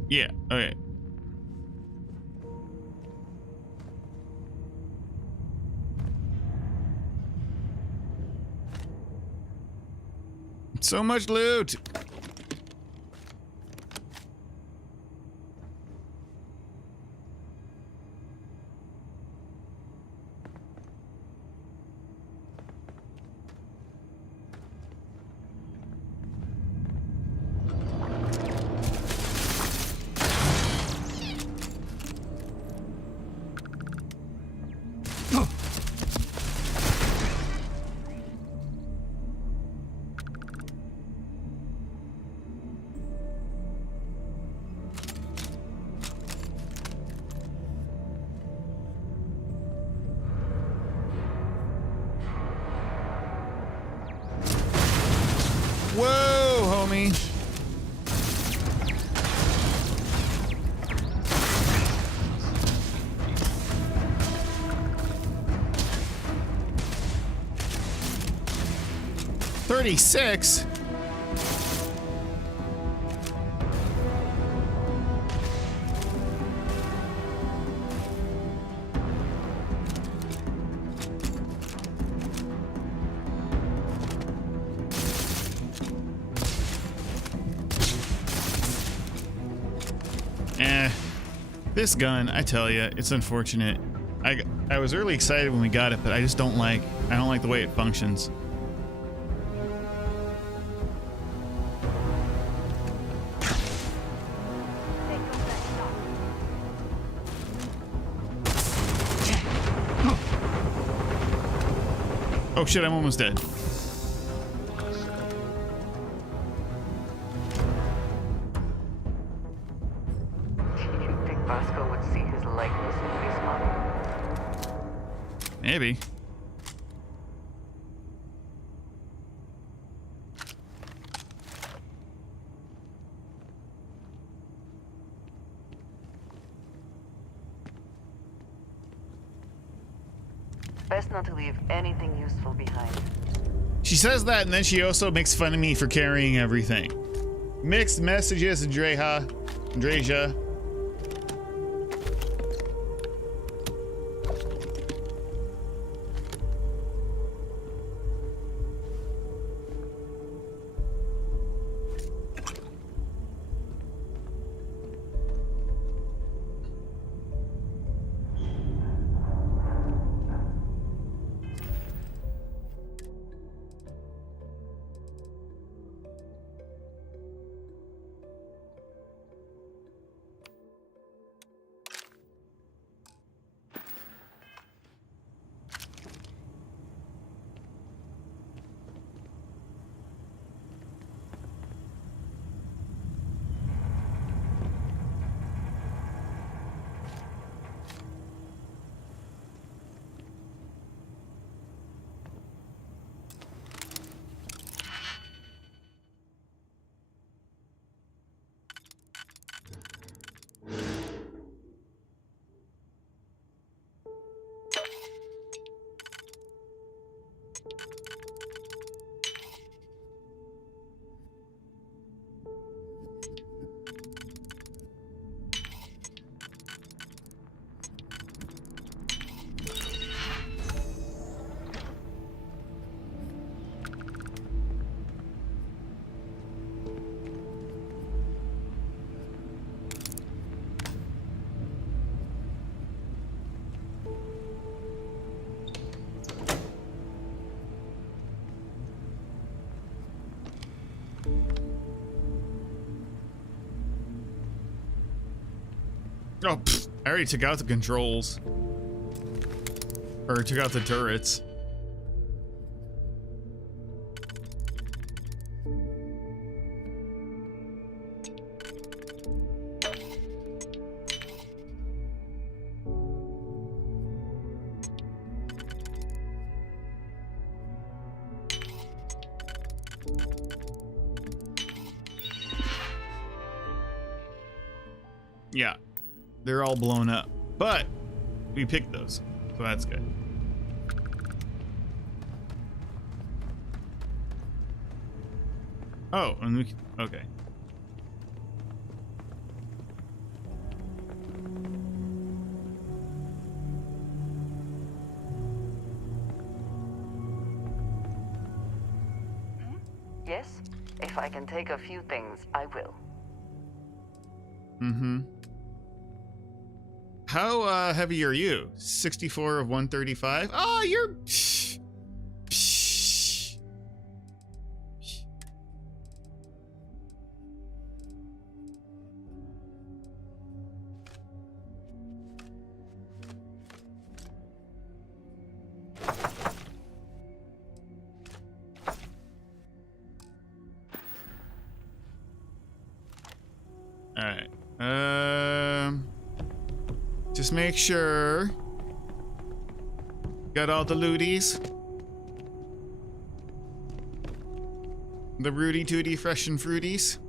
Yeah, okay. So much loot! Whoa, homie. $36? This gun, I tell you, it's unfortunate. I was really excited when we got it, but I just don't like the way it functions. Oh shit, I'm almost dead. Maybe. Best not to leave anything useful behind. She says that, and then she also makes fun of me for carrying everything. Mixed messages, Andreja. Oh, pfft, I already took out the controls. Or took out the turrets. Yeah, they're all blown up, but we picked those, so that's good. Oh, and we can, okay. Yes? If I can take a few things, I will. Mm-hmm. How heavy are you? 64 of 135? Oh, you're... Alright. Just make sure. Got all the looties. The Rudy Tooty Fresh and Fruities.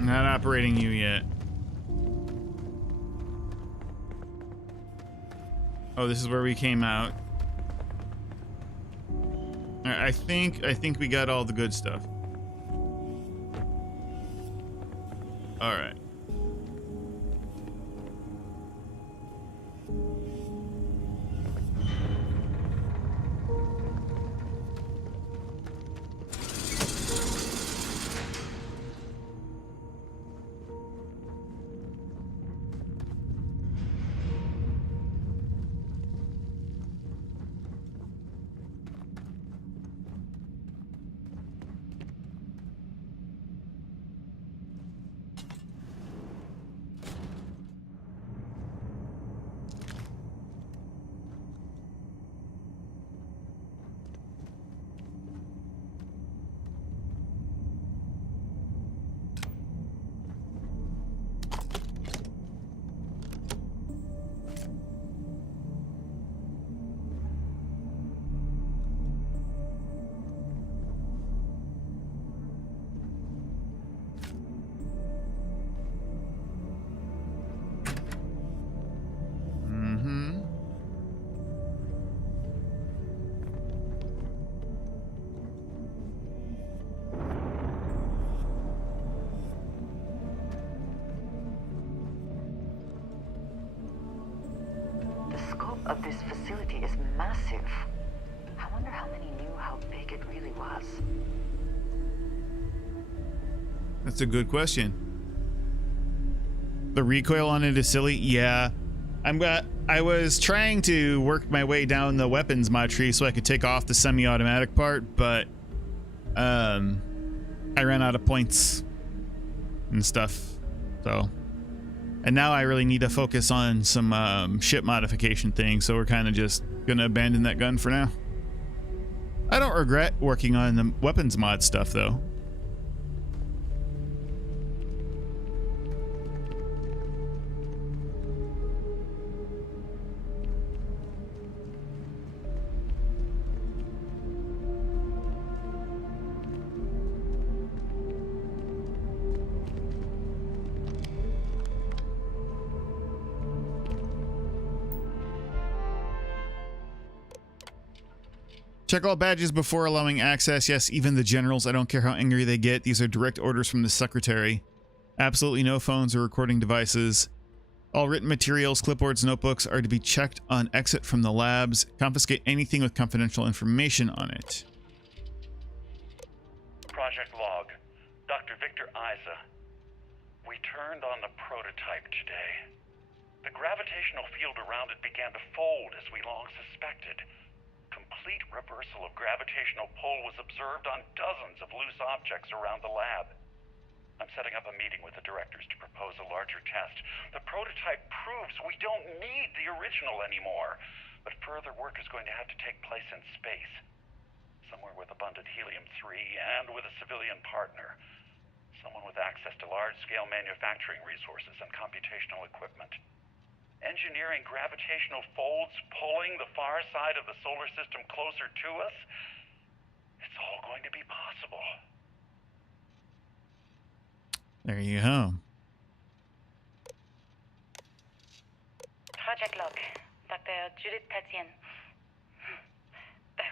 Not operating you yet. Oh, this is where we came out. I think we got all the good stuff. All right. Of this facility is massive. I wonder how many knew how big it really was. That's a good question. The recoil on it is silly. Yeah. I was trying to work my way down the weapons mod tree so I could take off the semi-automatic part, but I ran out of points and stuff. So, and now I really need to focus on some ship modification things, so we're kind of just gonna abandon that gun for now. I don't regret working on the weapons mod stuff though. Check all badges before allowing access. Yes, even the generals. I don't care how angry they get. These are direct orders from the secretary. Absolutely no phones or recording devices. All written materials, clipboards, notebooks are to be checked on exit from the labs. Confiscate anything with confidential information on it. Project log. Dr. Victor Isa. We turned on the prototype today. The gravitational field around it began to fold as we long suspected. Complete reversal of gravitational pull was observed on dozens of loose objects around the lab. I'm setting up a meeting with the directors to propose a larger test. The prototype proves we don't need the original anymore, but further work is going to have to take place in space. Somewhere with abundant helium-3 and with a civilian partner. Someone with access to large-scale manufacturing resources and computational equipment. Engineering gravitational folds pulling the far side of the solar system closer to us, it's all going to be possible. There you go. Project log. Dr. Judith Tatian.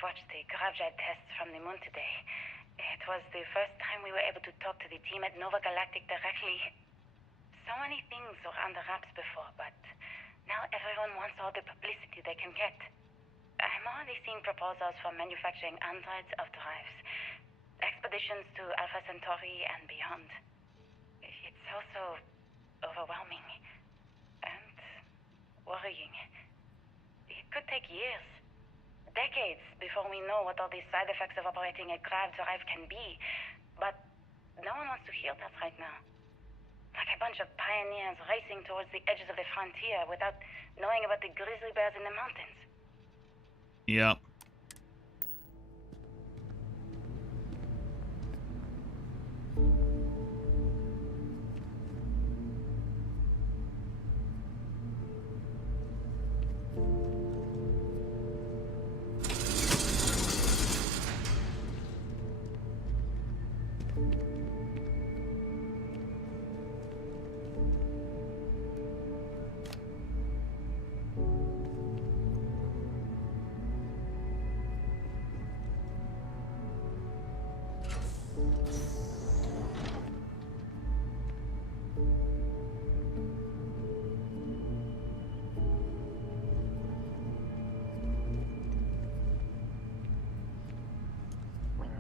watched the gravjet tests from the moon today. It was the first time we were able to talk to the team at Nova Galactic directly. So many things were under wraps before, but now everyone wants all the publicity they can get. I'm already seeing proposals for manufacturing androids of drives, expeditions to Alpha Centauri and beyond. It's also overwhelming and worrying. It could take years, decades, before we know what all the side effects of operating a grav drive can be. But no one wants to hear that right now. Like a bunch of pioneers racing towards the edges of the frontier without knowing about the grizzly bears in the mountains. Yep.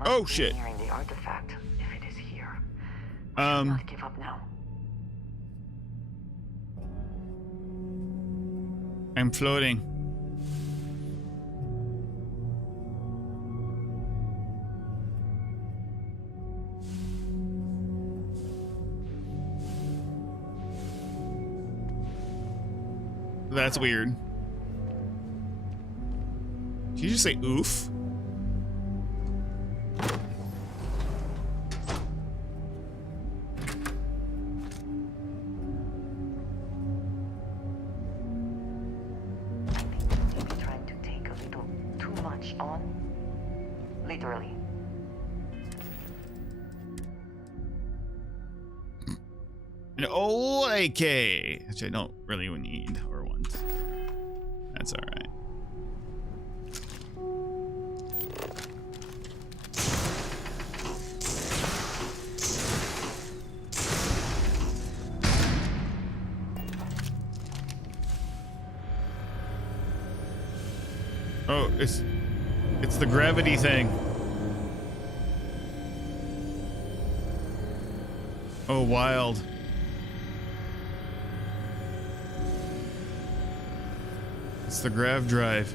Oh shit. Nearing the artifact, if it is here. We should not give up now. I'm floating. That's weird. Did you just say oof? Literally. An old AK, which I don't really need or want. That's all right. Oh, it's the gravity thing. Oh, wild. It's the grav drive.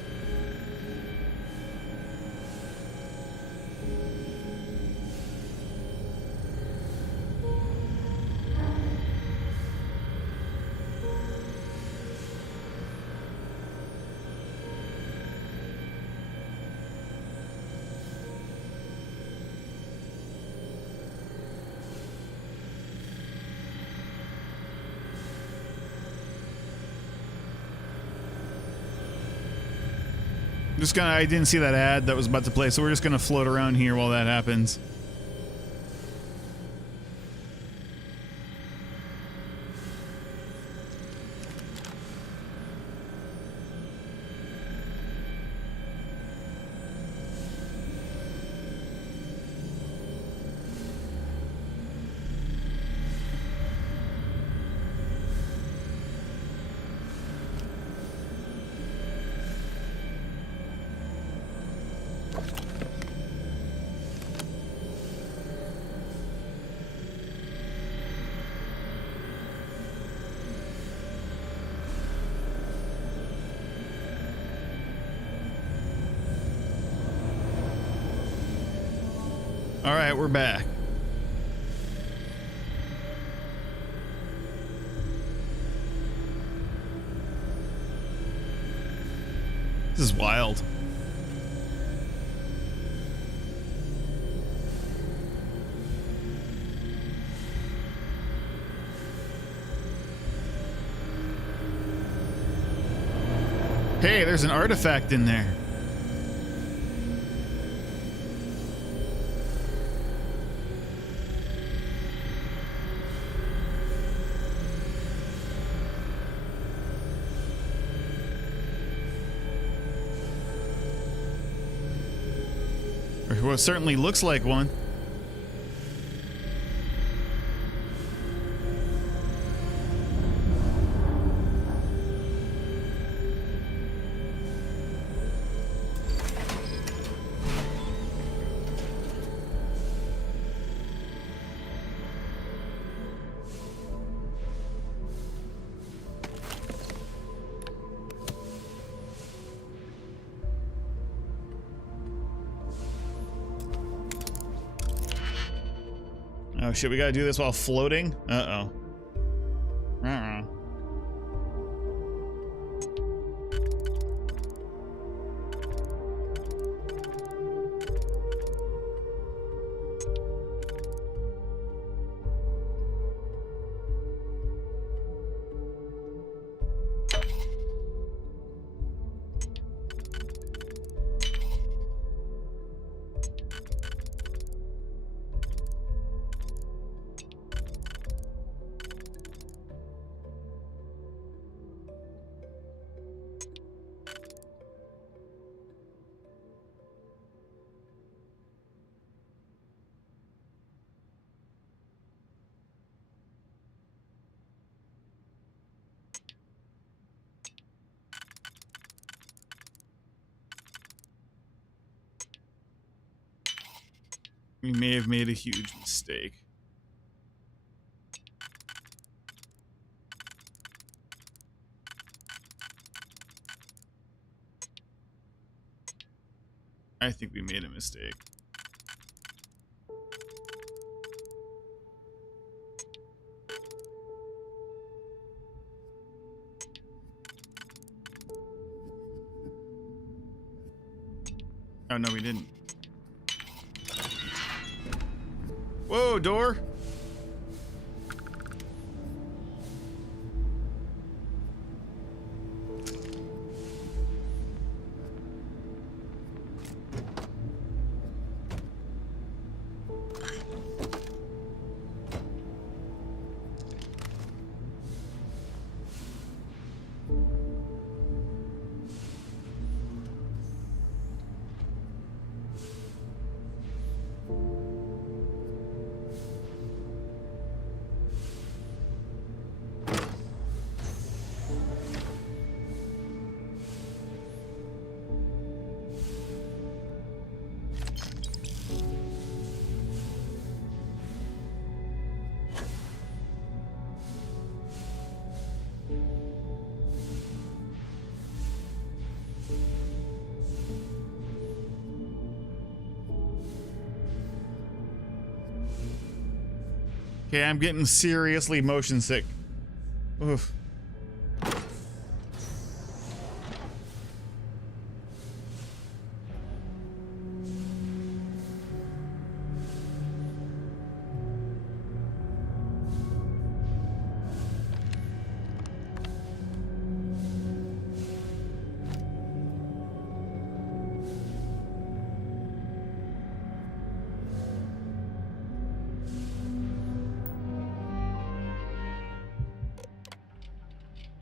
Just gonna, I didn't see that ad that was about to play, so we're just gonna float around here while that happens. All right, we're back. This is wild. Hey, there's an artifact in there. Well, it certainly looks like one. Oh shit, we gotta do this while floating? Uh-oh. Uh-oh. We may have made a huge mistake. I think we made a mistake. Oh, no, we didn't. Whoa, door. Okay, I'm getting seriously motion sick. Oof.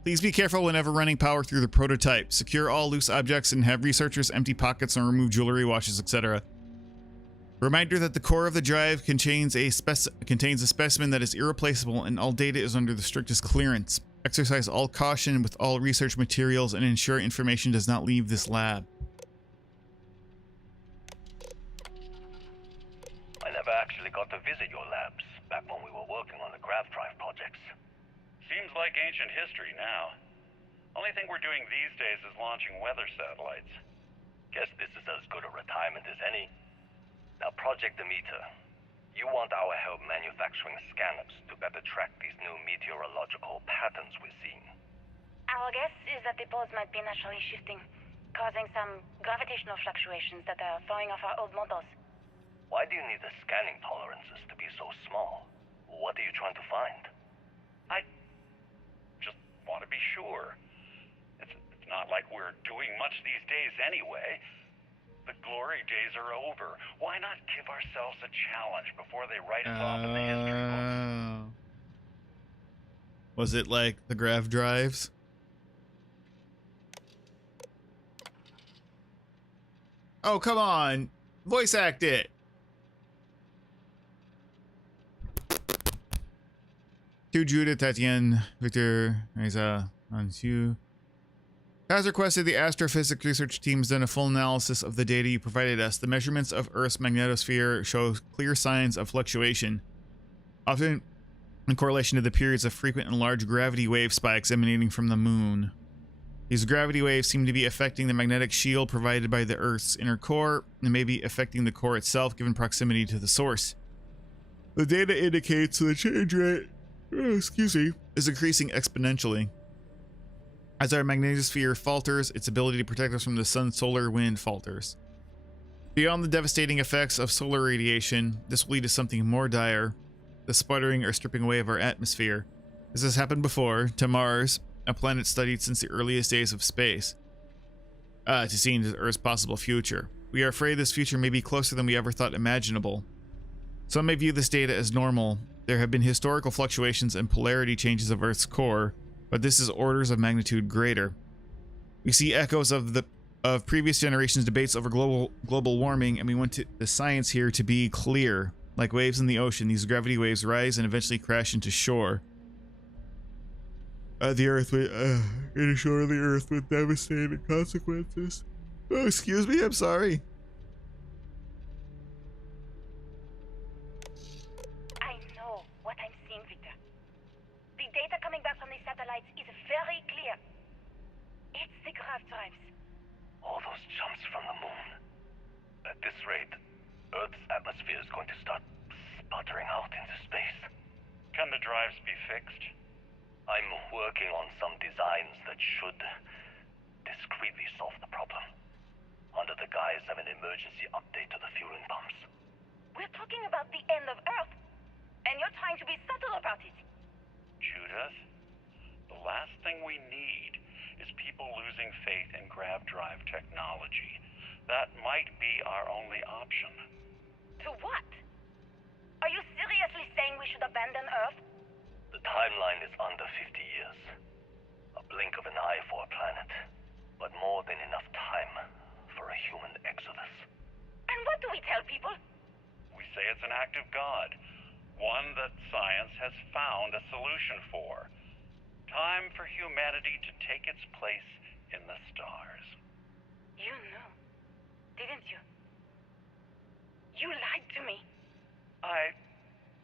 Please be careful whenever running power through the prototype. Secure all loose objects and have researchers empty pockets and remove jewelry, watches, etc. Reminder that the core of the drive contains a specimen that is irreplaceable and all data is under the strictest clearance. Exercise all caution with all research materials and ensure information does not leave this lab. I never actually got to visit your labs back when we were working on the grav drive projects. Seems like ancient history now. Only thing we're doing these days is launching weather satellites. Guess this is as good a retirement as any. Now, Project Demeter, you want our help manufacturing scanners to better track these new meteorological patterns we're seeing. Our guess is that the poles might be naturally shifting, causing some gravitational fluctuations that are throwing off our old models. Why do you need the scanning tolerances to be so small? What are you trying to find? I just want to be sure. It's not like we're doing much these days anyway. The glory days are over. Why not give ourselves a challenge before they write us off in the history books? Was it like the grav drives? Oh, come on. Voice act it. To Judith, Tatienne, Victor, Isa, Ansu. As requested, the astrophysics research team has done a full analysis of the data you provided us. The measurements of Earth's magnetosphere show clear signs of fluctuation, often in correlation to the periods of frequent and large gravity wave spikes emanating from the moon. These gravity waves seem to be affecting the magnetic shield provided by the Earth's inner core, and may be affecting the core itself given proximity to the source. The data indicates the change rate is increasing exponentially. As our magnetosphere falters, its ability to protect us from the sun's solar wind falters. Beyond the devastating effects of solar radiation, this will lead to something more dire, the sputtering or stripping away of our atmosphere. This has happened before, to Mars, a planet studied since the earliest days of space, to see into Earth's possible future. We are afraid this future may be closer than we ever thought imaginable. Some may view this data as normal. There have been historical fluctuations and polarity changes of Earth's core, but this is orders of magnitude greater. We see echoes of previous generations' debates over global warming, and we want the science here to be clear. Like waves in the ocean, these gravity waves rise and eventually crash into shore. The Earth with devastating consequences. Oh, excuse me, I'm sorry. I know what I'm seeing, Victor. The data coming back from the satellites is very clear. It's the grav drives. All those jumps from the moon. At this rate, Earth's atmosphere is going to start sputtering out into space. Can the drives be fixed? I'm working on some designs that should discreetly solve the problem, under the guise of an emergency update to the fueling pumps. We're talking about the end of Earth, and you're trying to be subtle about it. Judith, the last thing we need is people losing faith in grav drive technology. That might be our only option. To what? Are you seriously saying we should abandon Earth? The timeline is under 50 years. A blink of an eye for a planet, but more than enough time for a human exodus. And what do we tell people? We say it's an act of God, one that science has found a solution for. Time for humanity to take its place in the stars. You knew, didn't you? You lied to me.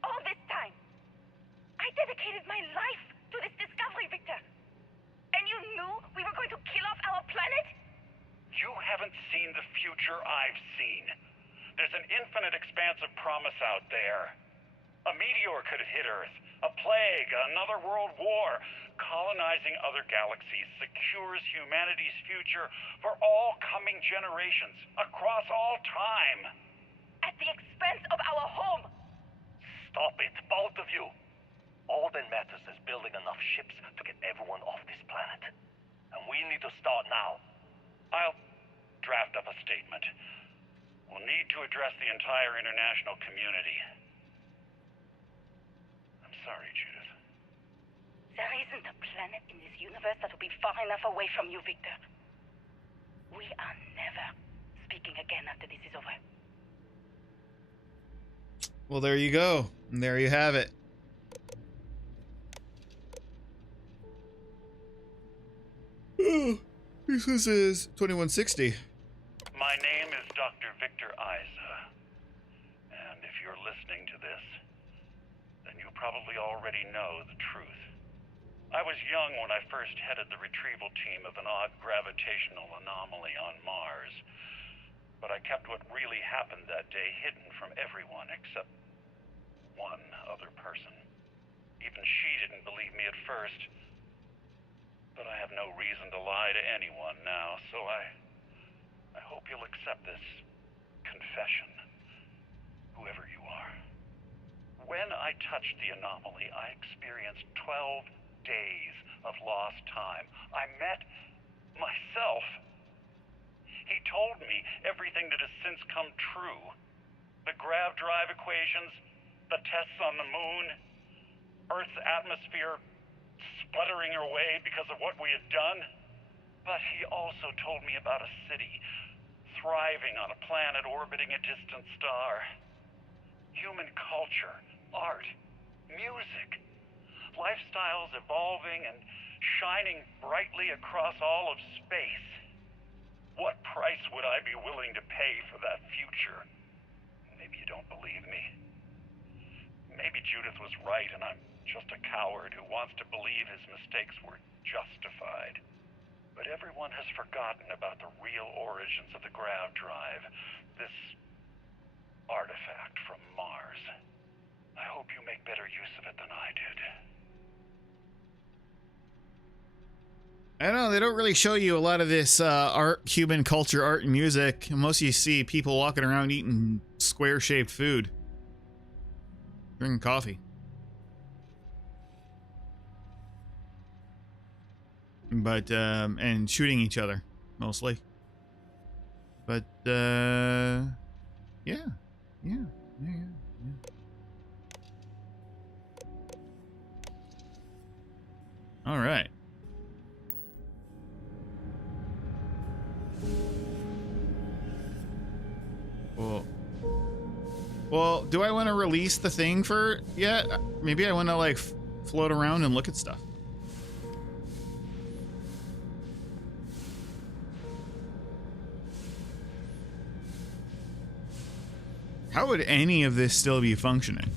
All this time, I dedicated my life to this discovery, Victor. And you knew we were going to kill off our planet? You haven't seen the future I've seen. There's an infinite expanse of promise out there. A meteor could hit Earth, a plague, another world war. Colonizing other galaxies secures humanity's future for all coming generations, across all time. At the expense of our home. Stop it, both of you. All that matters is building enough ships to get everyone off this planet. And we need to start now. I'll draft up a statement. We'll need to address the entire international community. I'm sorry, Judith. There isn't a planet in this universe that will be far enough away from you, Victor. We are never speaking again after this is over. Well, there you go. And there you have it. Oh, this is 2160. My name is Dr. Victor Isa. And if you're listening to this, then you probably already know the truth. I was young when I first headed the retrieval team of an odd gravitational anomaly on Mars. But I kept what really happened that day hidden from everyone except one other person. Even she didn't believe me at first. But I have no reason to lie to anyone now, so I hope you'll accept this confession, whoever you are. When I touched the anomaly, I experienced 12 days of lost time. I met myself. He told me everything that has since come true. The grav drive equations, the tests on the moon, Earth's atmosphere sputtering away because of what we had done. But he also told me about a city thriving on a planet orbiting a distant star. Human culture, art, music, lifestyles evolving and shining brightly across all of space. What price would I be willing to pay for that future? Maybe you don't believe me. Maybe Judith was right and I'm just a coward who wants to believe his mistakes were justified. But everyone has forgotten about the real origins of the grav drive, this artifact from Mars. I hope you make better use of it than I did. I don't know, they don't really show you a lot of this art, human culture, art, and music. Most you see people walking around eating square-shaped food. Drinking coffee. But, and shooting each other, mostly. But, yeah. All right. Well, do I want to release the thing for yet? Maybe I want to like float around and look at stuff. How would any of this still be functioning?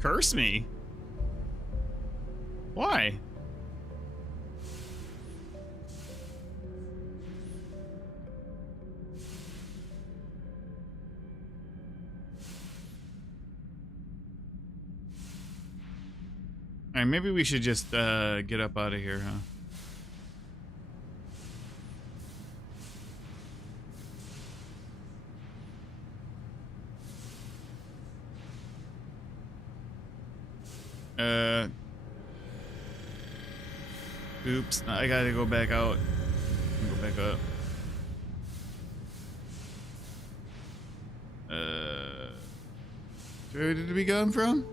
Curse me? Why? Alright, maybe we should just get up out of here, huh? Oops, I gotta go back out. Go back up. Where did we come from?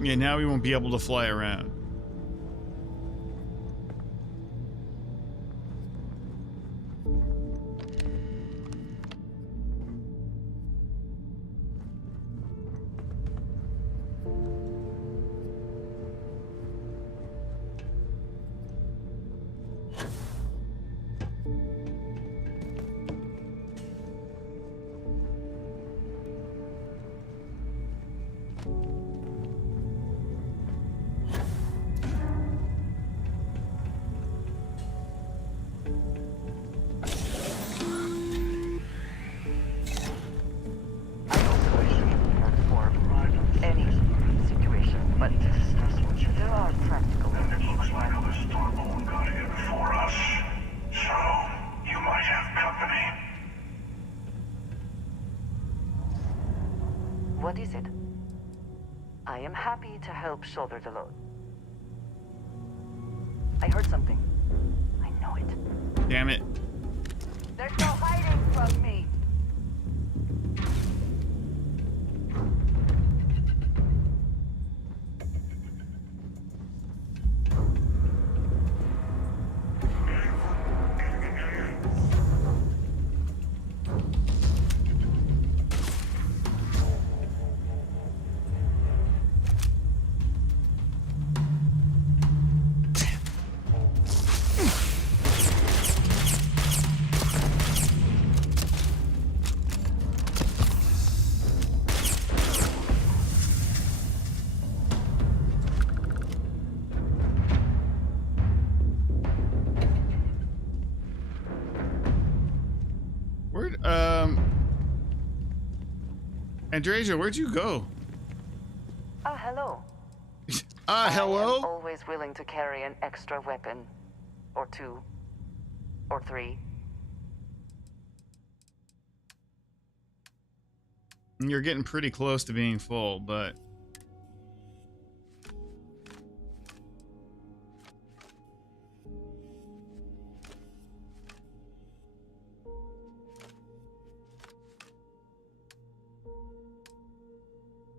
Yeah, now we won't be able to fly around. What is it? I am happy to help shoulder the load. I heard something. I know it. Damn it. There's no hiding from me. Andreja, where'd you go? Oh, hello. Hello? I am always willing to carry an extra weapon. Or two. Or three. You're getting pretty close to being full, but...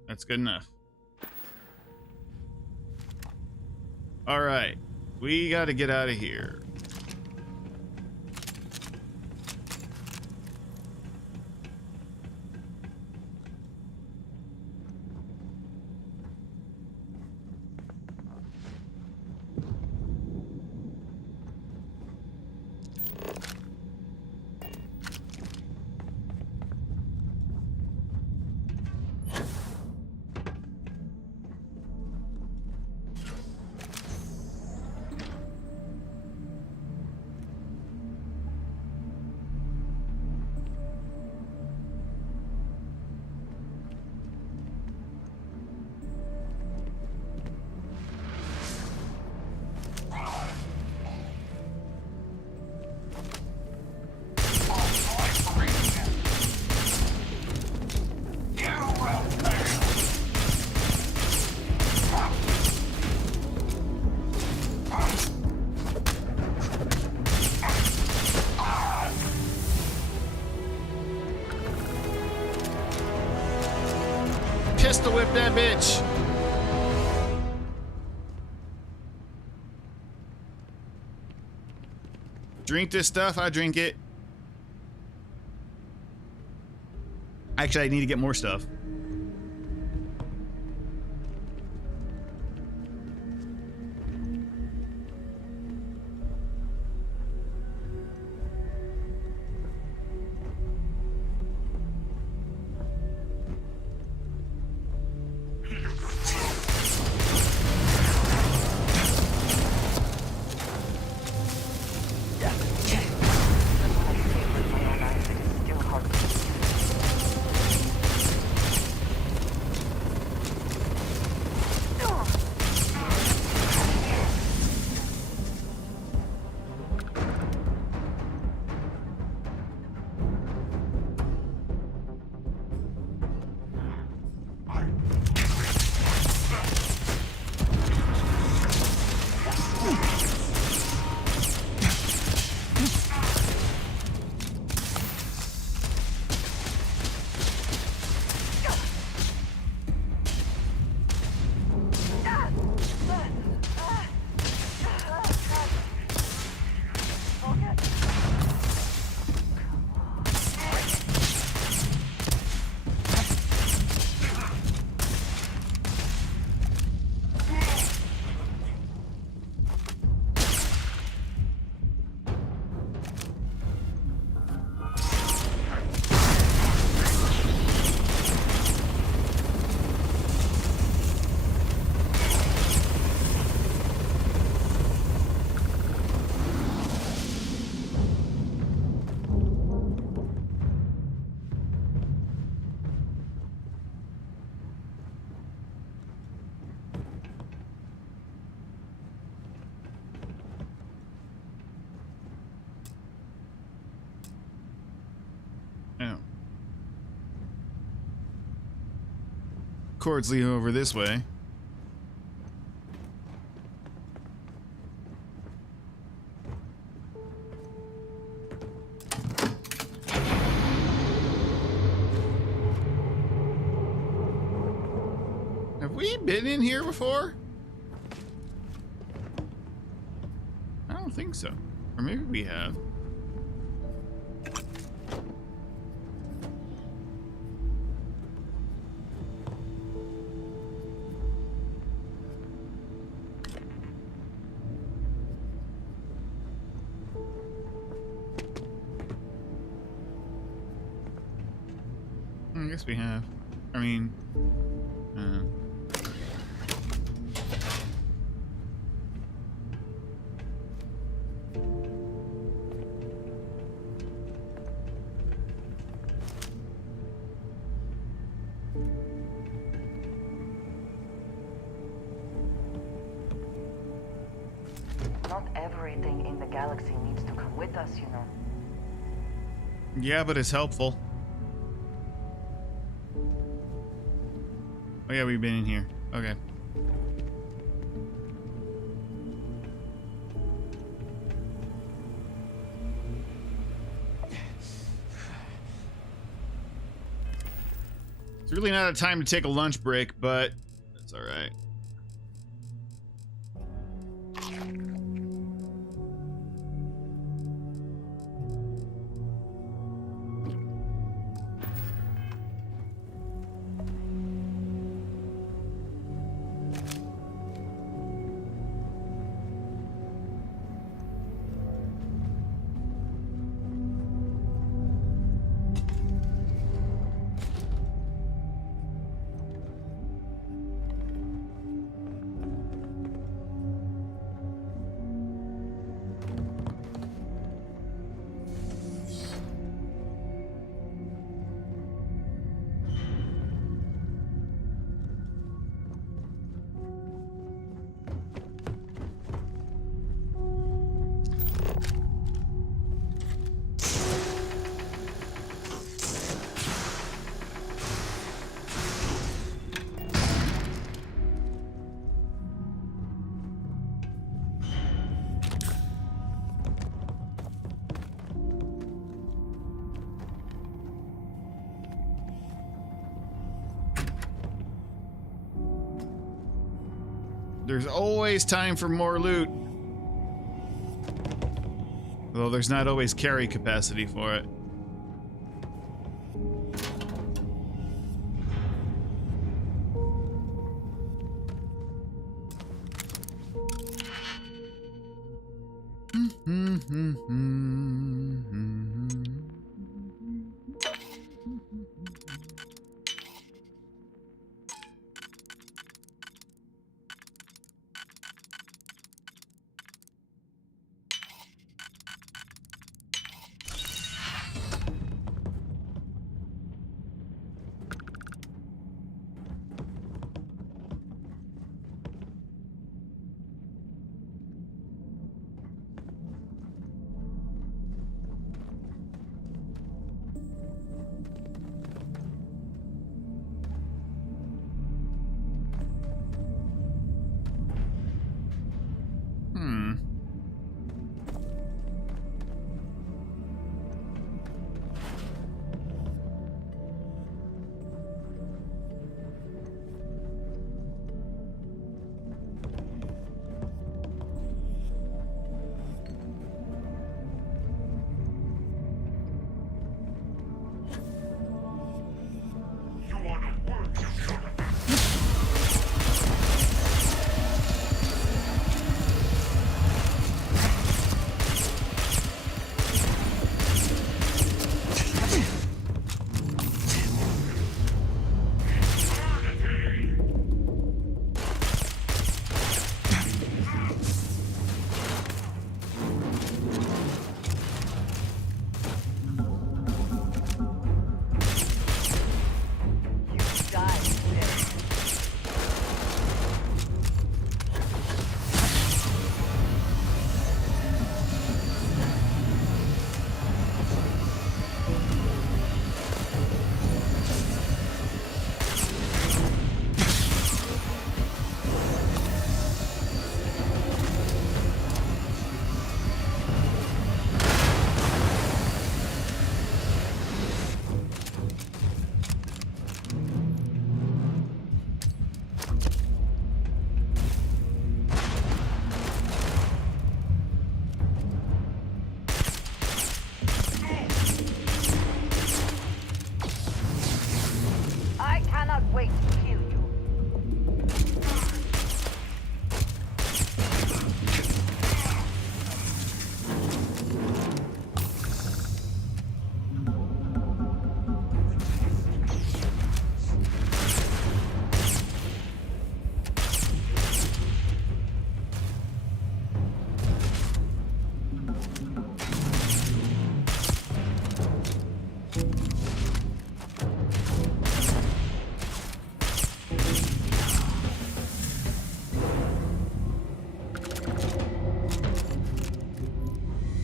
That's good enough. All right, we got to get out of here. Pistol whip that bitch. Drink this stuff, I drink it. Actually, I need to get more stuff. cords lead over this way. Have we been in here before? I don't think so. Or maybe we have. I guess we have. I mean, Not everything in the galaxy needs to come with us, you know. yeah, but it's helpful. Oh yeah, we've been in here. Okay. It's really not a time to take a lunch break, but that's all right. There's always time for more loot. Although there's not always carry capacity for it.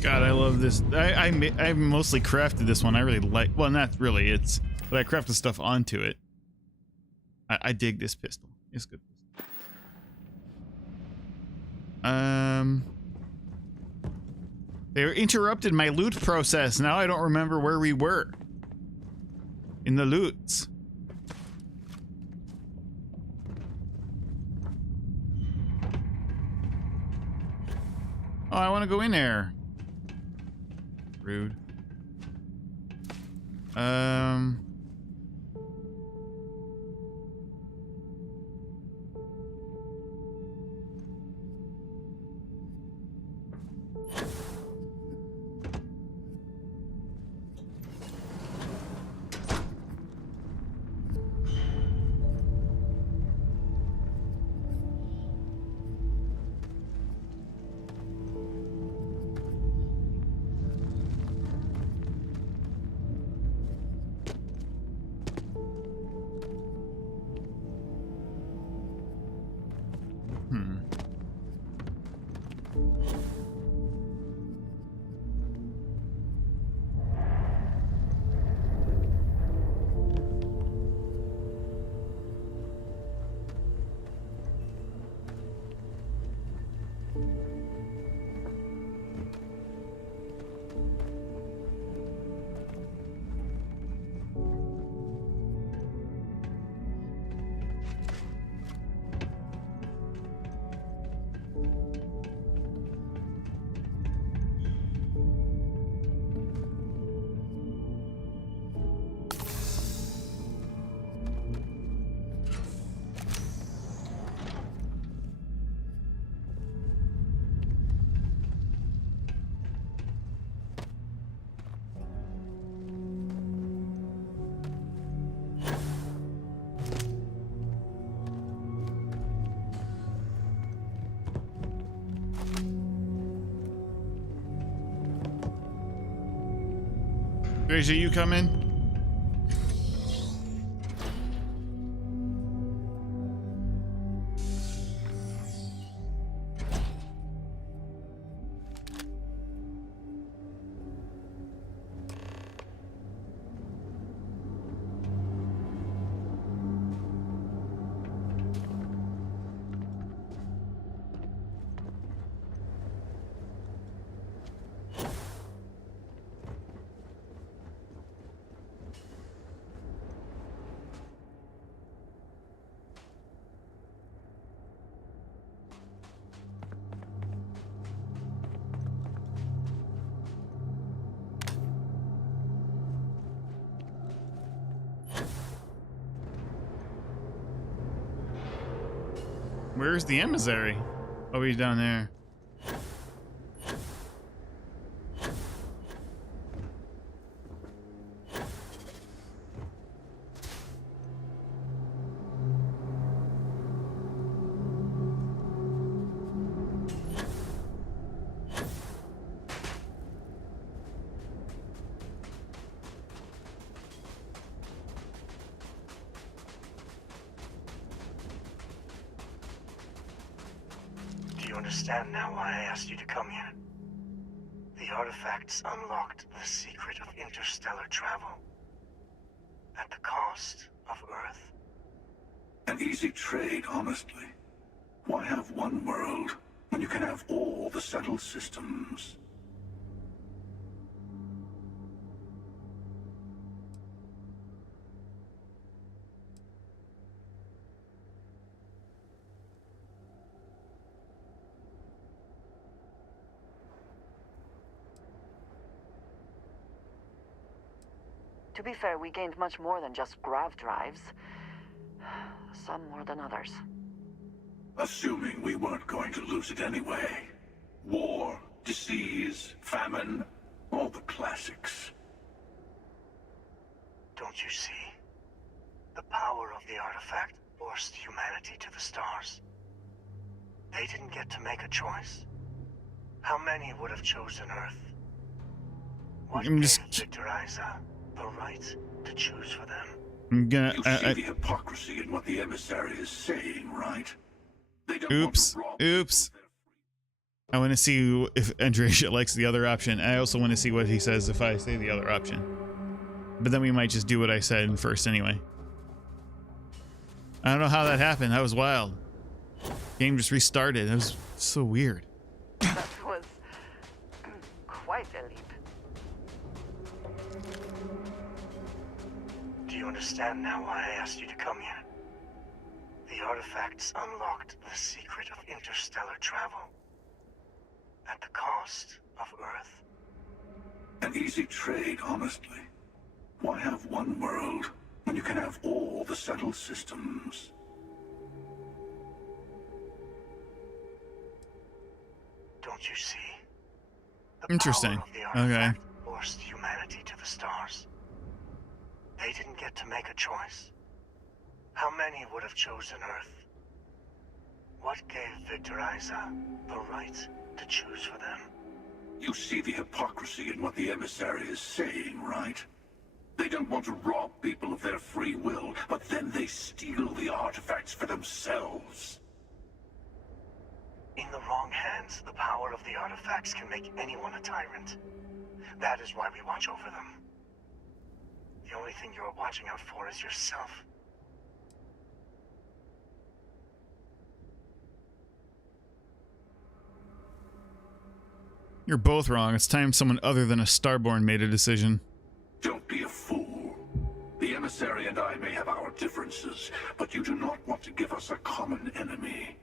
God, I love this. I mostly crafted this one. I really like. Well, not really. But I crafted stuff onto it. I dig this pistol. It's good. They interrupted my loot process. Now I don't remember where we were in the loots. Oh, I want to go in there. Rude. Gracie, you come in? Where's the emissary? Oh, he's down there. You understand now why I asked you to come here? The artifacts unlocked the secret of interstellar travel. At the cost of Earth. An easy trade, honestly. Why have one world when you can have all the settled systems? To be fair, we gained much more than just grav drives. Some more than others. Assuming we weren't going to lose it anyway. War, disease, famine, all the classics. Don't you see? The power of the artifact forced humanity to the stars. They didn't get to make a choice. How many would have chosen Earth? What gave Victor Isa the right to choose for them? I'm gonna. You see the hypocrisy in what the emissary is saying, right? They don't Oops. want to rob Oops. I want to see if Andrea likes the other option. I also want to see what he says if I say the other option. But then we might just do what I said first anyway. I don't know how that happened. That was wild. Game just restarted. It was so weird. That was quite a leap. Do you understand now why I asked you to come here? The artifacts unlocked the secret of interstellar travel. At the cost of Earth. An easy trade, honestly. Why have one world when you can have all the settled systems? Don't you see? Interesting. Power of the Okay. artifact forced humanity to the stars. They didn't get to make a choice. How many would have chosen Earth? What gave Victor Isa the right to choose for them? You see the hypocrisy in what the emissary is saying, right? They don't want to rob people of their free will, but then they steal the artifacts for themselves. In the wrong hands, the power of the artifacts can make anyone a tyrant. That is why we watch over them. The only thing you're watching out for is yourself. You're both wrong. It's time someone other than a Starborn made a decision. Don't be a fool. The emissary and I may have our differences, but you do not want to give us a common enemy.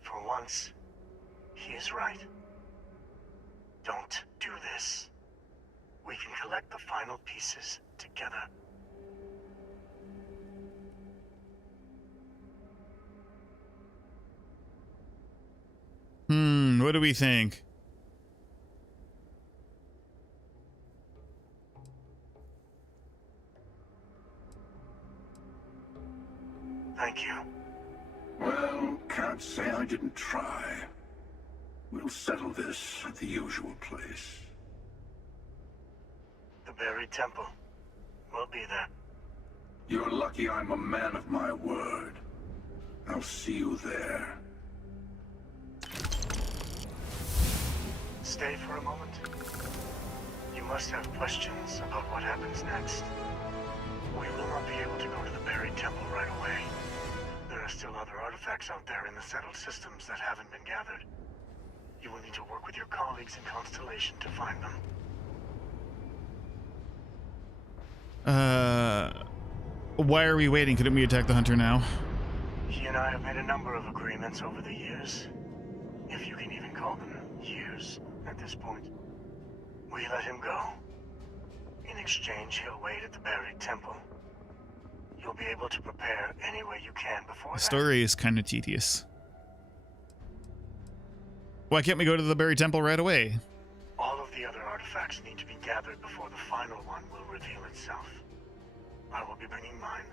For once, he is right. Don't do this. We can collect the final pieces together. What do we think? Thank you. Well, can't say I didn't try. We'll settle this at the usual place. The buried temple. We'll be there. You're lucky I'm a man of my word. I'll see you there. Stay for a moment. You must have questions about what happens next. We will not be able to go to the buried temple right away. There are still other artifacts out there in the settled systems that haven't been gathered. You will need to work with your colleagues in Constellation to find them. Why are we waiting? Couldn't we attack the hunter now? He and I have made a number of agreements over the years. If you can even call them years at this point. We let him go. In exchange, he'll wait at the buried temple. You'll be able to prepare any way you can before The that. story is kind of tedious. Why can't we go to the buried temple right away? All of the other artifacts need to be gathered before the final one will reveal itself. I will be bringing mine.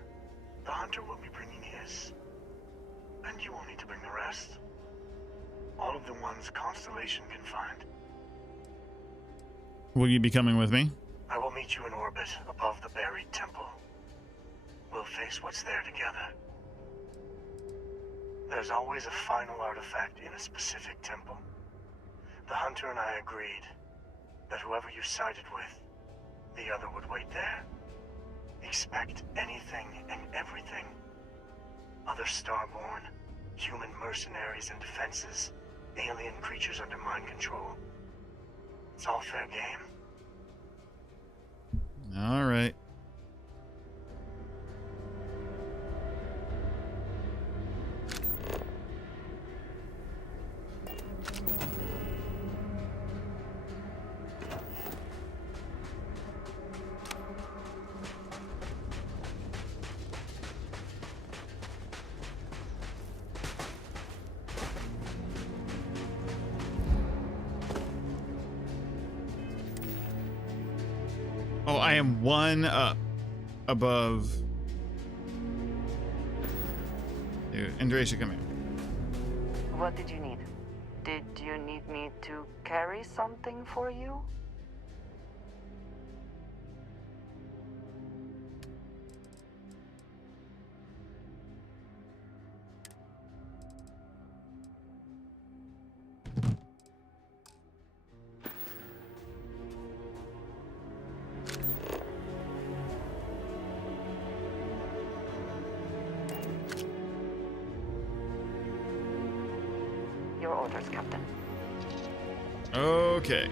The hunter will be bringing his. And you will need to bring the rest. All of the ones Constellation can find. Will you be coming with me? I will meet you in orbit above the buried temple. We'll face what's there together. There's always a final artifact in a specific temple. The hunter and I agreed that whoever you sided with, the other would wait there. Expect anything and everything. Other Starborn, human mercenaries and defenses, alien creatures under mind control. It's all fair game. All right. Oh, I am one up above. Dude, Andrea should come here. What did you need? Did you need me to carry something for you? orders, Captain. Okay.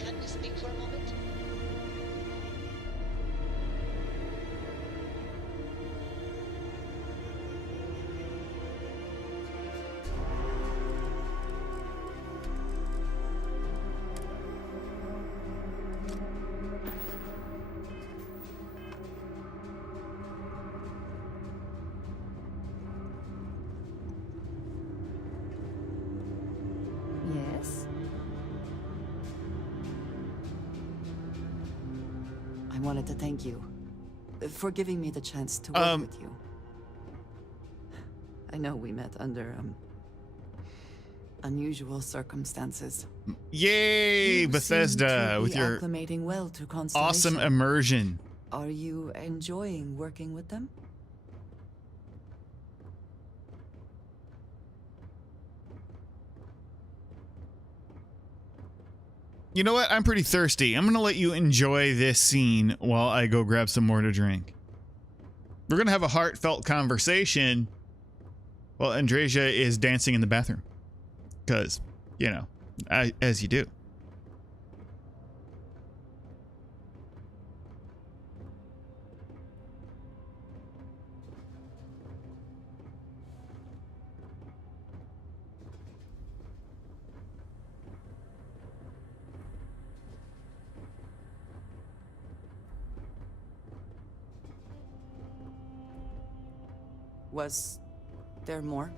Can we speak for a moment? Yes? I wanted to thank you for giving me the chance to work with you. I know we met under, unusual circumstances. Yay, You Bethesda, seem to with be your acclimating well to awesome Constellation. immersion. Are you enjoying working with them? You know what? I'm pretty thirsty. I'm going to let you enjoy this scene while I go grab some more to drink. We're going to have a heartfelt conversation while Andreja is dancing in the bathroom. Because, you know, as you do. Was there more?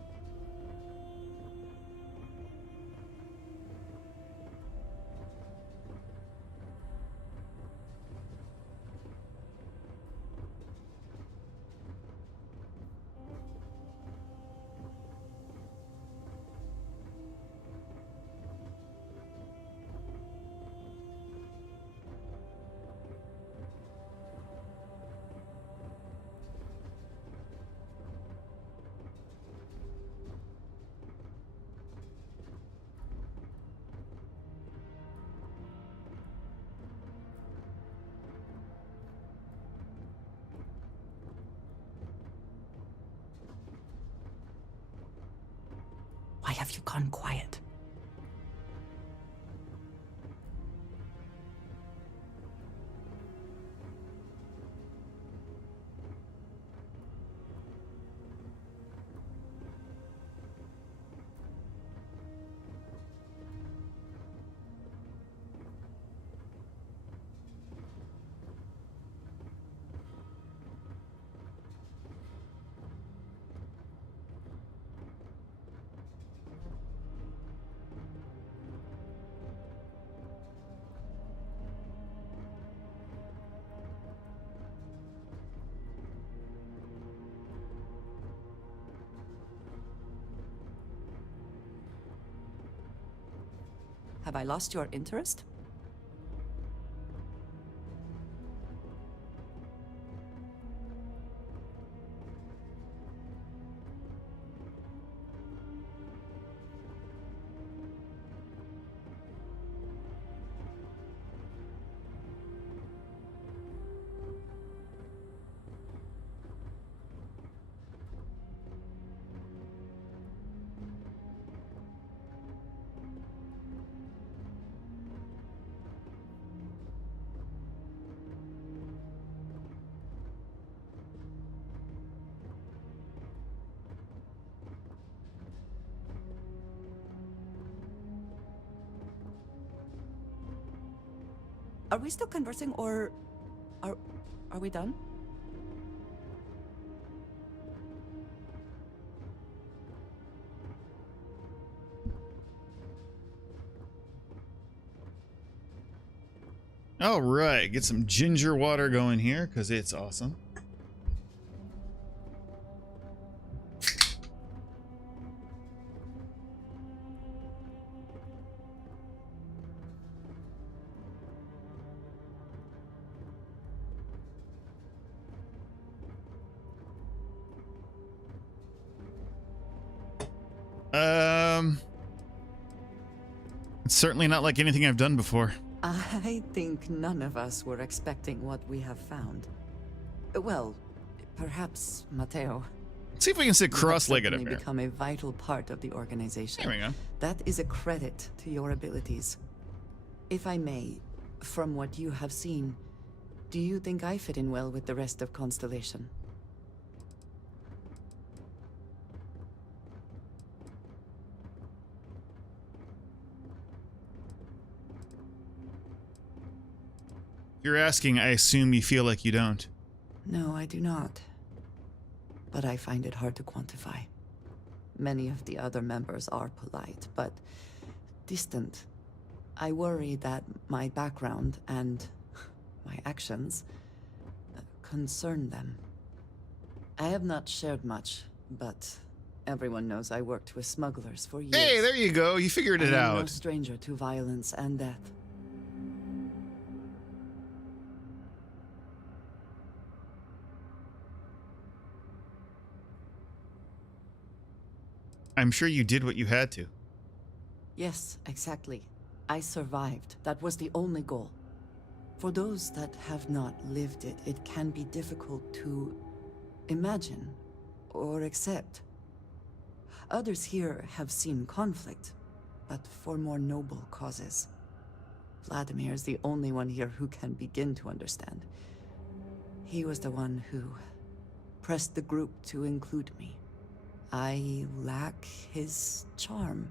Why have you gone quiet? Have I lost your interest? Are we still conversing, or are we done? All right, get some ginger water going here because it's awesome. It's certainly not like anything I've done before. I think none of us were expecting what we have found. Well, Perhaps, Matteo. Let's see if we can sit cross-legged up you have here. become a vital part of the organization. There we go. That is a credit to your abilities. If I may, from what you have seen, do you think I fit in well with the rest of Constellation? You're asking, I assume you feel like you don't. No, I do not. But I find it hard to quantify. Many of the other members are polite, but distant. I worry that my background and my actions concern them. I have not shared much, but everyone knows I worked with smugglers for years. Hey, there you go. You figured it I am no out. stranger to violence and death. I'm sure you did what you had to. Yes, exactly. I survived. That was the only goal. For those that have not lived it, it can be difficult to imagine or accept. Others here have seen conflict, but for more noble causes. Vladimir is the only one here who can begin to understand. He was the one who pressed the group to include me. I lack his charm.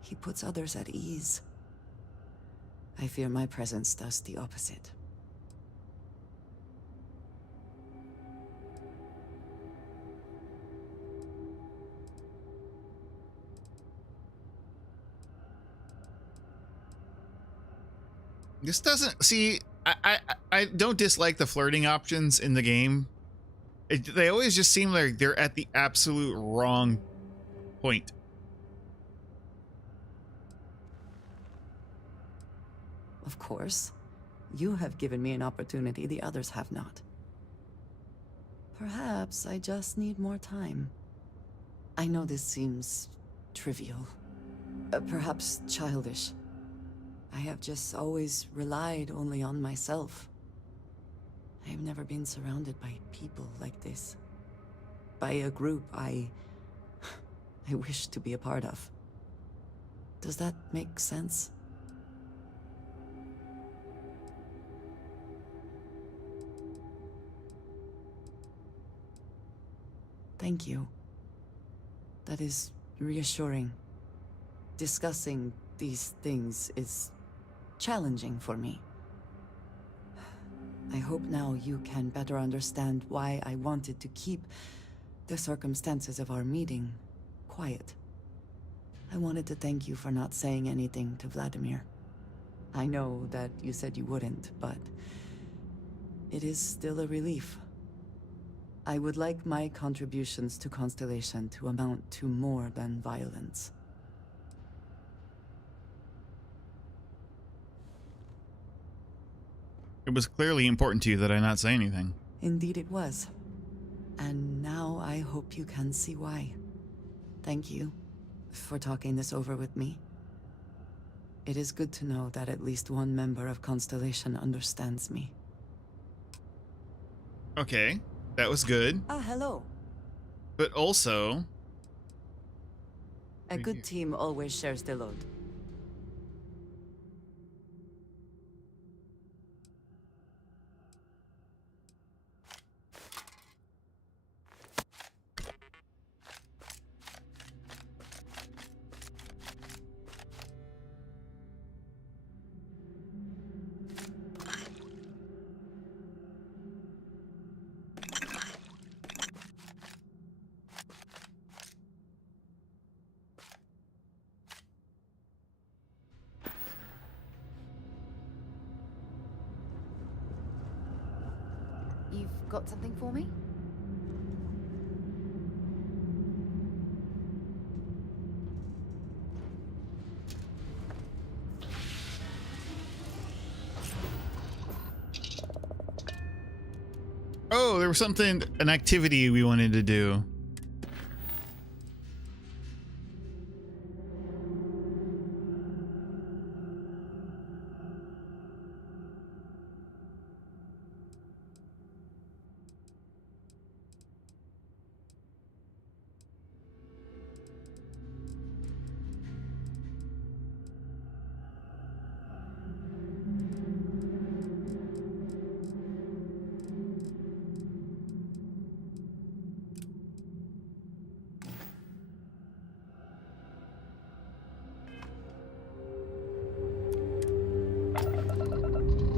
He puts others at ease. I fear my presence does the opposite. This doesn't... See, I don't dislike the flirting options in the game. They always just seem like they're at the absolute wrong point. Of course. You have given me an opportunity the others have not. Perhaps I just need more time. I know this seems trivial. Perhaps childish. I have just always relied only on myself. I have never been surrounded by people like this. By a group I wish to be a part of. Does that make sense? Thank you. That is reassuring. Discussing these things is challenging for me. I hope now you can better understand why I wanted to keep the circumstances of our meeting quiet. I wanted to thank you for not saying anything to Vladimir. I know that you said you wouldn't, but it is still a relief. I would like my contributions to Constellation to amount to more than violence. It was clearly important to you that I not say anything. Indeed it was. And now I hope you can see why. Thank you for talking this over with me. It is good to know that at least one member of Constellation understands me. Okay, that was good. Ah, hello. But also... A good team always shares the load. You've got something for me? Oh, there was something, an activity we wanted to do.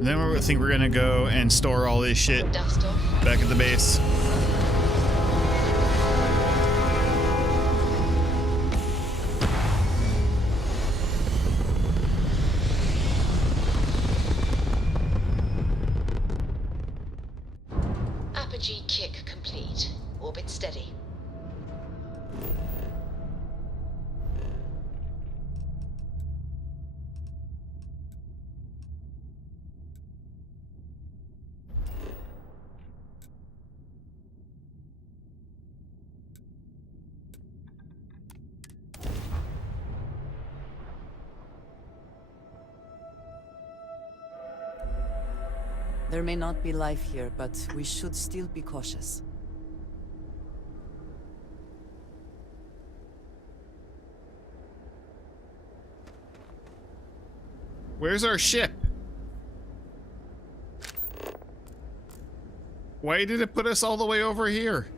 And then I think we're gonna go and store all this shit back at the base. Apogee kick complete. Orbit steady. There may not be life here, but we should still be cautious. Where's our ship? Why did it put us all the way over here?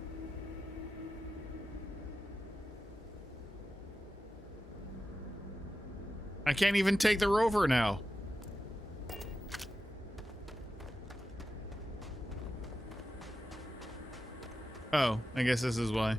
I can't even take the rover now. Oh, I guess this is why.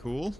Cool.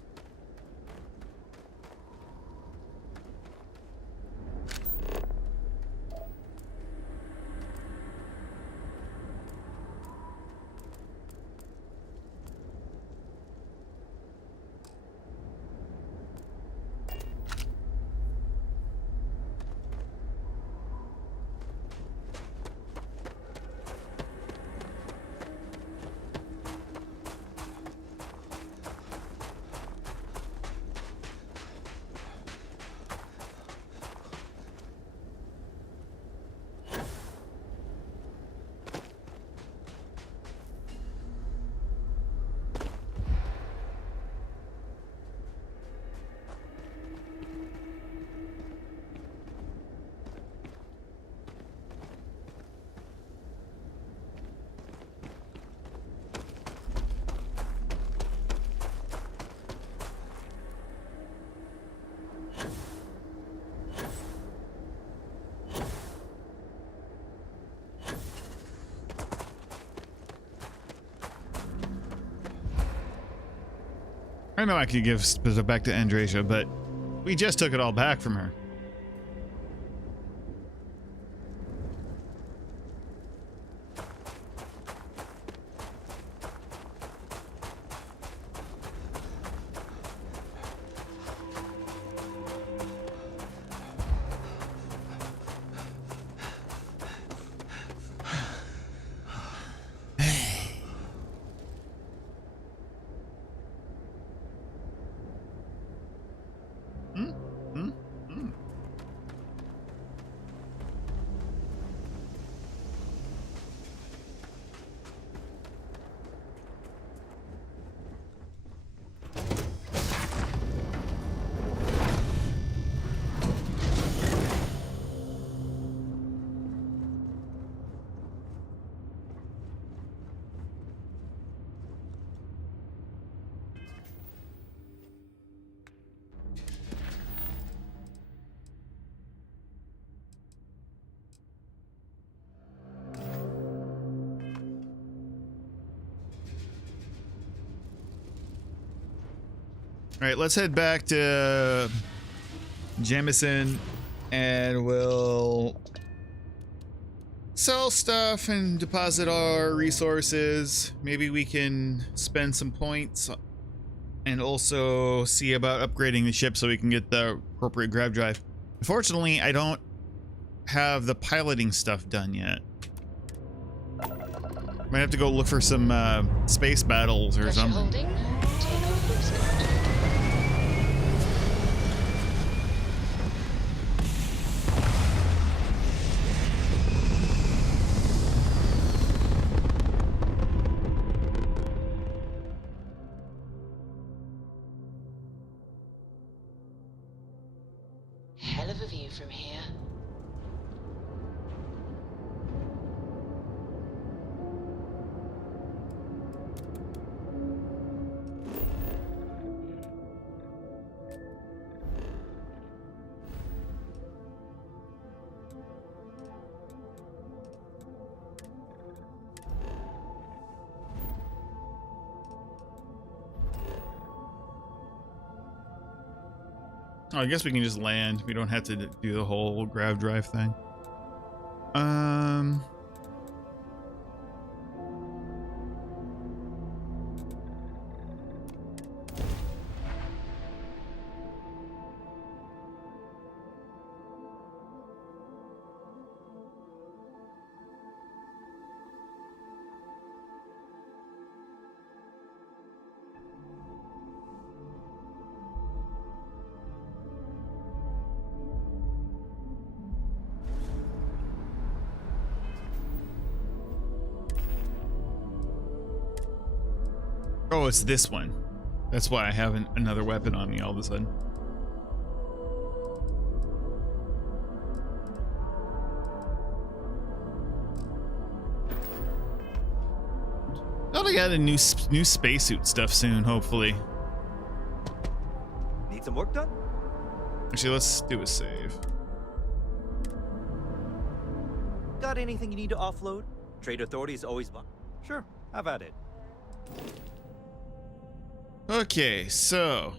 I know I could give it back to Andrasia, but we just took it all back from her. All right, let's head back to Jamison and we'll sell stuff and deposit our resources. Maybe we can spend some points and also see about upgrading the ship so we can get the appropriate grav drive. Unfortunately, I don't have the piloting stuff done yet. Might have to go look for some space battles or something. from here. Oh, I guess we can just land. We don't have to do the whole grav drive thing. Oh, it's this one. That's why I have another weapon on me all of a sudden. Thought I got a new spacesuit stuff soon, hopefully. Need some work done? Actually, let's do a save. Got anything you need to offload? Trade Authority is always Sure, have at it. Okay, so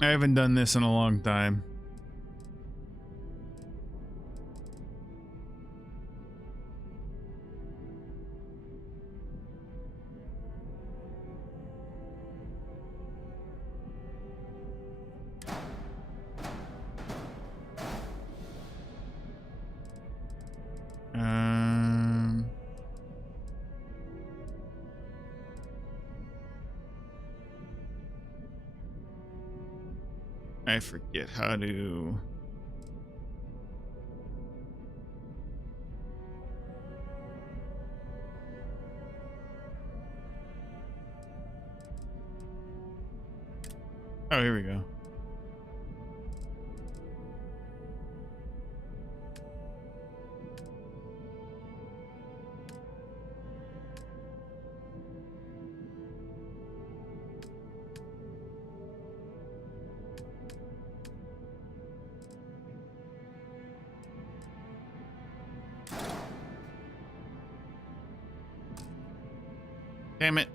I haven't done this in a long time. I forget how to. Oh, here we go. Damn it.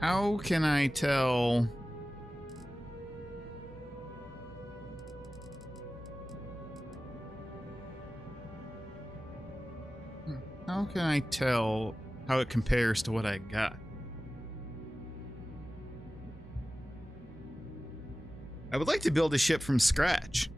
How can I tell? How can I tell how it compares to what I got? I would like to build a ship from scratch.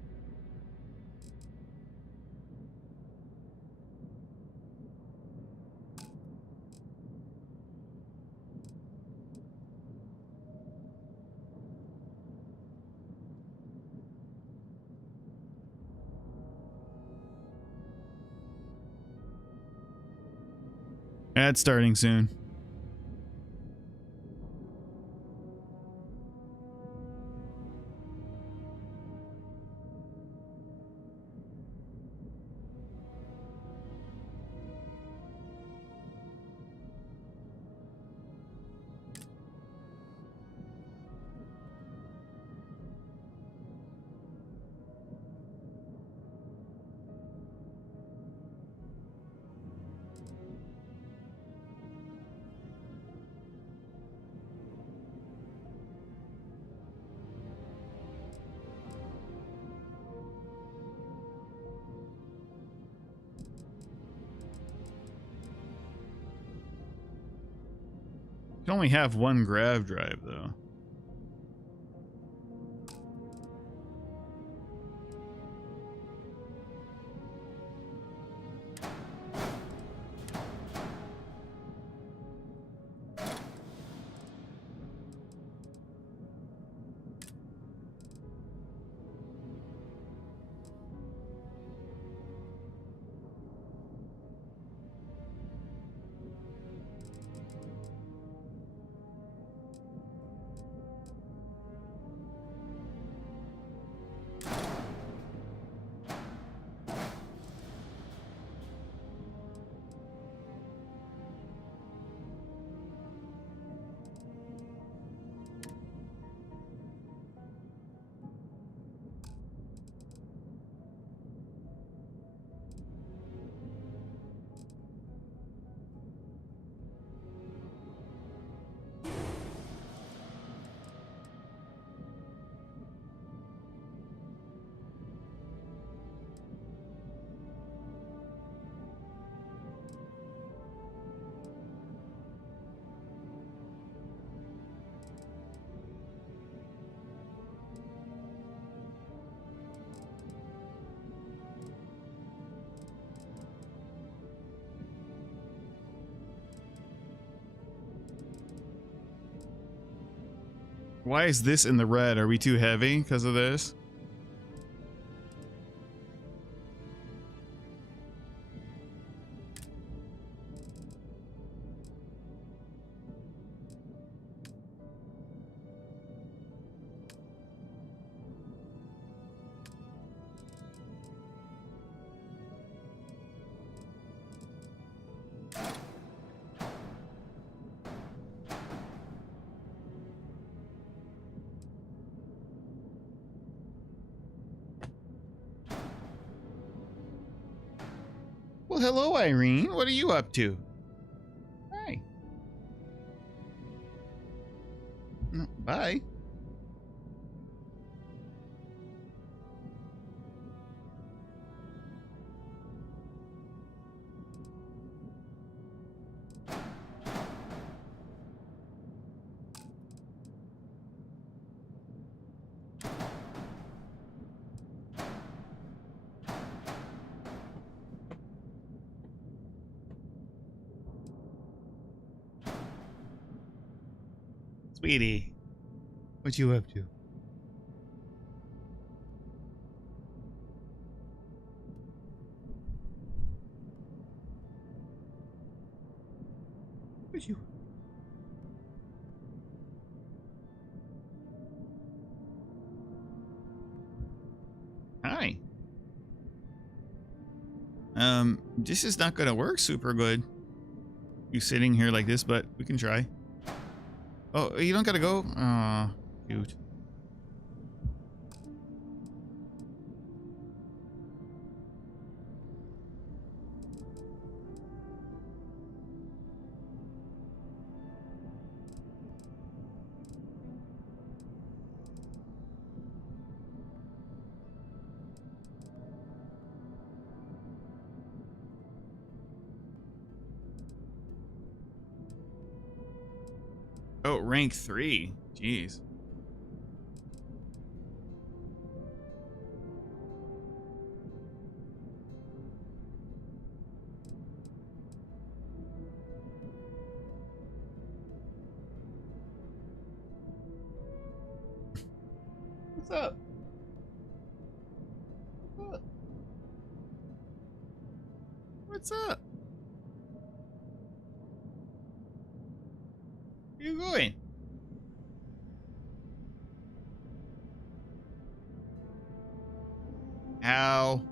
Ad starting soon. Can only have one grav drive though. Why is this in the red? Are we too heavy because of this? Well, hello, Irene. What are you up to? Hi. Bye. Sweetie, what you up to? What you? Hi. This is not gonna work super good. You sitting here like this, but we can try. Oh, you don't gotta go? Aw, cute. Oh, rank 3. Jeez. What's up? What? What's up? Where you going? Ow.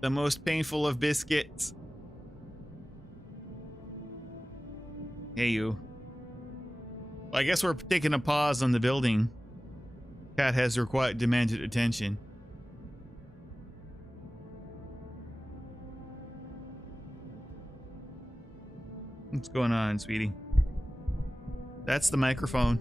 The most painful of biscuits. Hey, you. Well, I guess we're taking a pause on the building. Cat has required demanded attention. What's going on, sweetie? That's the microphone.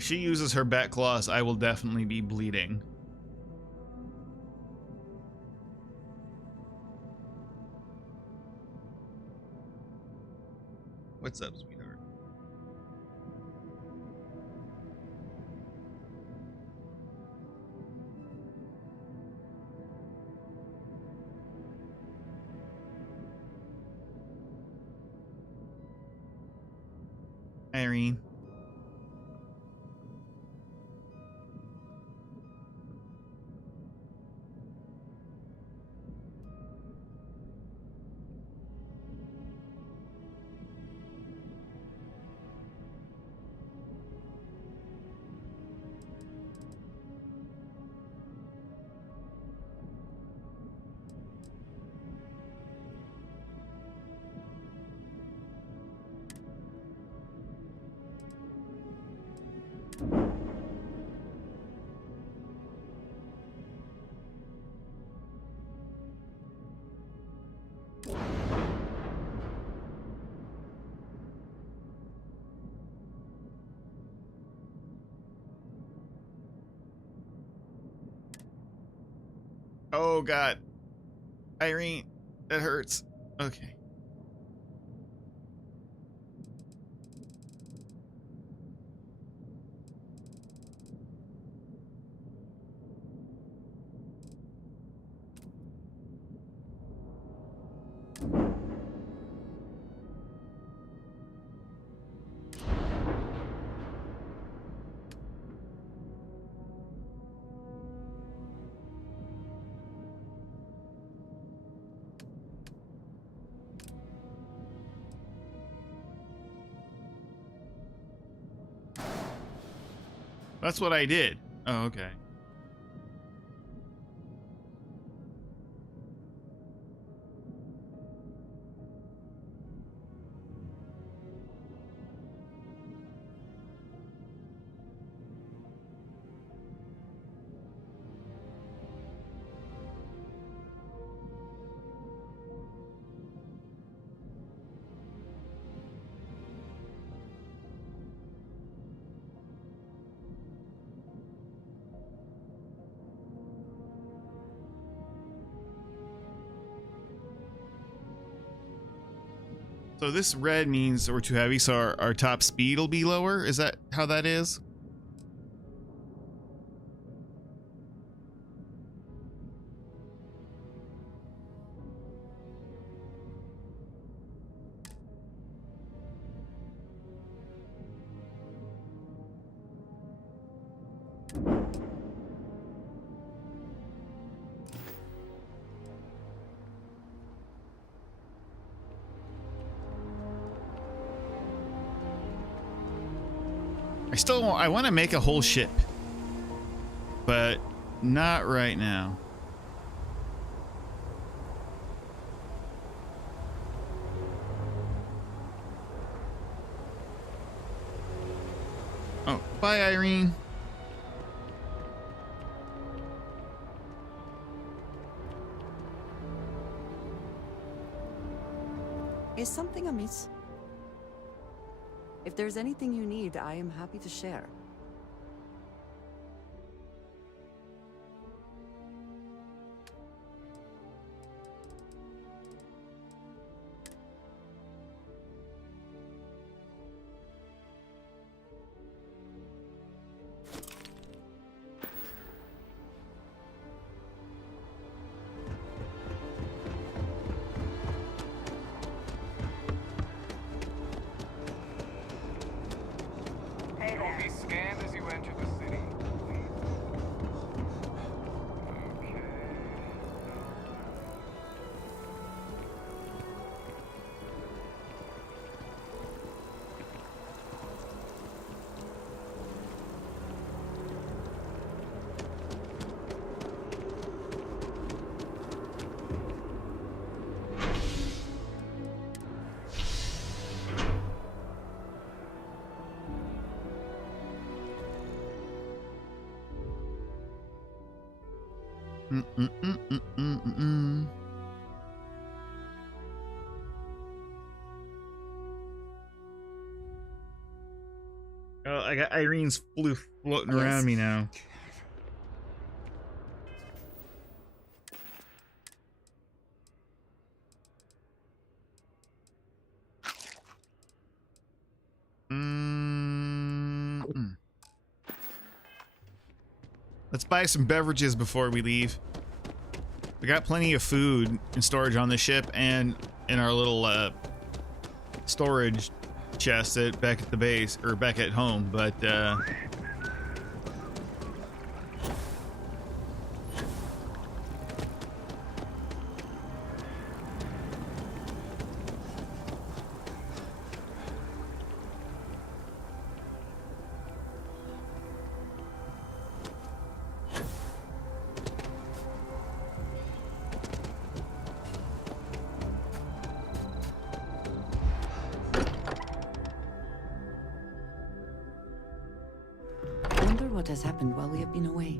If she uses her bat claws, I will definitely be bleeding. What's up, sweetheart? Irene. Oh god. Irene, that hurts. Okay. That's what I did. Oh, okay. So this red means we're too heavy, so our top speed will be lower? Is that how that is? I want to make a whole ship, but not right now. Oh, bye, Irene. Is something amiss? If there's anything you need, I am happy to share. Oh, I got Irene's floof floating around me now. Let's buy some beverages before we leave. We got plenty of food and storage on the ship and in our little storage chest back at the base, or back at home, but what has happened while we have been away.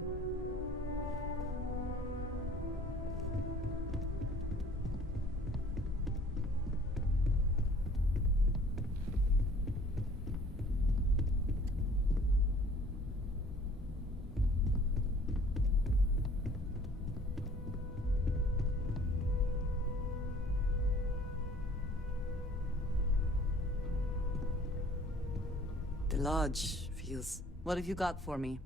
The lodge feels... What have you got for me?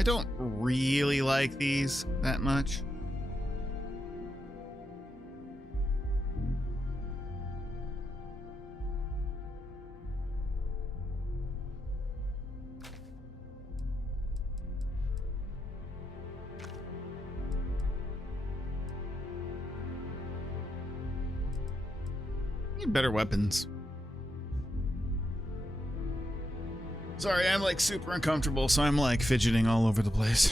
I don't really like these that much. Need better weapons. Sorry, I'm like super uncomfortable, so I'm like fidgeting all over the place.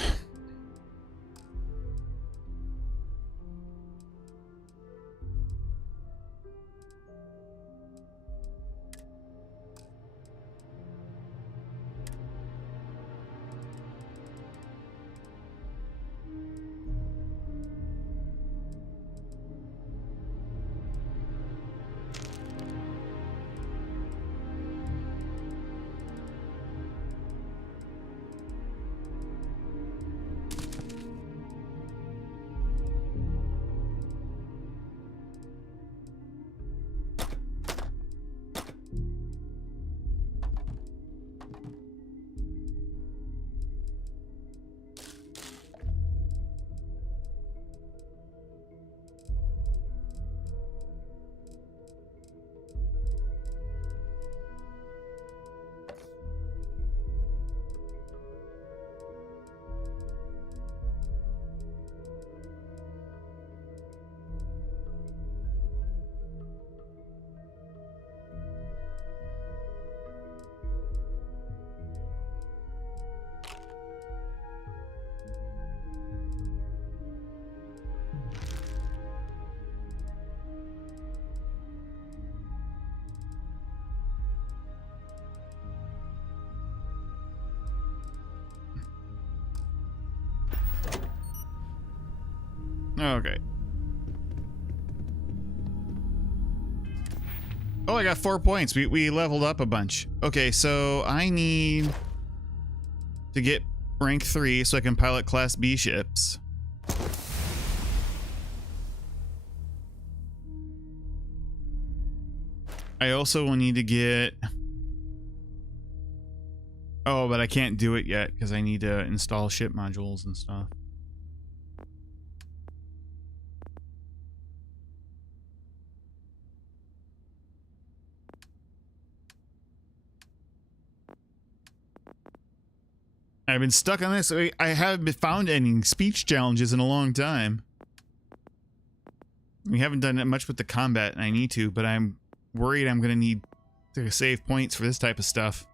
Okay. Oh, I got 4 points. We leveled up a bunch. Okay, so I need to get rank 3 so I can pilot Class B ships. I also will need to get... Oh, but I can't do it yet because I need to install ship modules and stuff. I've been stuck on this. I haven't found any speech challenges in a long time. We haven't done that much with the combat, and I need to, but I'm worried I'm going to need to save points for this type of stuff.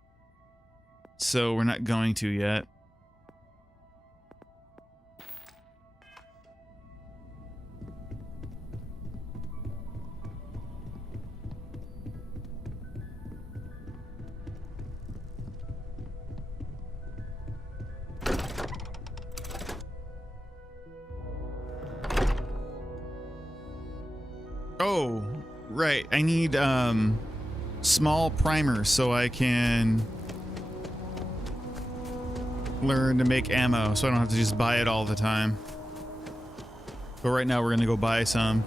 So we're not going to yet. Oh, right. I need small primers so I can learn to make ammo so I don't have to just buy it all the time. But right now we're gonna go buy some.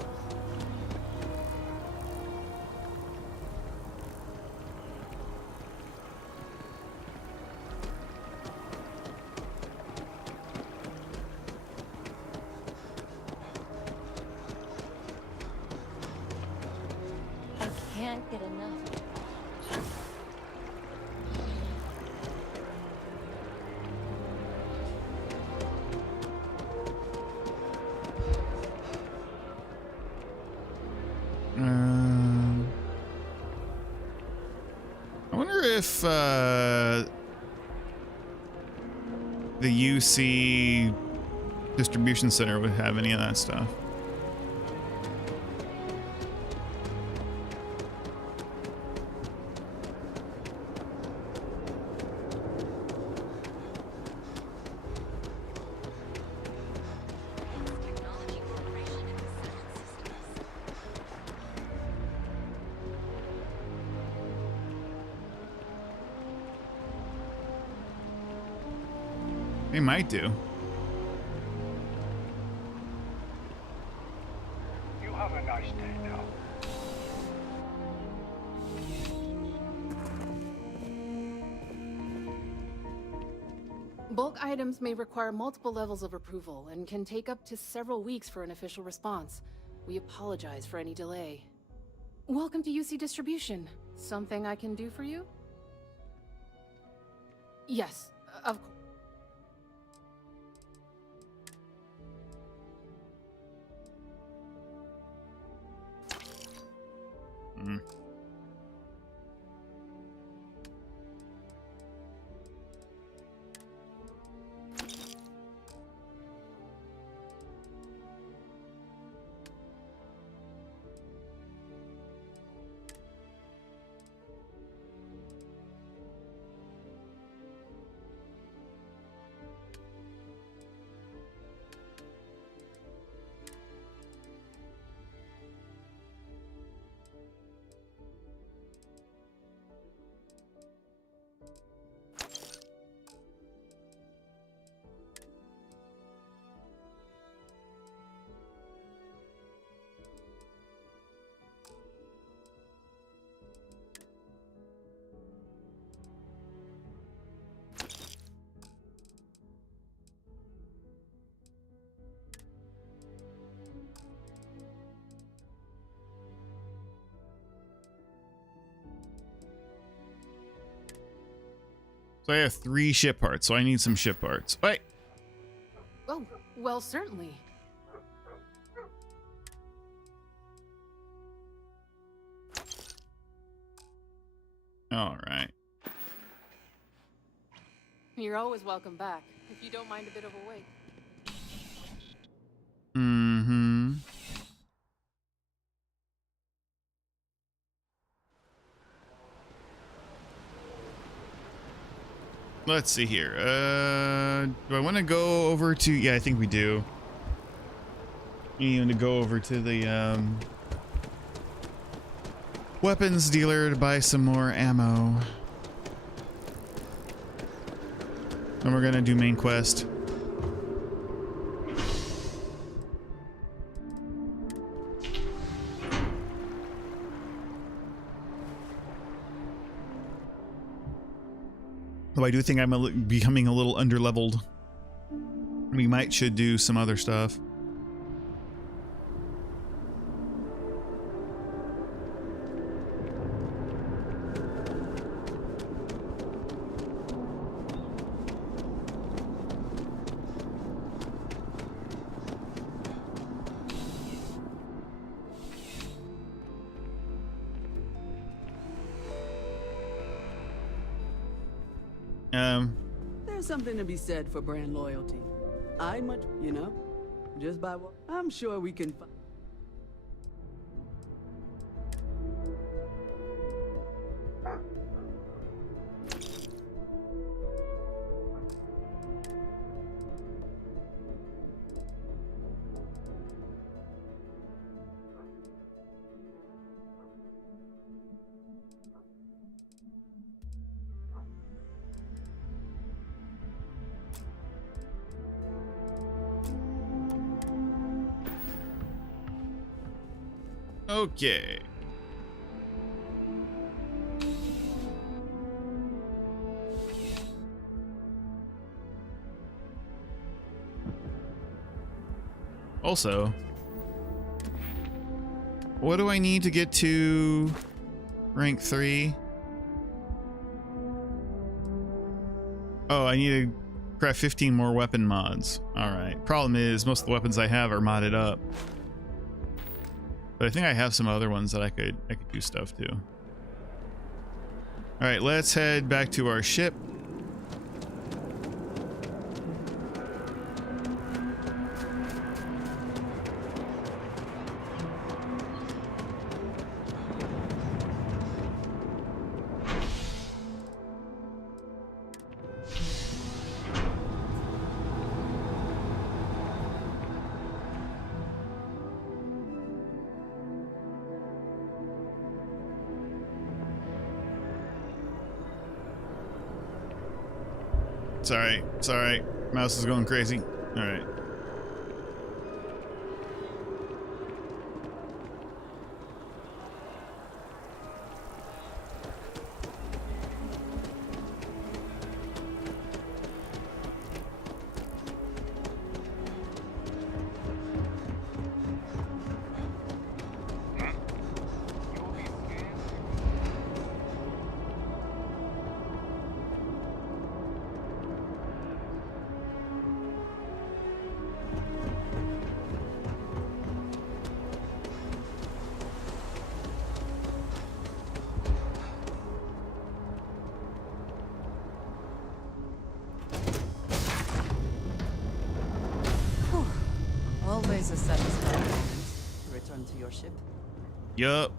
Get enough. I wonder if the UC distribution center would have any of that stuff. They might do. You have a nice day now. Bulk items may require multiple levels of approval and can take up to several weeks for an official response. We apologize for any delay. Welcome to UC Distribution. Something I can do for you? Yes, of course. So I have 3 ship parts, so I need some ship parts. Wait. Oh, well, certainly. All right. You're always welcome back, if you don't mind a bit of a wait. Mm-hmm. Let's see here. Do I want to go over to... Yeah, I think we do. You need to go over to the, Weapons dealer to buy some more ammo. And we're gonna do main quest. Though I do think I'm becoming a little underleveled. We should do some other stuff. There's something to be said for brand loyalty. I much, you know, just by what I'm sure we can find. Okay. Also, what do I need to get to rank 3? Oh, I need to craft 15 more weapon mods. Alright. Problem is, most of the weapons I have are modded up. But I think I have some other ones that I could do stuff to. Alright, let's head back to our ship. It's alright. Mouse is going crazy. Alright. Always a satisfying moment to return to your ship. Yup.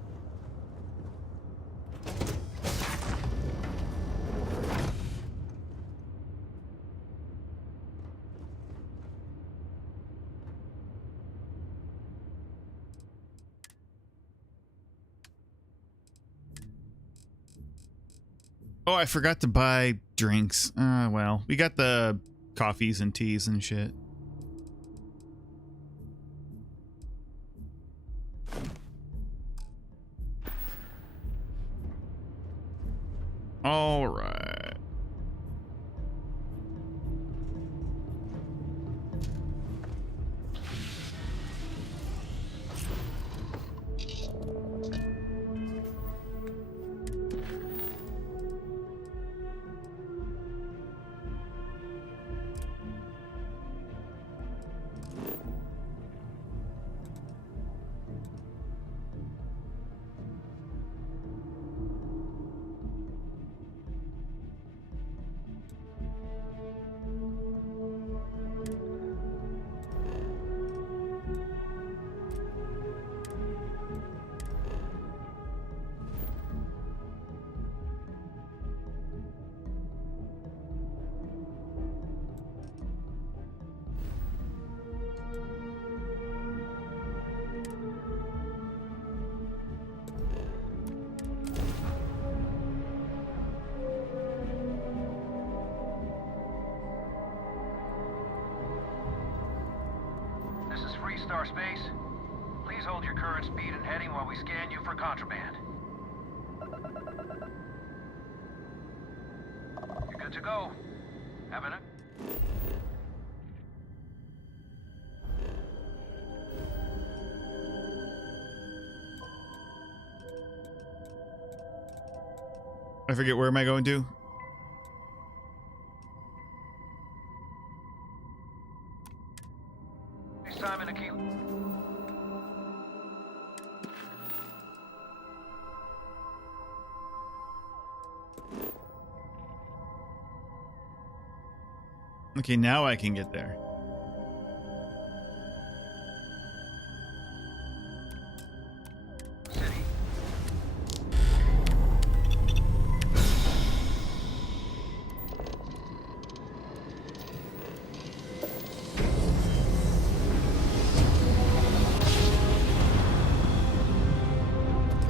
Oh, I forgot to buy drinks. Well, we got the coffees and teas and shit. All right. Star Space. Please hold your current speed and heading while we scan you for contraband. You're good to go. Have a... I forget, where am I going to? Simon Aquila. Okay, now I can get there.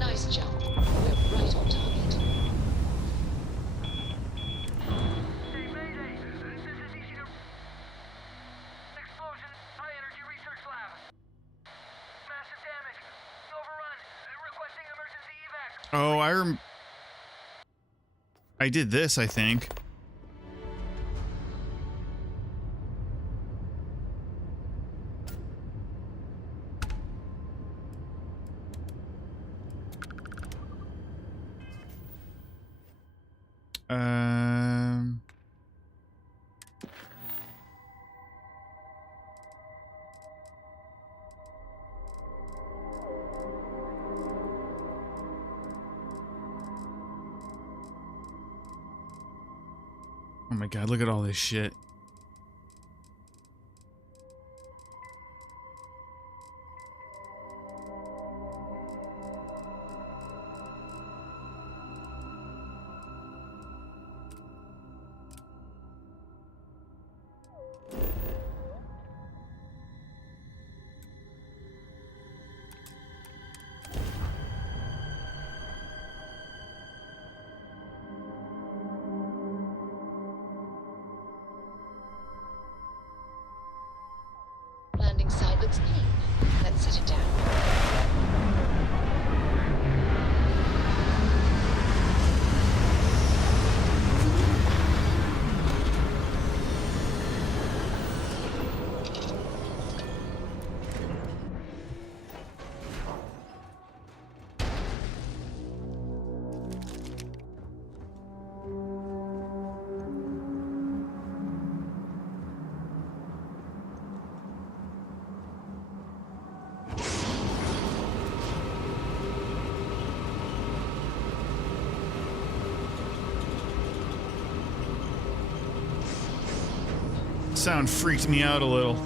Nice jump. We're right on target. Explosion, high energy research lab. Massive damage. Overrun. Requesting emergency evac. Oh, I did this, I think. Oh my god, look at all this shit. Landing side looks clean. Let's set it down. Sound freaked me out a little.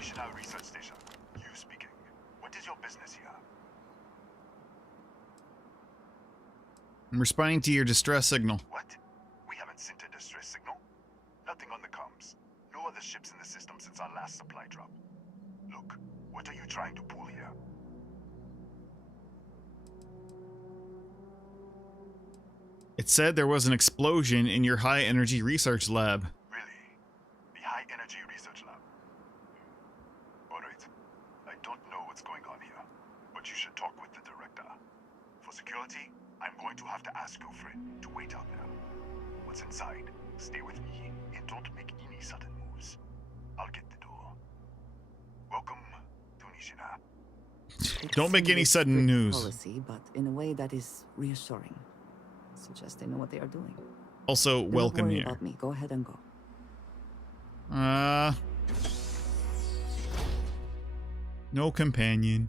Missionary Research Station. You speaking. What is your business here? I'm responding to your distress signal. What? We haven't sent a distress signal? Nothing on the comms. No other ships in the system since our last supply drop. Look, what are you trying to pull here? It said there was an explosion in your high energy research lab. Really? The high energy research lab? Alright. I don't know what's going on here, but you should talk with the director. For security, I'm going to have to ask your friend to wait out there. Once inside, stay with me and don't make any sudden moves. I'll get the door. Welcome to Nishina. Don't make any sudden news. Policy, but in a way that is reassuring. Suggests they know what they are doing. Also, welcome Don't worry here. about me. Go ahead and go. No companion.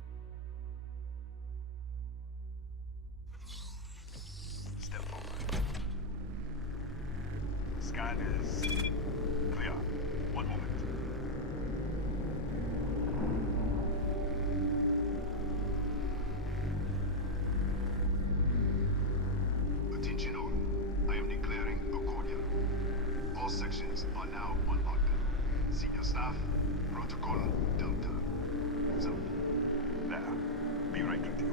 Step forward. Scan is clear. One moment. Attention all. I am declaring accordion. All sections are now on lockdown. Senior staff, protocol Delta. Moves up. There. Be right with you.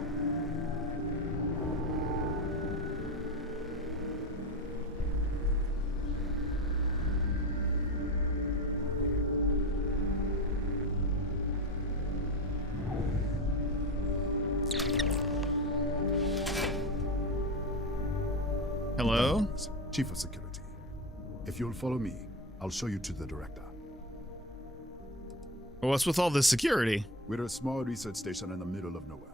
Hello? Chief of Security. If you'll follow me, I'll show you to the director. What's with all this security? We're a small research station in the middle of nowhere.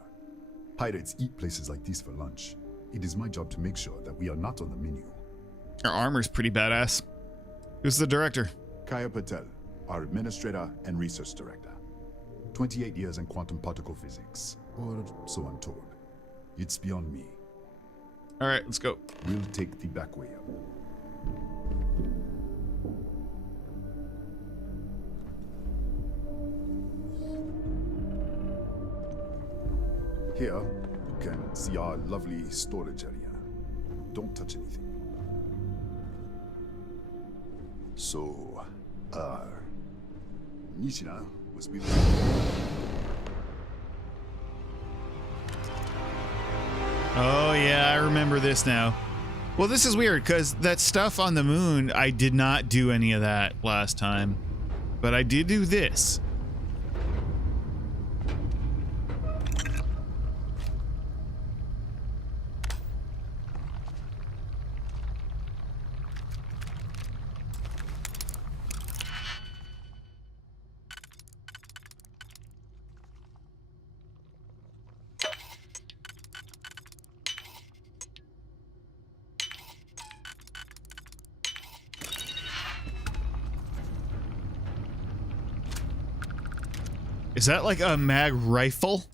Pirates eat places like these for lunch. It is my job to make sure that we are not on the menu. Our armor's pretty badass. Who's the director? Kaya Patel, our administrator and research director. 28 years in quantum particle physics, or so I'm told. It's beyond me. All right, let's go. We'll take the back way up. Here, you can see our lovely storage area. Don't touch anything. So, Nishina was with Oh yeah, I remember this now. Well, this is weird because that stuff on the moon, I did not do any of that last time, but I did do this. Is that like a mag rifle?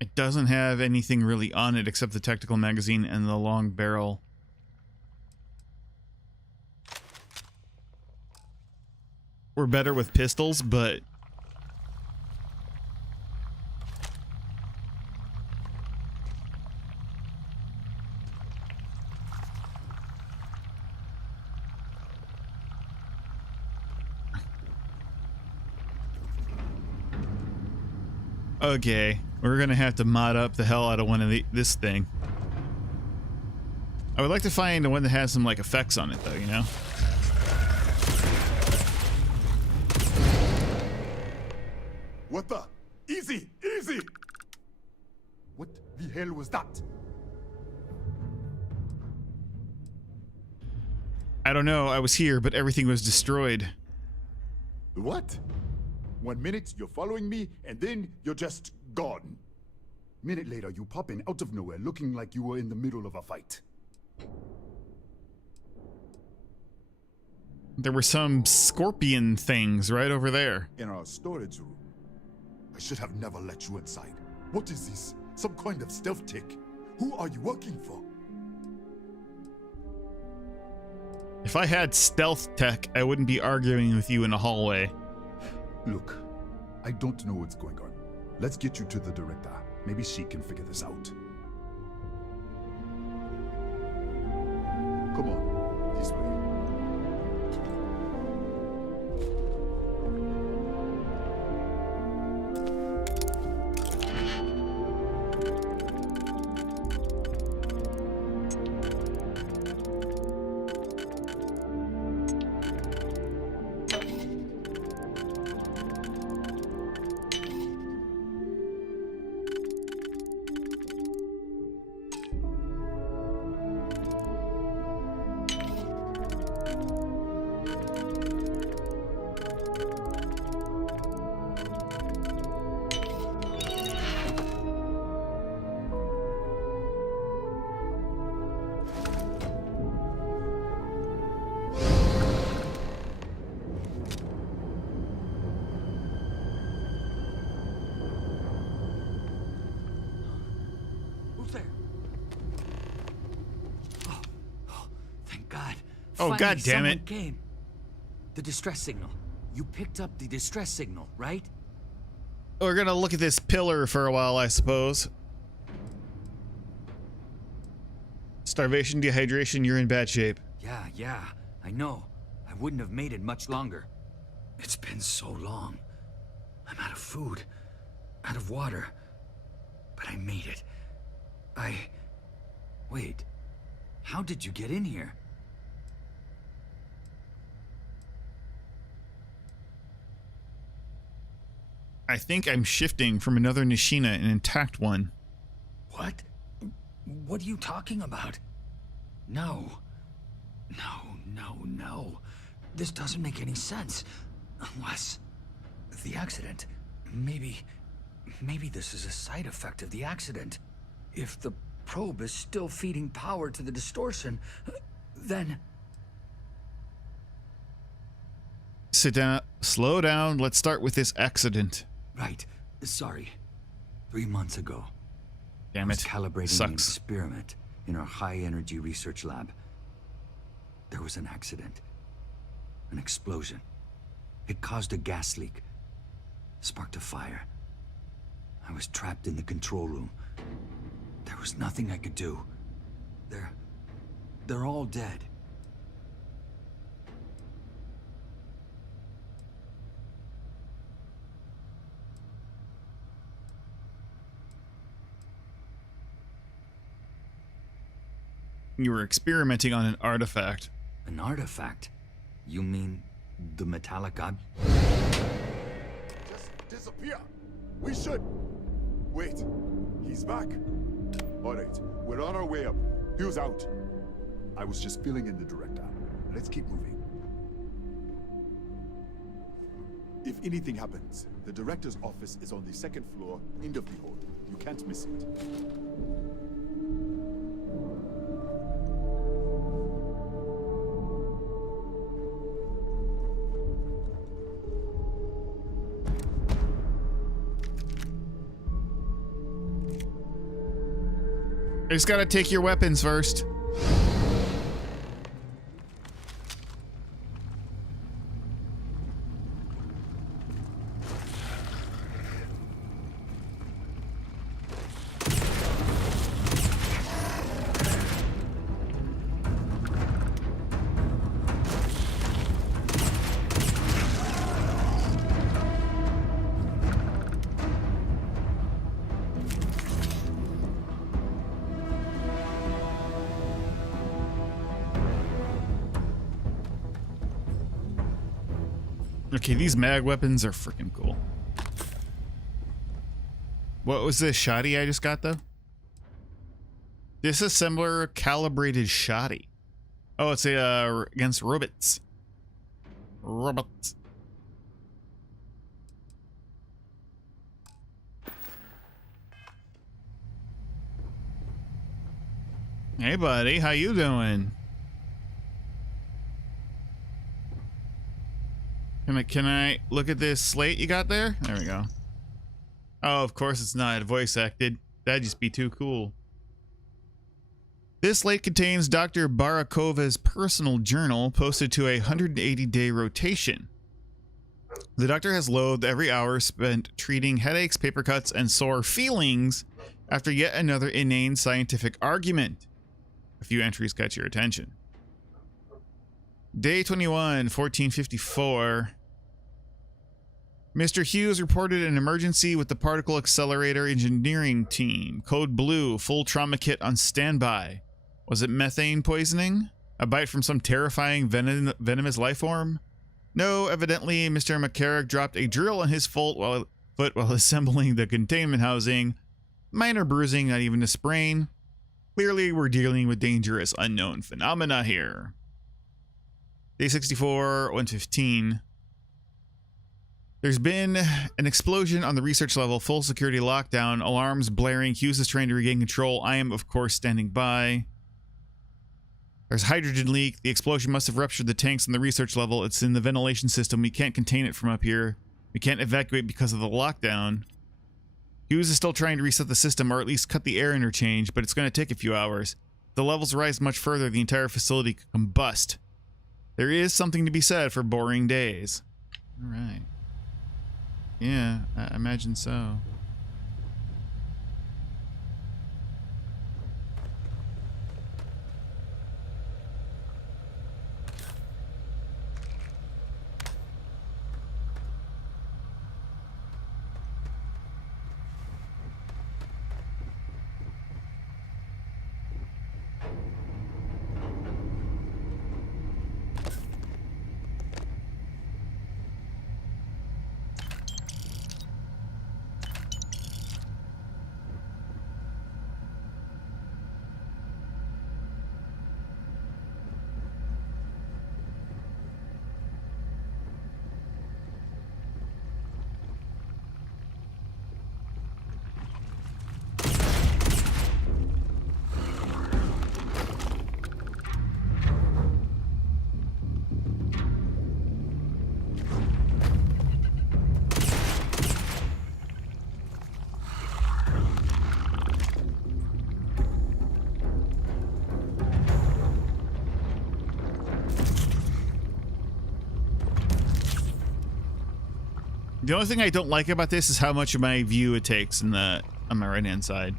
It doesn't have anything really on it except the tactical magazine and the long barrel. We're better with pistols, but okay, we're gonna have to mod up the hell out of one of this thing. I would like to find one that has some like effects on it though, you know? What the? Easy! Easy! What the hell was that? I don't know, I was here, but everything was destroyed. What? 1 minute you're following me, and then you're just gone. Minute later, you pop in out of nowhere looking like you were in the middle of a fight. There were some scorpion things right over there. In our storage room. I should have never let you inside. What is this? Some kind of stealth tick? Who are you working for? If I had stealth tech, I wouldn't be arguing with you in a hallway. Look, I don't know what's going on. Let's get you to the director. Maybe she can figure this out. Come on, this way. Oh, God damn it. Someone came. The distress signal. You picked up the distress signal, right? We're gonna look at this pillar for a while, I suppose. Starvation, dehydration, you're in bad shape. Yeah, I know. I wouldn't have made it much longer. It's been so long. I'm out of food, out of water. But I made it. Wait. How did you get in here? I think I'm shifting from another Nishina, an intact one. What? What are you talking about? No. This doesn't make any sense. Unless... the accident. Maybe this is a side effect of the accident. If the probe is still feeding power to the distortion, then... Sit down. Slow down. Let's start with this accident. Right. Sorry. 3 months ago. Damn it. I was calibrating Sucks. an experiment in our high-energy research lab. There was an accident. An explosion. It caused a gas leak. Sparked a fire. I was trapped in the control room. There was nothing I could do. They're all dead. You were experimenting on an artifact. An artifact? You mean the metallic Just disappear. We should. Wait. He's back. All right. We're on our way up. Hugh's out. I was just filling in the director. Let's keep moving. If anything happens, the director's office is on the 2nd floor, end of the hall. You can't miss it. I just gotta take your weapons first. Okay, these mag weapons are freaking cool. What was this shoddy I just got, though? Disassembler calibrated shoddy. Oh, it's against robots. Robots. Hey, buddy, how you doing? Can I look at this slate you got there? There we go. Oh, of course it's not voice acted. That'd just be too cool. This slate contains Dr. Barakova's personal journal posted to a 180-day rotation. The doctor has loathed every hour spent treating headaches, paper cuts, and sore feelings after yet another inane scientific argument. A few entries catch your attention. Day 21, 1454. Mr. Hughes reported an emergency with the particle accelerator engineering team. Code Blue, full trauma kit on standby. Was it methane poisoning? A bite from some terrifying venomous life form? No, evidently Mr. McCarrick dropped a drill on his foot while assembling the containment housing. Minor bruising, not even a sprain. Clearly, we're dealing with dangerous unknown phenomena here. Day 64, 115. There's been an explosion on the research level, full security lockdown, alarms blaring, Hughes is trying to regain control. I am, of course, standing by. There's a hydrogen leak. The explosion must have ruptured the tanks on the research level. It's in the ventilation system. We can't contain it from up here. We can't evacuate because of the lockdown. Hughes is still trying to reset the system, or at least cut the air interchange, but it's going to take a few hours. If the levels rise much further, the entire facility could combust. There is something to be said for boring days. All right. Yeah, I imagine so. The only thing I don't like about this is how much of my view it takes in the on my right hand side.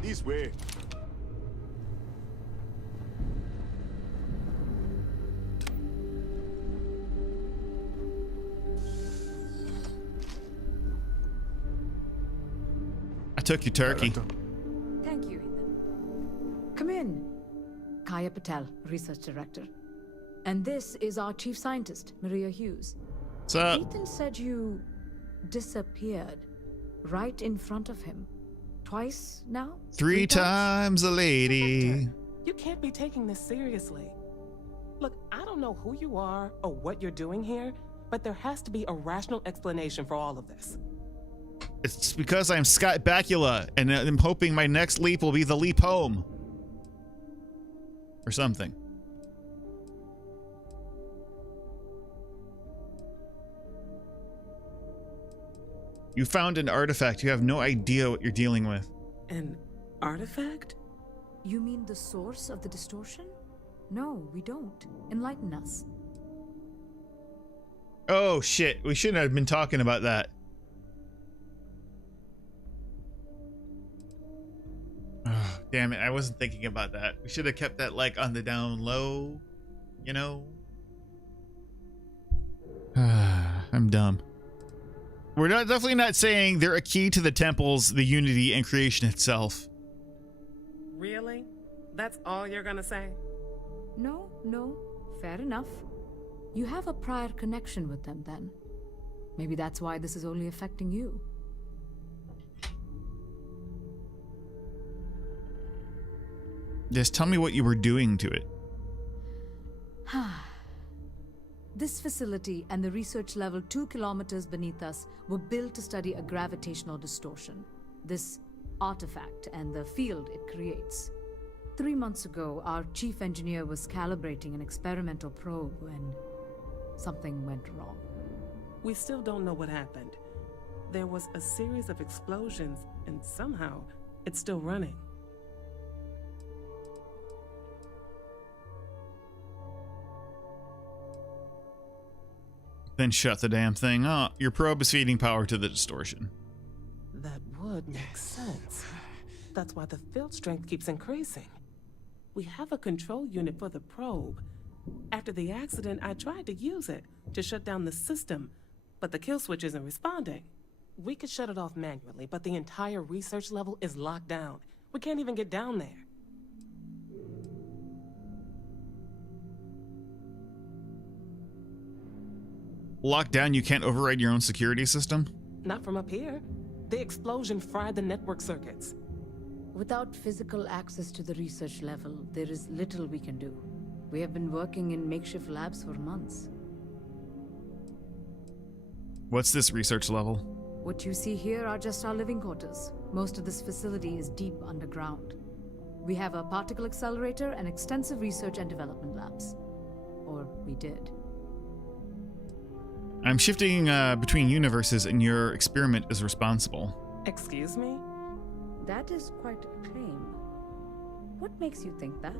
This way. I took your turkey. Thank you, Ethan. Come in. Kaya Patel, Research Director. And this is our Chief Scientist, Maria Hughes. What's up? Ethan said you disappeared right in front of him. Twice now? Three times a lady. You can't be taking this seriously. Look, I don't know who you are or what you're doing here, but there has to be a rational explanation for all of this. It's because I'm Scott Bakula, and I'm hoping my next leap will be the leap home. Or something. You found an artifact. You have no idea what you're dealing with. An artifact? You mean the source of the distortion? No, we don't. Enlighten us. Oh shit, we shouldn't have been talking about that. Oh, damn it, I wasn't thinking about that. We should have kept that like on the down low, you know? I'm dumb. We're definitely not saying they're a key to the temples, the unity, and creation itself. Really? That's all you're gonna say? No, fair enough. You have a prior connection with them then. Maybe that's why this is only affecting you. Just tell me what you were doing to it. This facility and the research level 2 kilometers beneath us were built to study a gravitational distortion, this artifact and the field it creates. 3 months ago, our chief engineer was calibrating an experimental probe when something went wrong. We still don't know what happened. There was a series of explosions, and somehow it's still running. Then shut the damn thing up. Your probe is feeding power to the distortion. That would make sense. That's why the field strength keeps increasing. We have a control unit for the probe. After the accident, I tried to use it to shut down the system, but the kill switch isn't responding. We could shut it off manually, but the entire research level is locked down. We can't even get down there. Locked down, you can't override your own security system? Not from up here. The explosion fried the network circuits. Without physical access to the research level, there is little we can do. We have been working in makeshift labs for months. What's this research level? What you see here are just our living quarters. Most of this facility is deep underground. We have a particle accelerator and extensive research and development labs. Or we did. I'm shifting between universes and your experiment is responsible. Excuse me? That is quite a claim. What makes you think that?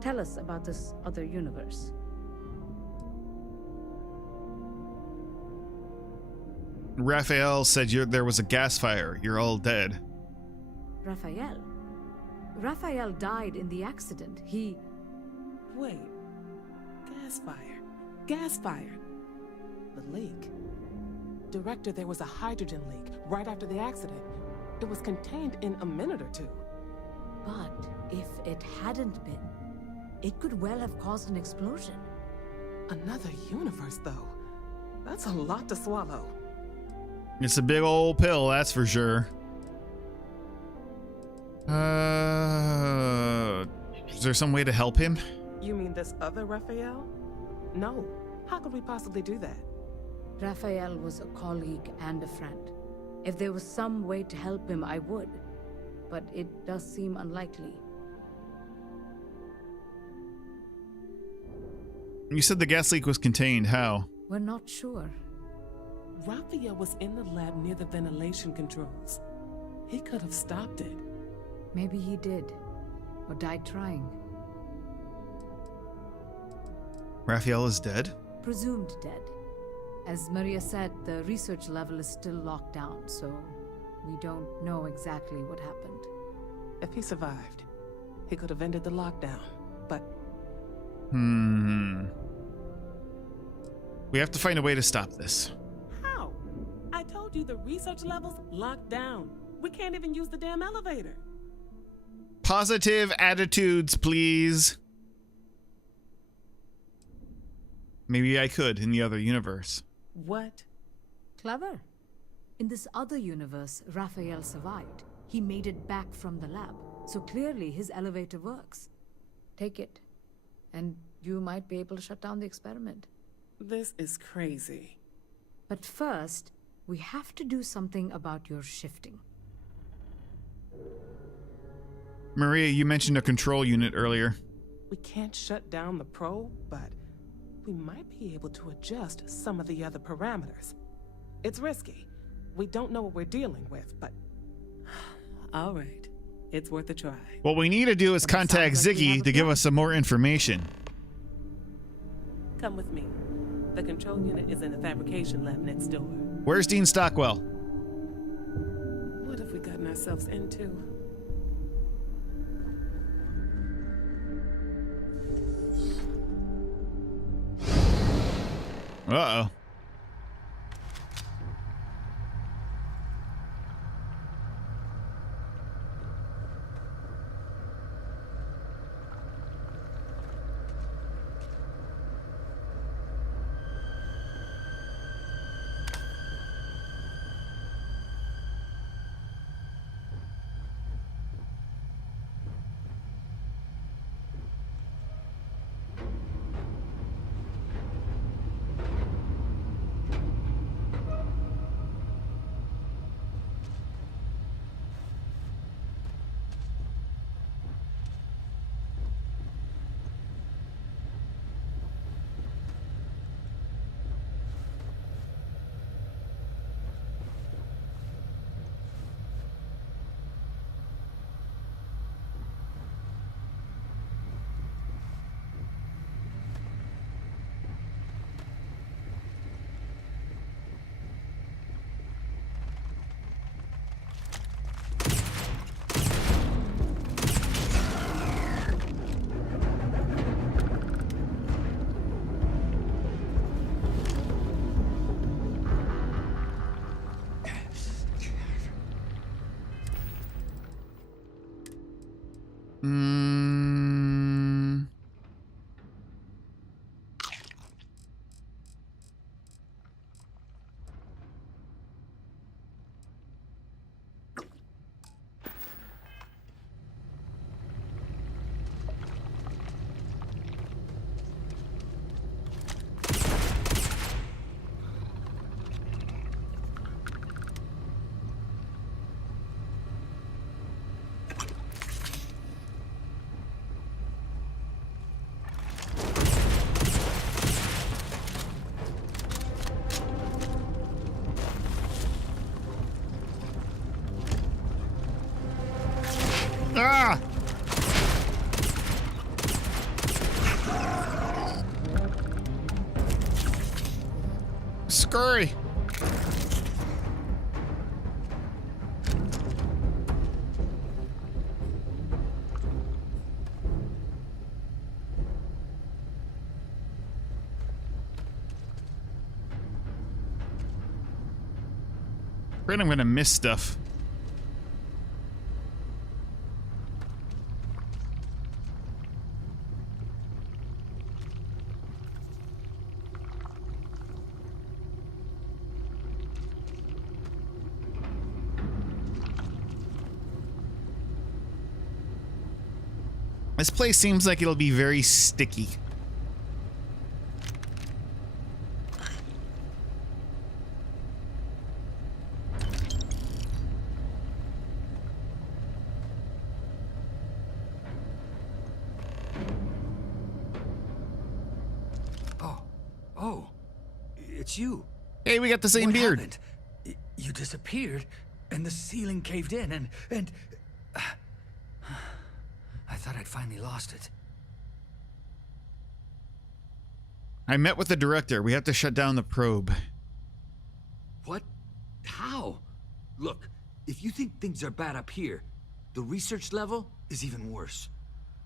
Tell us about this other universe. Raphael said there was a gas fire. You're all dead. Raphael? Raphael died in the accident. He... Wait. Gas fire. Gas fire. The leak. Director, there was a hydrogen leak right after the accident. It was contained in a minute or two. But if it hadn't been, it could well have caused an explosion. Another universe, though. That's a lot to swallow. It's a big old pill, that's for sure. Is there some way to help him? You mean this other Raphael? No. How could we possibly do that? Raphael was a colleague and a friend. If there was some way to help him, I would. But it does seem unlikely. You said the gas leak was contained. How? We're not sure. Raphael was in the lab near the ventilation controls. He could have stopped it. Maybe he did. Or died trying. Raphael is dead? Presumed dead. As Maria said, the research level is still locked down, so we don't know exactly what happened. If he survived, he could have ended the lockdown, but... We have to find a way to stop this. How? I told you the research level's locked down. We can't even use the damn elevator. Positive attitudes, please. Maybe I could in the other universe. What? Clever. In this other universe, Raphael survived. He made it back from the lab, so clearly his elevator works. Take it, and you might be able to shut down the experiment. This is crazy. But first, we have to do something about your shifting. Maria, you mentioned a control unit earlier. We can't shut down the probe, but we might be able to adjust some of the other parameters. It's risky. We don't know what we're dealing with, but... All right. It's worth a try. What we need to do is contact Ziggy to give us some more information. Come with me. The control unit is in the fabrication lab next door. Where's Dean Stockwell? What have we gotten ourselves into? Uh-oh. Ah! Scurry! Afraid I'm gonna miss stuff. This place seems like it'll be very sticky. Oh, it's you. Hey, we got the same What beard. happened? You disappeared, and the ceiling caved in, and I thought I'd finally lost it. I met with the director. We have to shut down the probe. What? How? Look, if you think things are bad up here, the research level is even worse.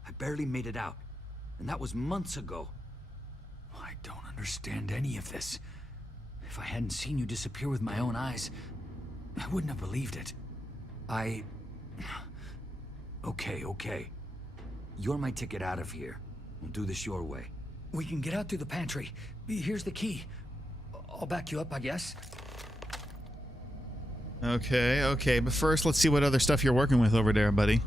I barely made it out, and that was months ago. I don't understand any of this. If I hadn't seen you disappear with my own eyes, I wouldn't have believed it. Okay. You're my ticket out of here. We'll do this your way. We can get out through the pantry. Here's the key. I'll back you up, I guess. Okay, but first let's see what other stuff you're working with over there, buddy.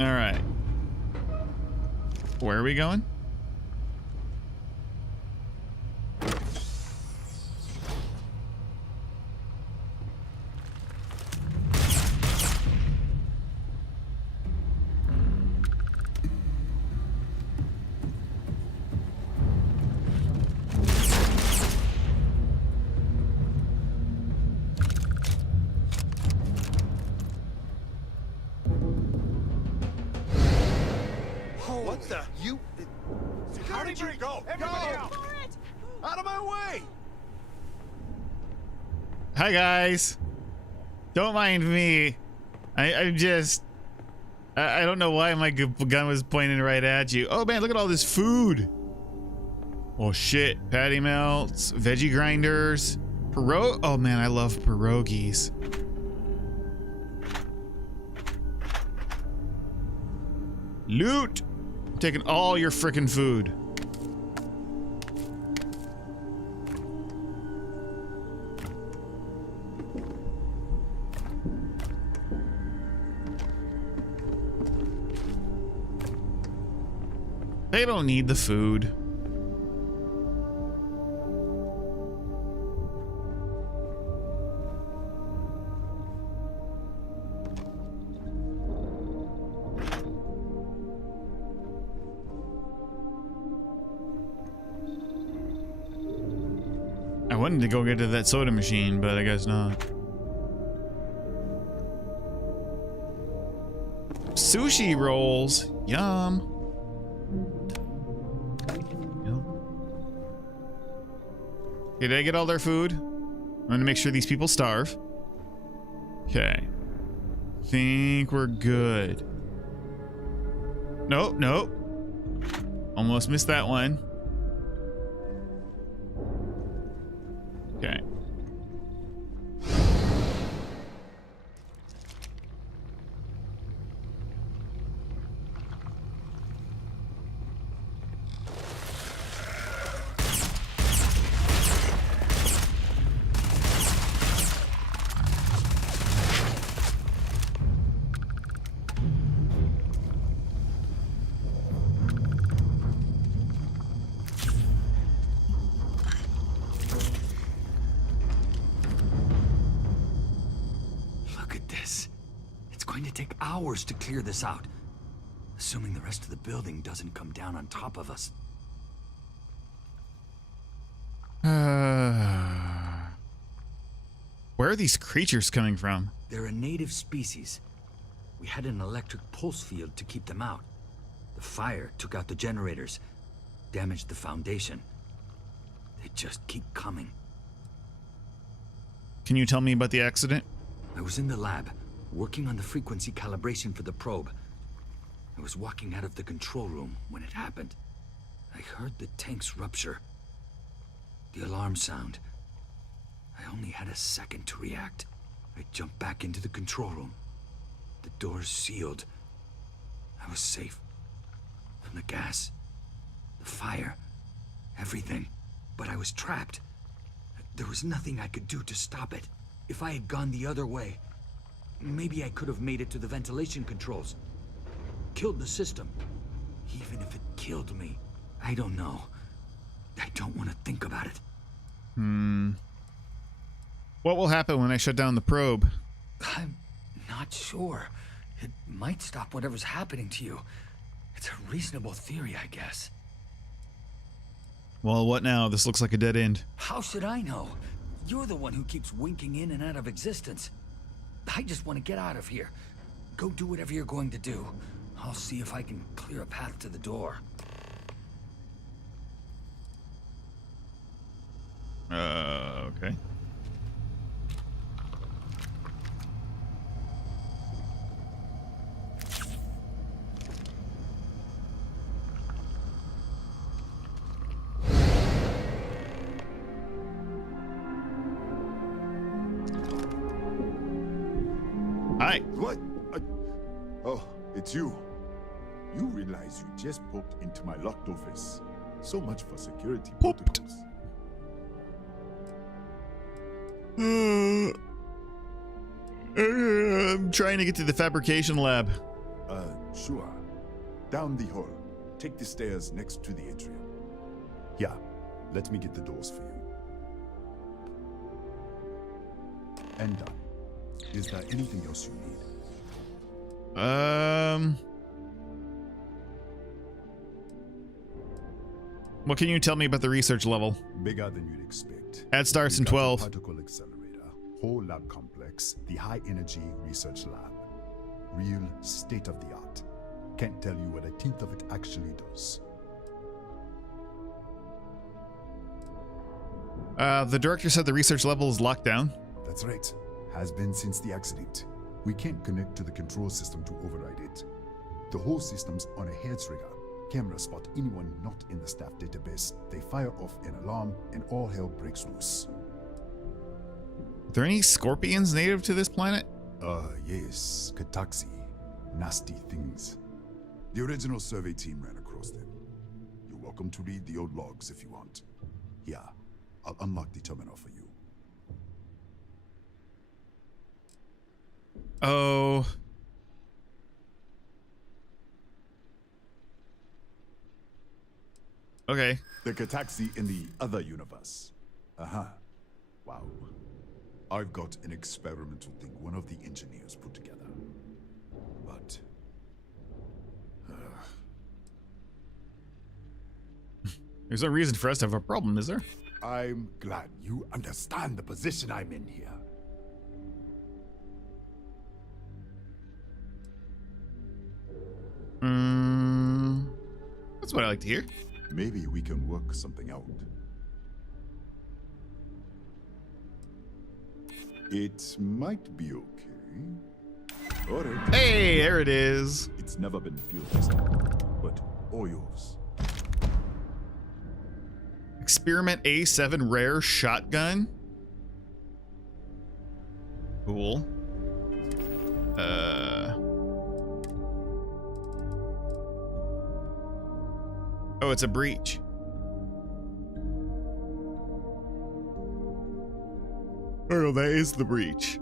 All right. Where are we going? What the? You? How did you go? Everybody out! Out of my way! Hi guys. Don't mind me. I'm just. I don't know why my gun was pointing right at you. Oh man, look at all this food. Oh shit. Patty melts, veggie grinders, Oh man, I love pierogies. Loot. I'm taking all your frickin' food. They don't need the food. I wanted to go get to that soda machine, but I guess not. Sushi rolls. Yum. Did I get all their food? I'm gonna make sure these people starve. Okay. Think we're good. Nope, nope. Almost missed that one. Okay. going to take hours to clear this out. Assuming the rest of the building doesn't come down on top of us. Where are these creatures coming from? They're a native species. We had an electric pulse field to keep them out. The fire took out the generators, damaged the foundation. They just keep coming. Can you tell me about the accident? I was in the lab, working on the frequency calibration for the probe. I was walking out of the control room when it happened. I heard the tanks rupture. The alarm sound. I only had a second to react. I jumped back into the control room. The doors sealed. I was safe. From the gas, the fire, everything. But I was trapped. There was nothing I could do to stop it. If I had gone the other way, maybe I could have made it to the ventilation controls. Killed the system. Even if it killed me, I don't know. I don't want to think about it. What will happen when I shut down the probe? I'm not sure. It might stop whatever's happening to you. It's a reasonable theory, I guess. Well, what now? This looks like a dead end. How should I know? You're the one who keeps winking in and out of existence. I just want to get out of here. Go do whatever you're going to do. I'll see if I can clear a path to the door. Okay. Hi. What? Oh, it's you. You realize you just poked into my locked office. So much for security protocols. I'm trying to get to the fabrication lab. Sure. Down the hall. Take the stairs next to the atrium. Yeah, let me get the doors for you. And done. Is there anything else you need? What can you tell me about the research level? Bigger than you'd expect. That starts in We got 12. a particle accelerator, whole lab complex, the high energy research lab. Real state of the art. Can't tell you what a tenth of it actually does. The director said the research level is locked down. That's right. Has been since the accident. We can't connect to the control system to override it. The whole system's on a hair trigger. Cameras spot anyone not in the staff database. They fire off an alarm and all hell breaks loose. Are there any scorpions native to this planet? Yes. Kataxi. Nasty things. The original survey team ran across them. You're welcome to read the old logs if you want. Here, I'll unlock the terminal for you. Oh. Okay. The Kataxi in the other universe. Wow. I've got an experimental thing one of the engineers put together. But... There's no reason for us to have a problem, is there? I'm glad you understand the position I'm in here. That's what I like to hear. Maybe we can work something out. It might be okay. All right. Hey, there it is. It's never been field tested, but all yours. Experiment A7 rare shotgun. Cool. Oh, it's a breach. Oh, that is the breach.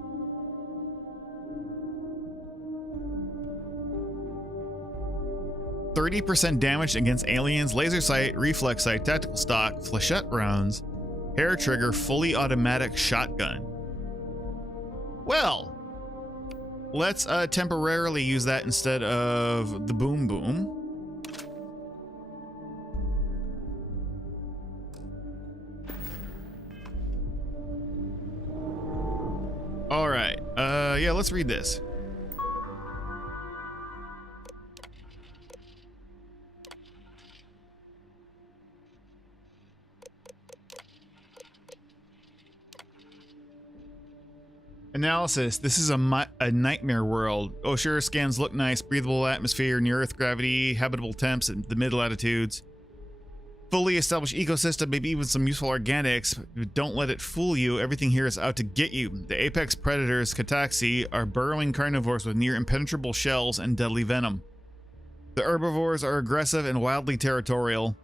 %30 damage against aliens, laser sight, reflex sight, tactical stock, flechette rounds, hair trigger, fully automatic shotgun. Well, let's temporarily use that instead of the boom boom. All right. Yeah, let's read this. Analysis. This is a nightmare world. Oh, sure, scans look nice. Breathable atmosphere, near Earth gravity, habitable temps at the mid-latitudes. Fully established ecosystem, maybe even some useful organics. But don't let it fool you. Everything here is out to get you. The apex predators, Cataxi, are burrowing carnivores with near impenetrable shells and deadly venom. The herbivores are aggressive and wildly territorial.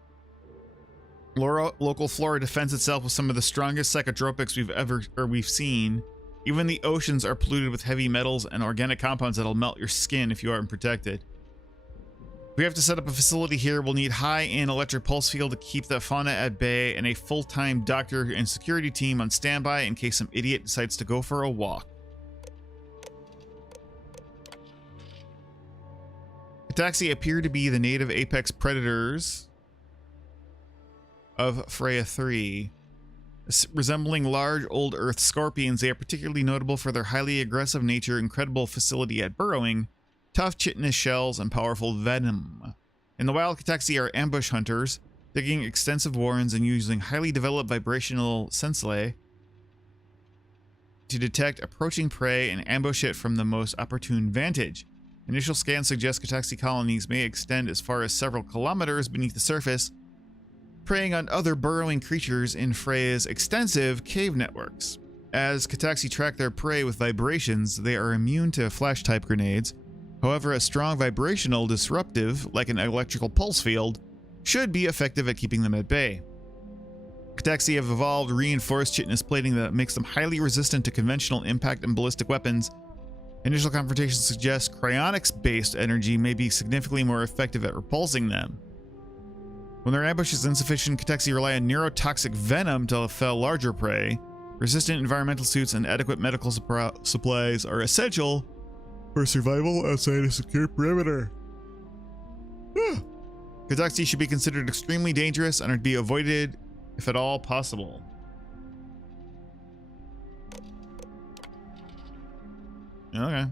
Local flora defends itself with some of the strongest psychotropics we've seen. Even the oceans are polluted with heavy metals and organic compounds that'll melt your skin if you aren't protected. If we have to set up a facility here, we'll need high-end electric pulse field to keep the fauna at bay and a full-time doctor and security team on standby in case some idiot decides to go for a walk. Cataxi appear to be the native apex predators of Freya 3. Resembling large old Earth scorpions, they are particularly notable for their highly aggressive nature, incredible facility at burrowing, tough chitinous shells, and powerful venom. In the wild, Cataxi are ambush hunters, digging extensive warrens and using highly developed vibrational sensei to detect approaching prey and ambush it from the most opportune vantage. Initial scans suggest Cataxi colonies may extend as far as several kilometers beneath the surface, preying on other burrowing creatures in Freya's extensive cave networks. As Cataxi track their prey with vibrations, they are immune to flash-type grenades. However, a strong vibrational disruptive, like an electrical pulse field, should be effective at keeping them at bay. Cataxi have evolved reinforced chitinous plating that makes them highly resistant to conventional impact and ballistic weapons. Initial confrontations suggest cryonics-based energy may be significantly more effective at repulsing them. When their ambush is insufficient, Cataxi rely on neurotoxic venom to fell larger prey. Resistant environmental suits and adequate medical supplies are essential for survival outside a secure perimeter. Cataxi should be considered extremely dangerous and are to be avoided if at all possible. Okay.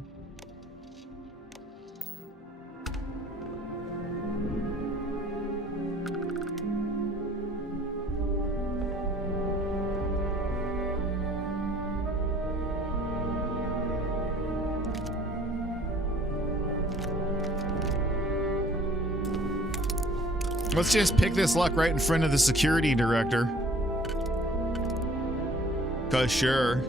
Let's just pick this lock right in front of the security director. 'Cause sure.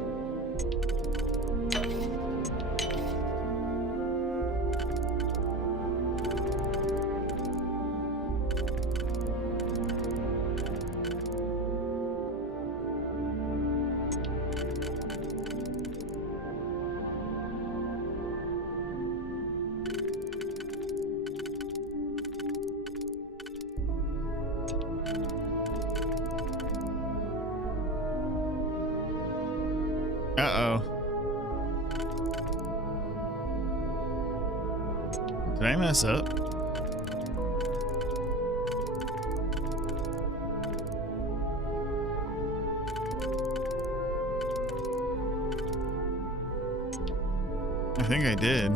Did I mess up? I think I did.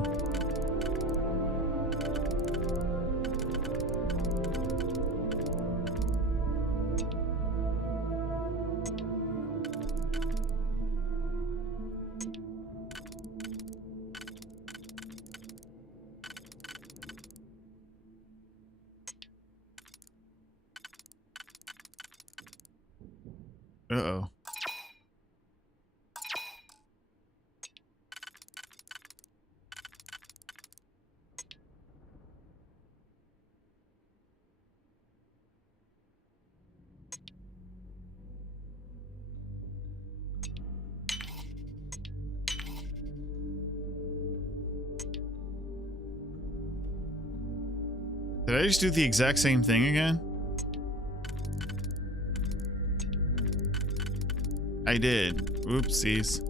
Uh-oh. Did I just do the exact same thing again? I did. Oopsies.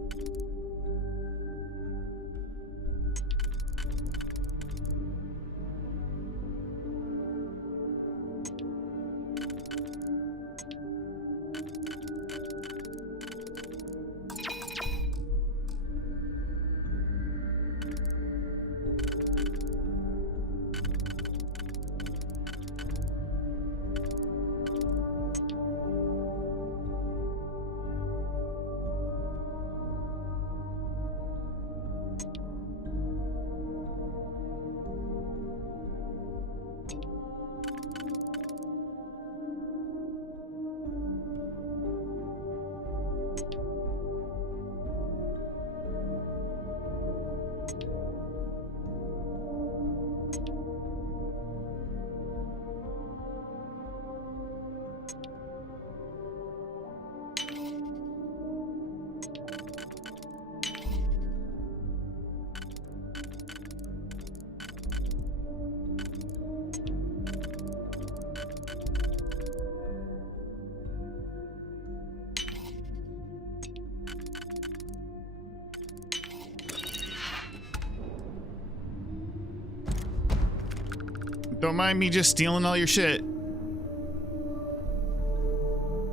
Don't mind me just stealing all your shit.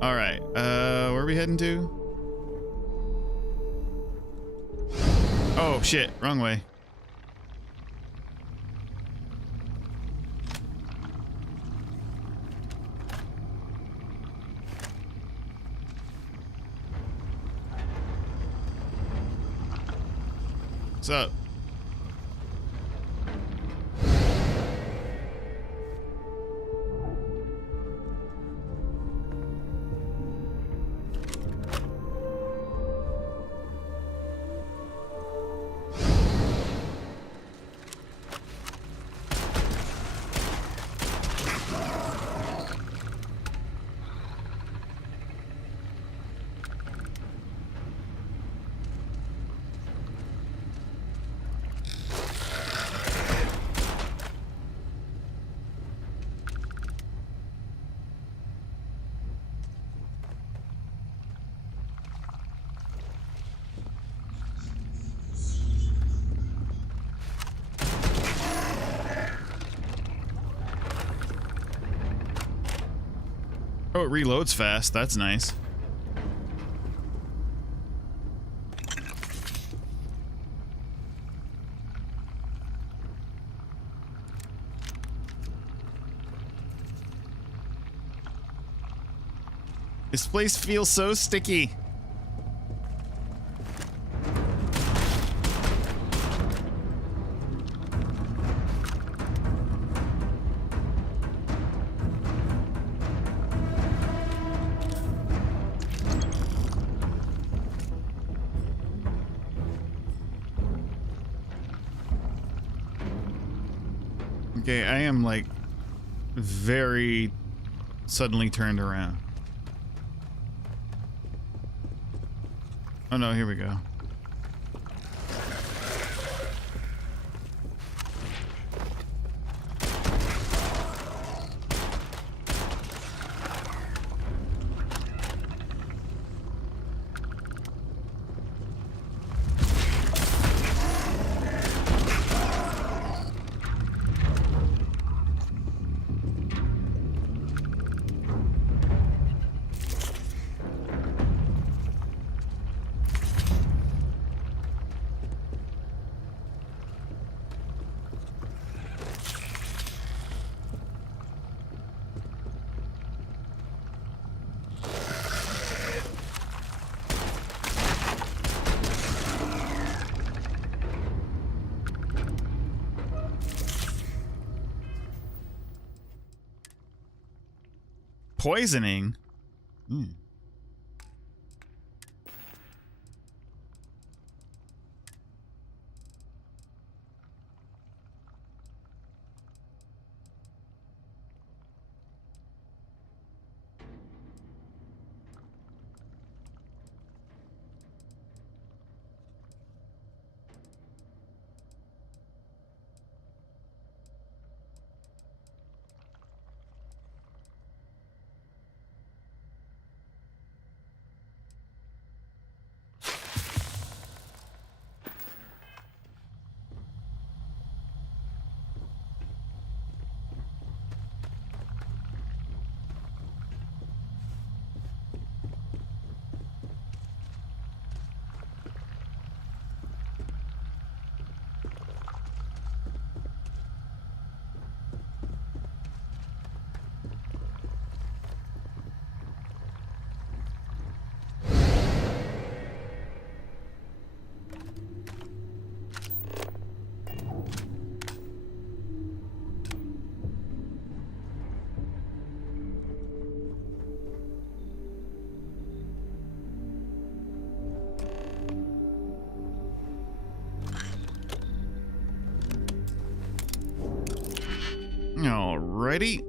All right, where are we heading to? Oh shit, wrong way. What's up? Oh, it reloads fast. That's nice. This place feels so sticky. Okay, I am like very suddenly turned around. Oh no, here we go. Poisoning? Hmm. Alrighty.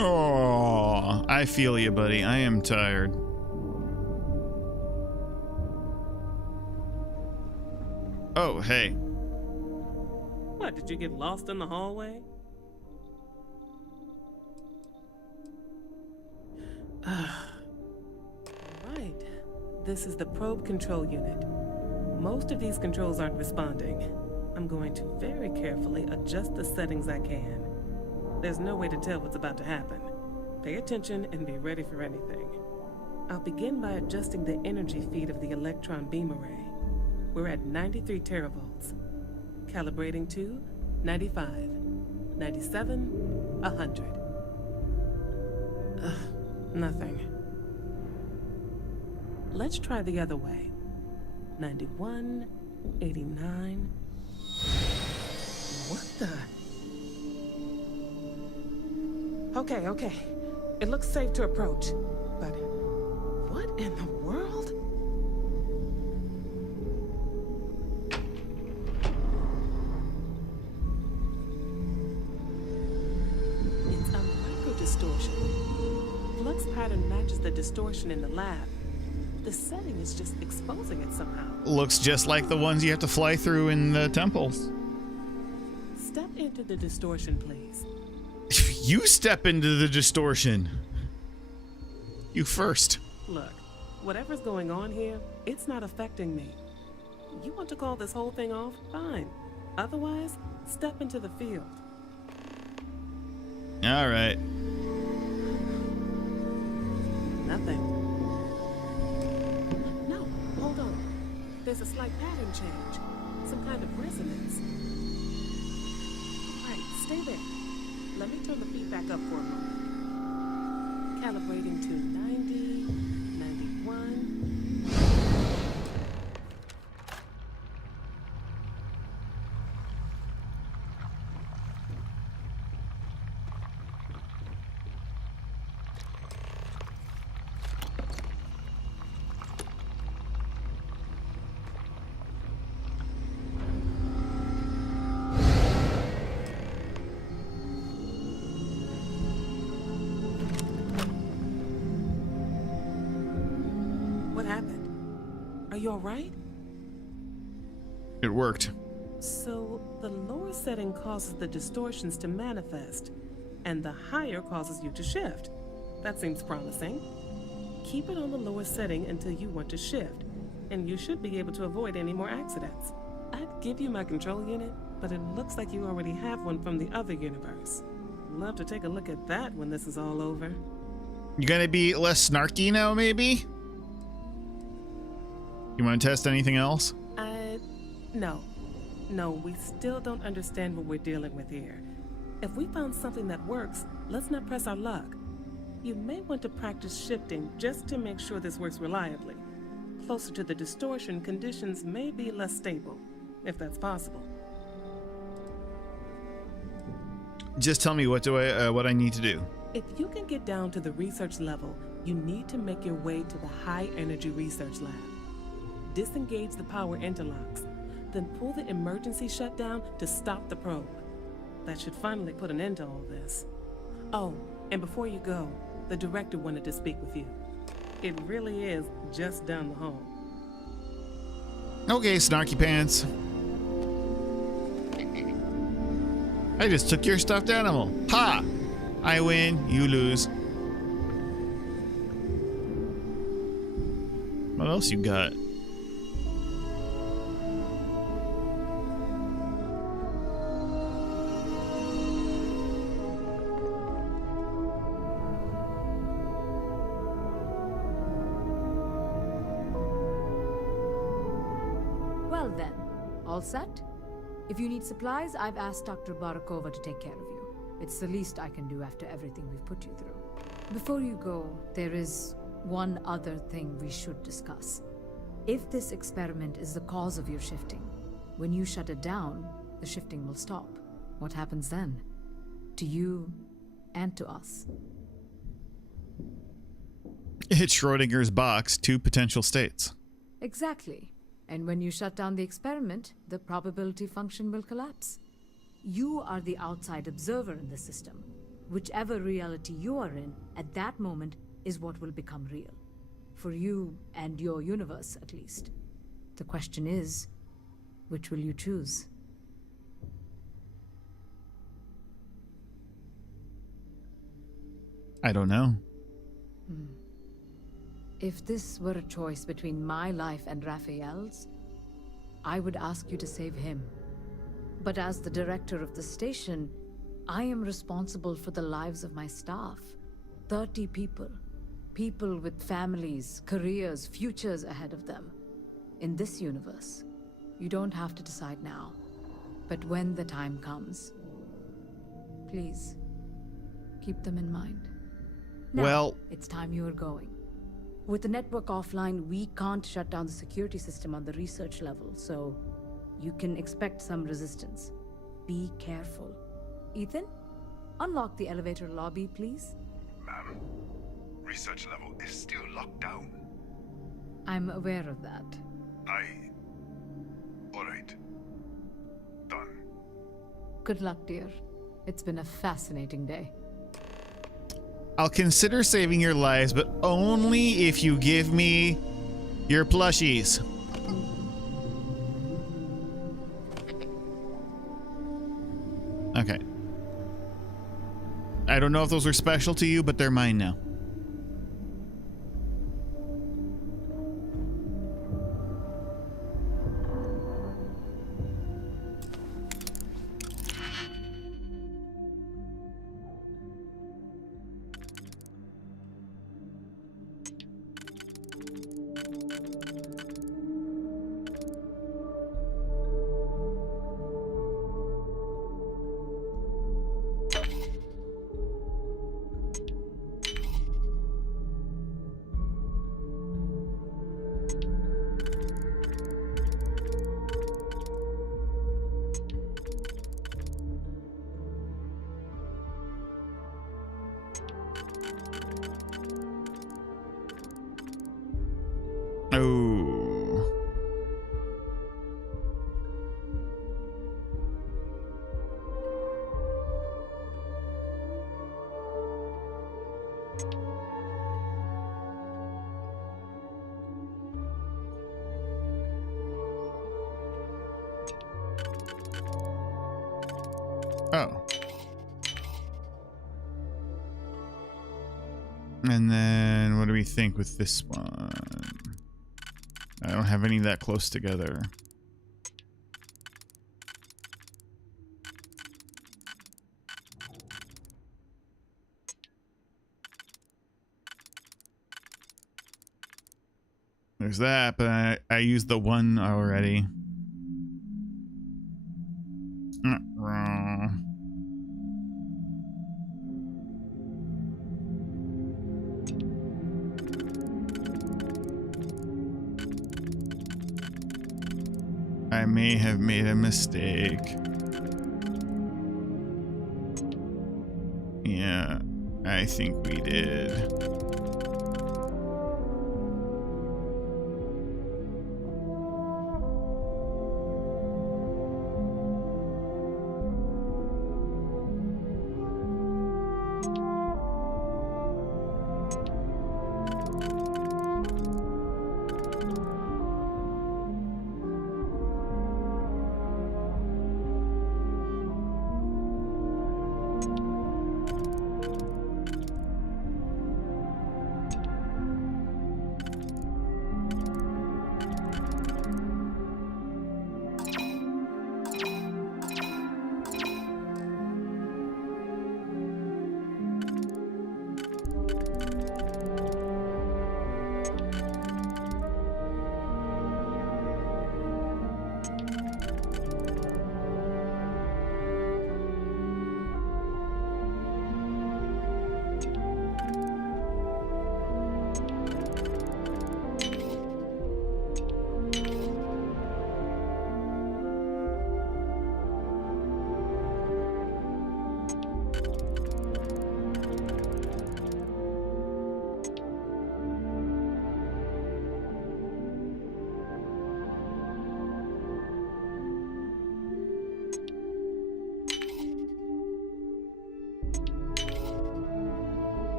Oh, I feel you, buddy. I am tired. Oh, hey. What, did you get lost in the hallway? Right. This is the probe control unit. Most of these controls aren't responding. I'm going to very carefully adjust the settings I can. There's no way to tell what's about to happen. Pay attention and be ready for anything. I'll begin by adjusting the energy feed of the electron beam array. We're at 93 teravolts. Calibrating to 95, 97, 100. Nothing. Let's try the other way. 91, 89. What the? Okay. It looks safe to approach. But what in the world? It's a micro-distortion. Flux pattern matches the distortion in the lab. The setting is just exposing it somehow. Looks just like the ones you have to fly through in the temples. Step into the distortion, please. You step into the distortion. You first. Look, whatever's going on here, it's not affecting me. You want to call this whole thing off? Fine. Otherwise, step into the field. All right. Nothing. No, hold on. There's a slight pattern change. Some kind of resonance. Right, stay there. Let me turn the feed back up for a moment. Calibrating to 90, 91. Are you all right? It worked. So, the lower setting causes the distortions to manifest, and the higher causes you to shift. That seems promising. Keep it on the lower setting until you want to shift, and you should be able to avoid any more accidents. I'd give you my control unit, but it looks like you already have one from the other universe. Love to take a look at that when this is all over. You gonna be less snarky now, maybe? You want to test anything else? No, we still don't understand what we're dealing with here. If we found something that works, let's not press our luck. You may want to practice shifting just to make sure this works reliably. Closer to the distortion, conditions may be less stable, if that's possible. Just tell me what I need to do. If you can get down to the research level, you need to make your way to the high energy research lab. Disengage the power interlocks, then pull the emergency shutdown to stop the probe. That should finally put an end to all this. Oh, and before you go, the director wanted to speak with you. It really is just down the hall. Okay, snarky pants. I just took your stuffed animal. Ha! I win, you lose. What else you got? Well then, all set? If you need supplies, I've asked Dr. Barakova to take care of you. It's the least I can do after everything we've put you through. Before you go, there is one other thing we should discuss. If this experiment is the cause of your shifting, when you shut it down, the shifting will stop. What happens then? To you and to us. It's Schrodinger's box, two potential states. Exactly. And when you shut down the experiment, the probability function will collapse. You are the outside observer in the system. Whichever reality you are in, at that moment, is what will become real. For you and your universe, at least. The question is, Which will you choose? I don't know. If this were a choice between my life and Raphael's, I would ask you to save him. But as the director of the station, I am responsible for the lives of my staff. 30 people. People with families, careers, futures ahead of them. In this universe, you don't have to decide now. But when the time comes, please, keep them in mind. Now, Well, it's time you are going. With the network offline, we can't shut down the security system on the research level, so you can expect some resistance. Be careful. Ethan, unlock the elevator lobby, please. Ma'am, research level is still locked down. I'm aware of that. All right. Done. Good luck, dear. It's been a fascinating day. I'll consider saving your lives, but only if you give me your plushies. Okay. I don't know if those were special to you, but they're mine now. Oh. Oh. And then what do we think with this one? I don't have any that close together. There's that, but I used the one already. I may have made a mistake. Yeah, I think we did.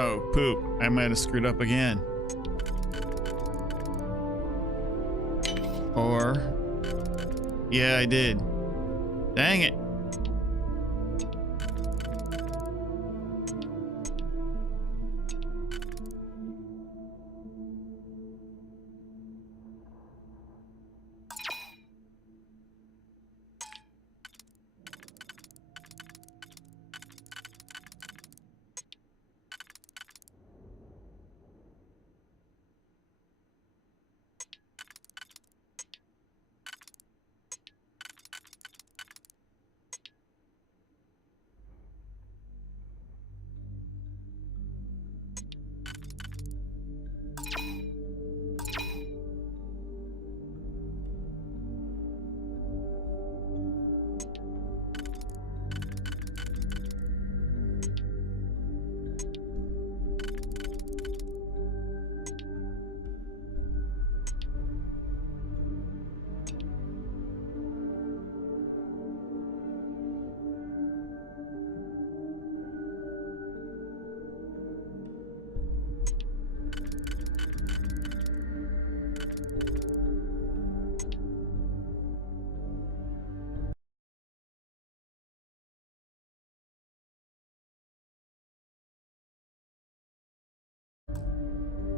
Oh, poop. I might have screwed up again. Or... yeah, I did. Dang it.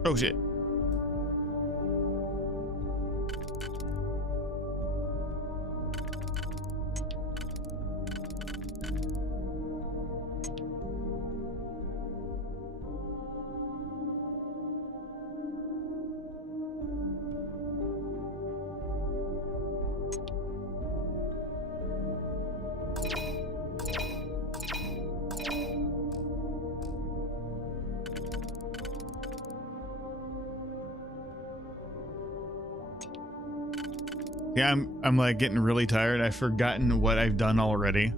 Oh shit. Yeah, I'm like getting really tired. I've forgotten what I've done already.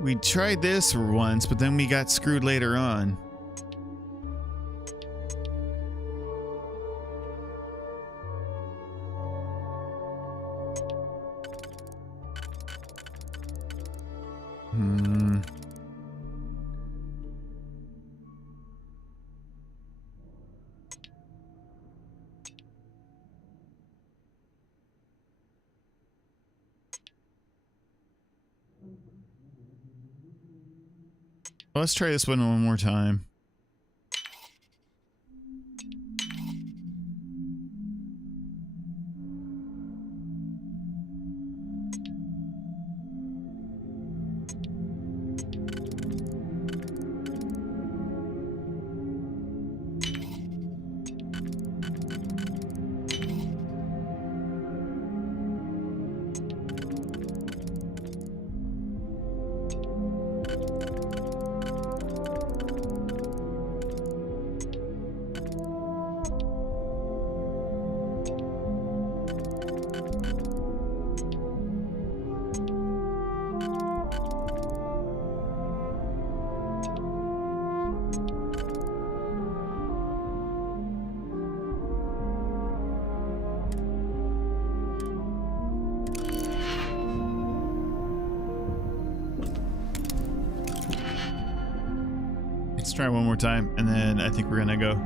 We tried this once, but then we got screwed later on. Let's try this one more time. Let's try one more time, and then I think we're gonna go.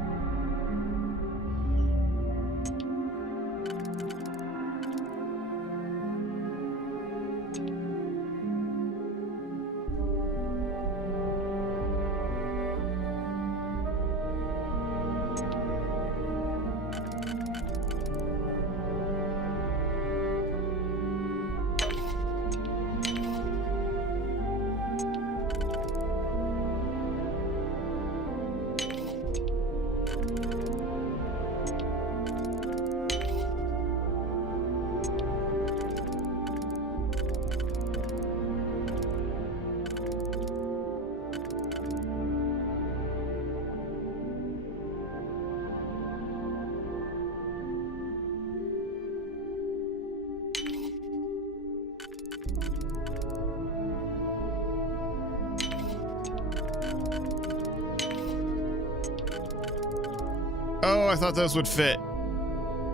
Oh, I thought those would fit.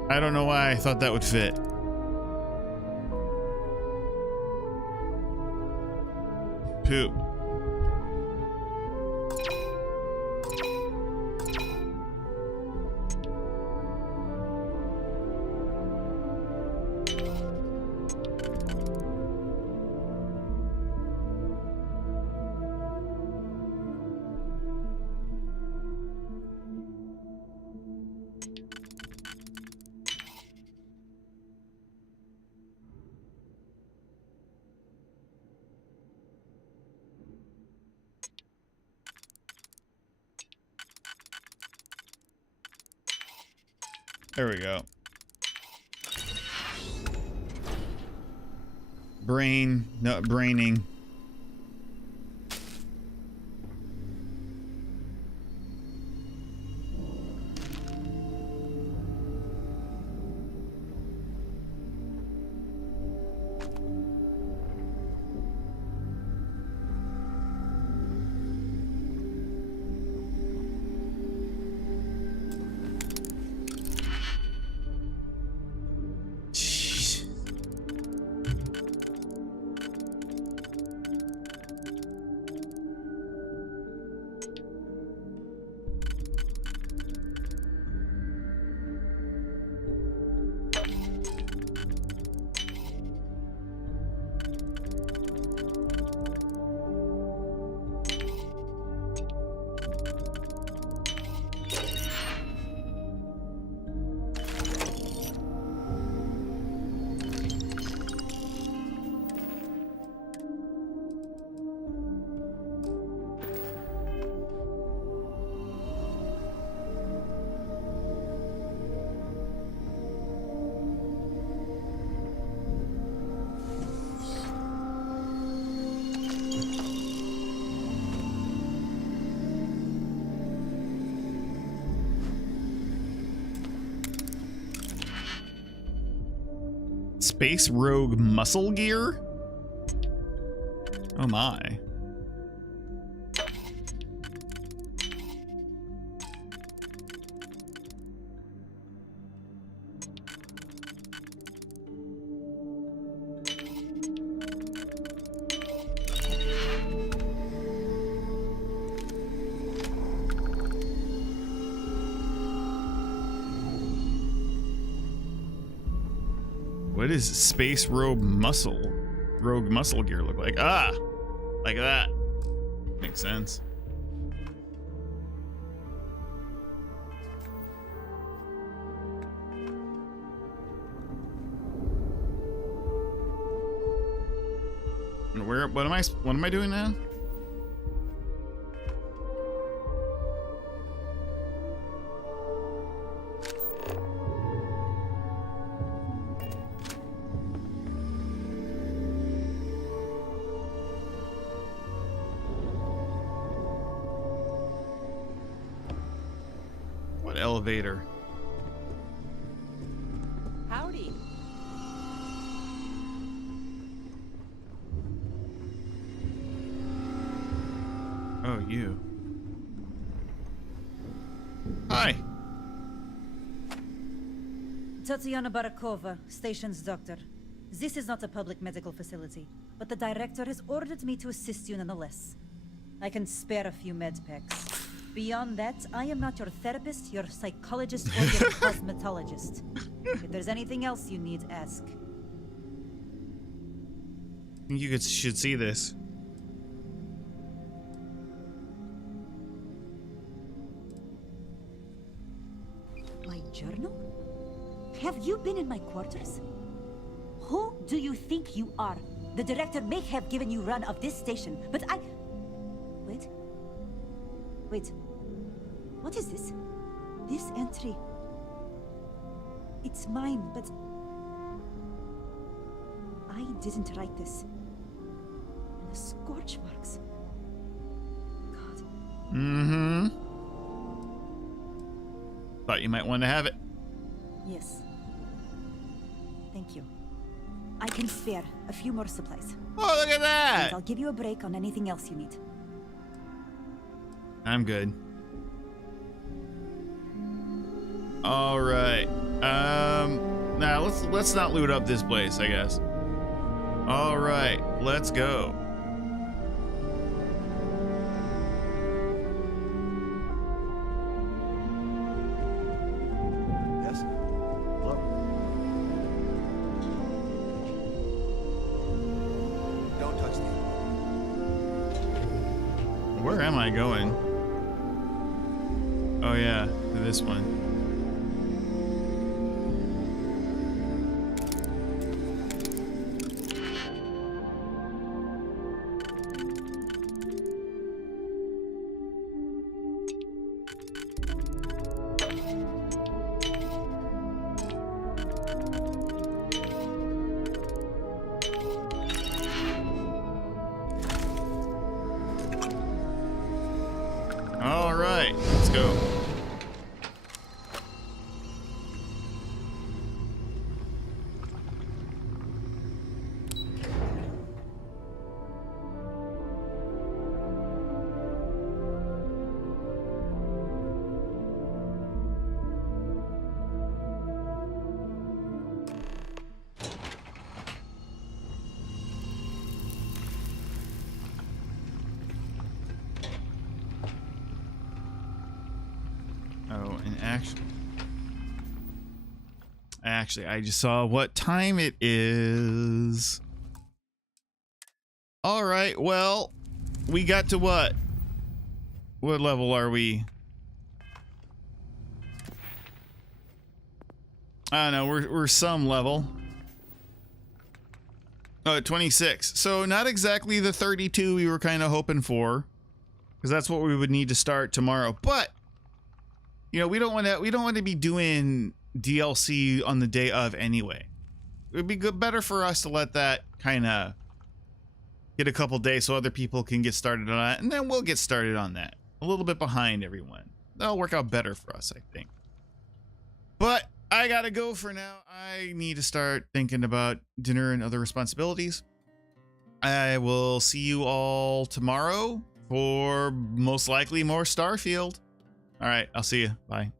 I don't know why I thought that would fit. Poop. There we go. Brain, no, braining. Space Rogue muscle gear? Oh my. What does Space Rogue muscle gear look like? Ah, like that. Makes sense. Where? What am I doing now? Elevator. Howdy. Oh, you. Hi. Tatiana Barakova, station's doctor. This is not a public medical facility, but the director has ordered me to assist you nonetheless. I can spare a few med packs. Beyond that, I am not your therapist, your psychologist, or your cosmetologist. If there's anything else you need, ask. I think you should see this. My journal? Have you been in my quarters? Who do you think you are? The director may have given you run of this station, but I... Wait. What is this? This entry. It's mine, but... I didn't write this. And the scorch marks. God. Mm-hmm. Thought you might want to have it. Yes. Thank you. I can spare a few more supplies. Oh, look at that! And I'll give you a break on anything else you need. I'm good. All right. Now let's not loot up this place, I guess. All right, let's go. Yes. Hello. Don't touch me. Where am I going? Oh yeah, to this one. All right, let's go. Oh, and actually, I just saw what time it is. All right, well, we got to what? What level are we? I don't know, we're some level. Oh, 26. So not exactly the 32 we were kind of hoping for, because that's what we would need to start tomorrow. But you know, we don't want to be doing DLC on the day of anyway. It would be better for us to let that kind of get a couple days so other people can get started on it, and then we'll get started on that. A little bit behind everyone. That'll work out better for us, I think. But I gotta go for now. I need to start thinking about dinner and other responsibilities. I will see you all tomorrow for most likely more Starfield. All right, I'll see you. Bye.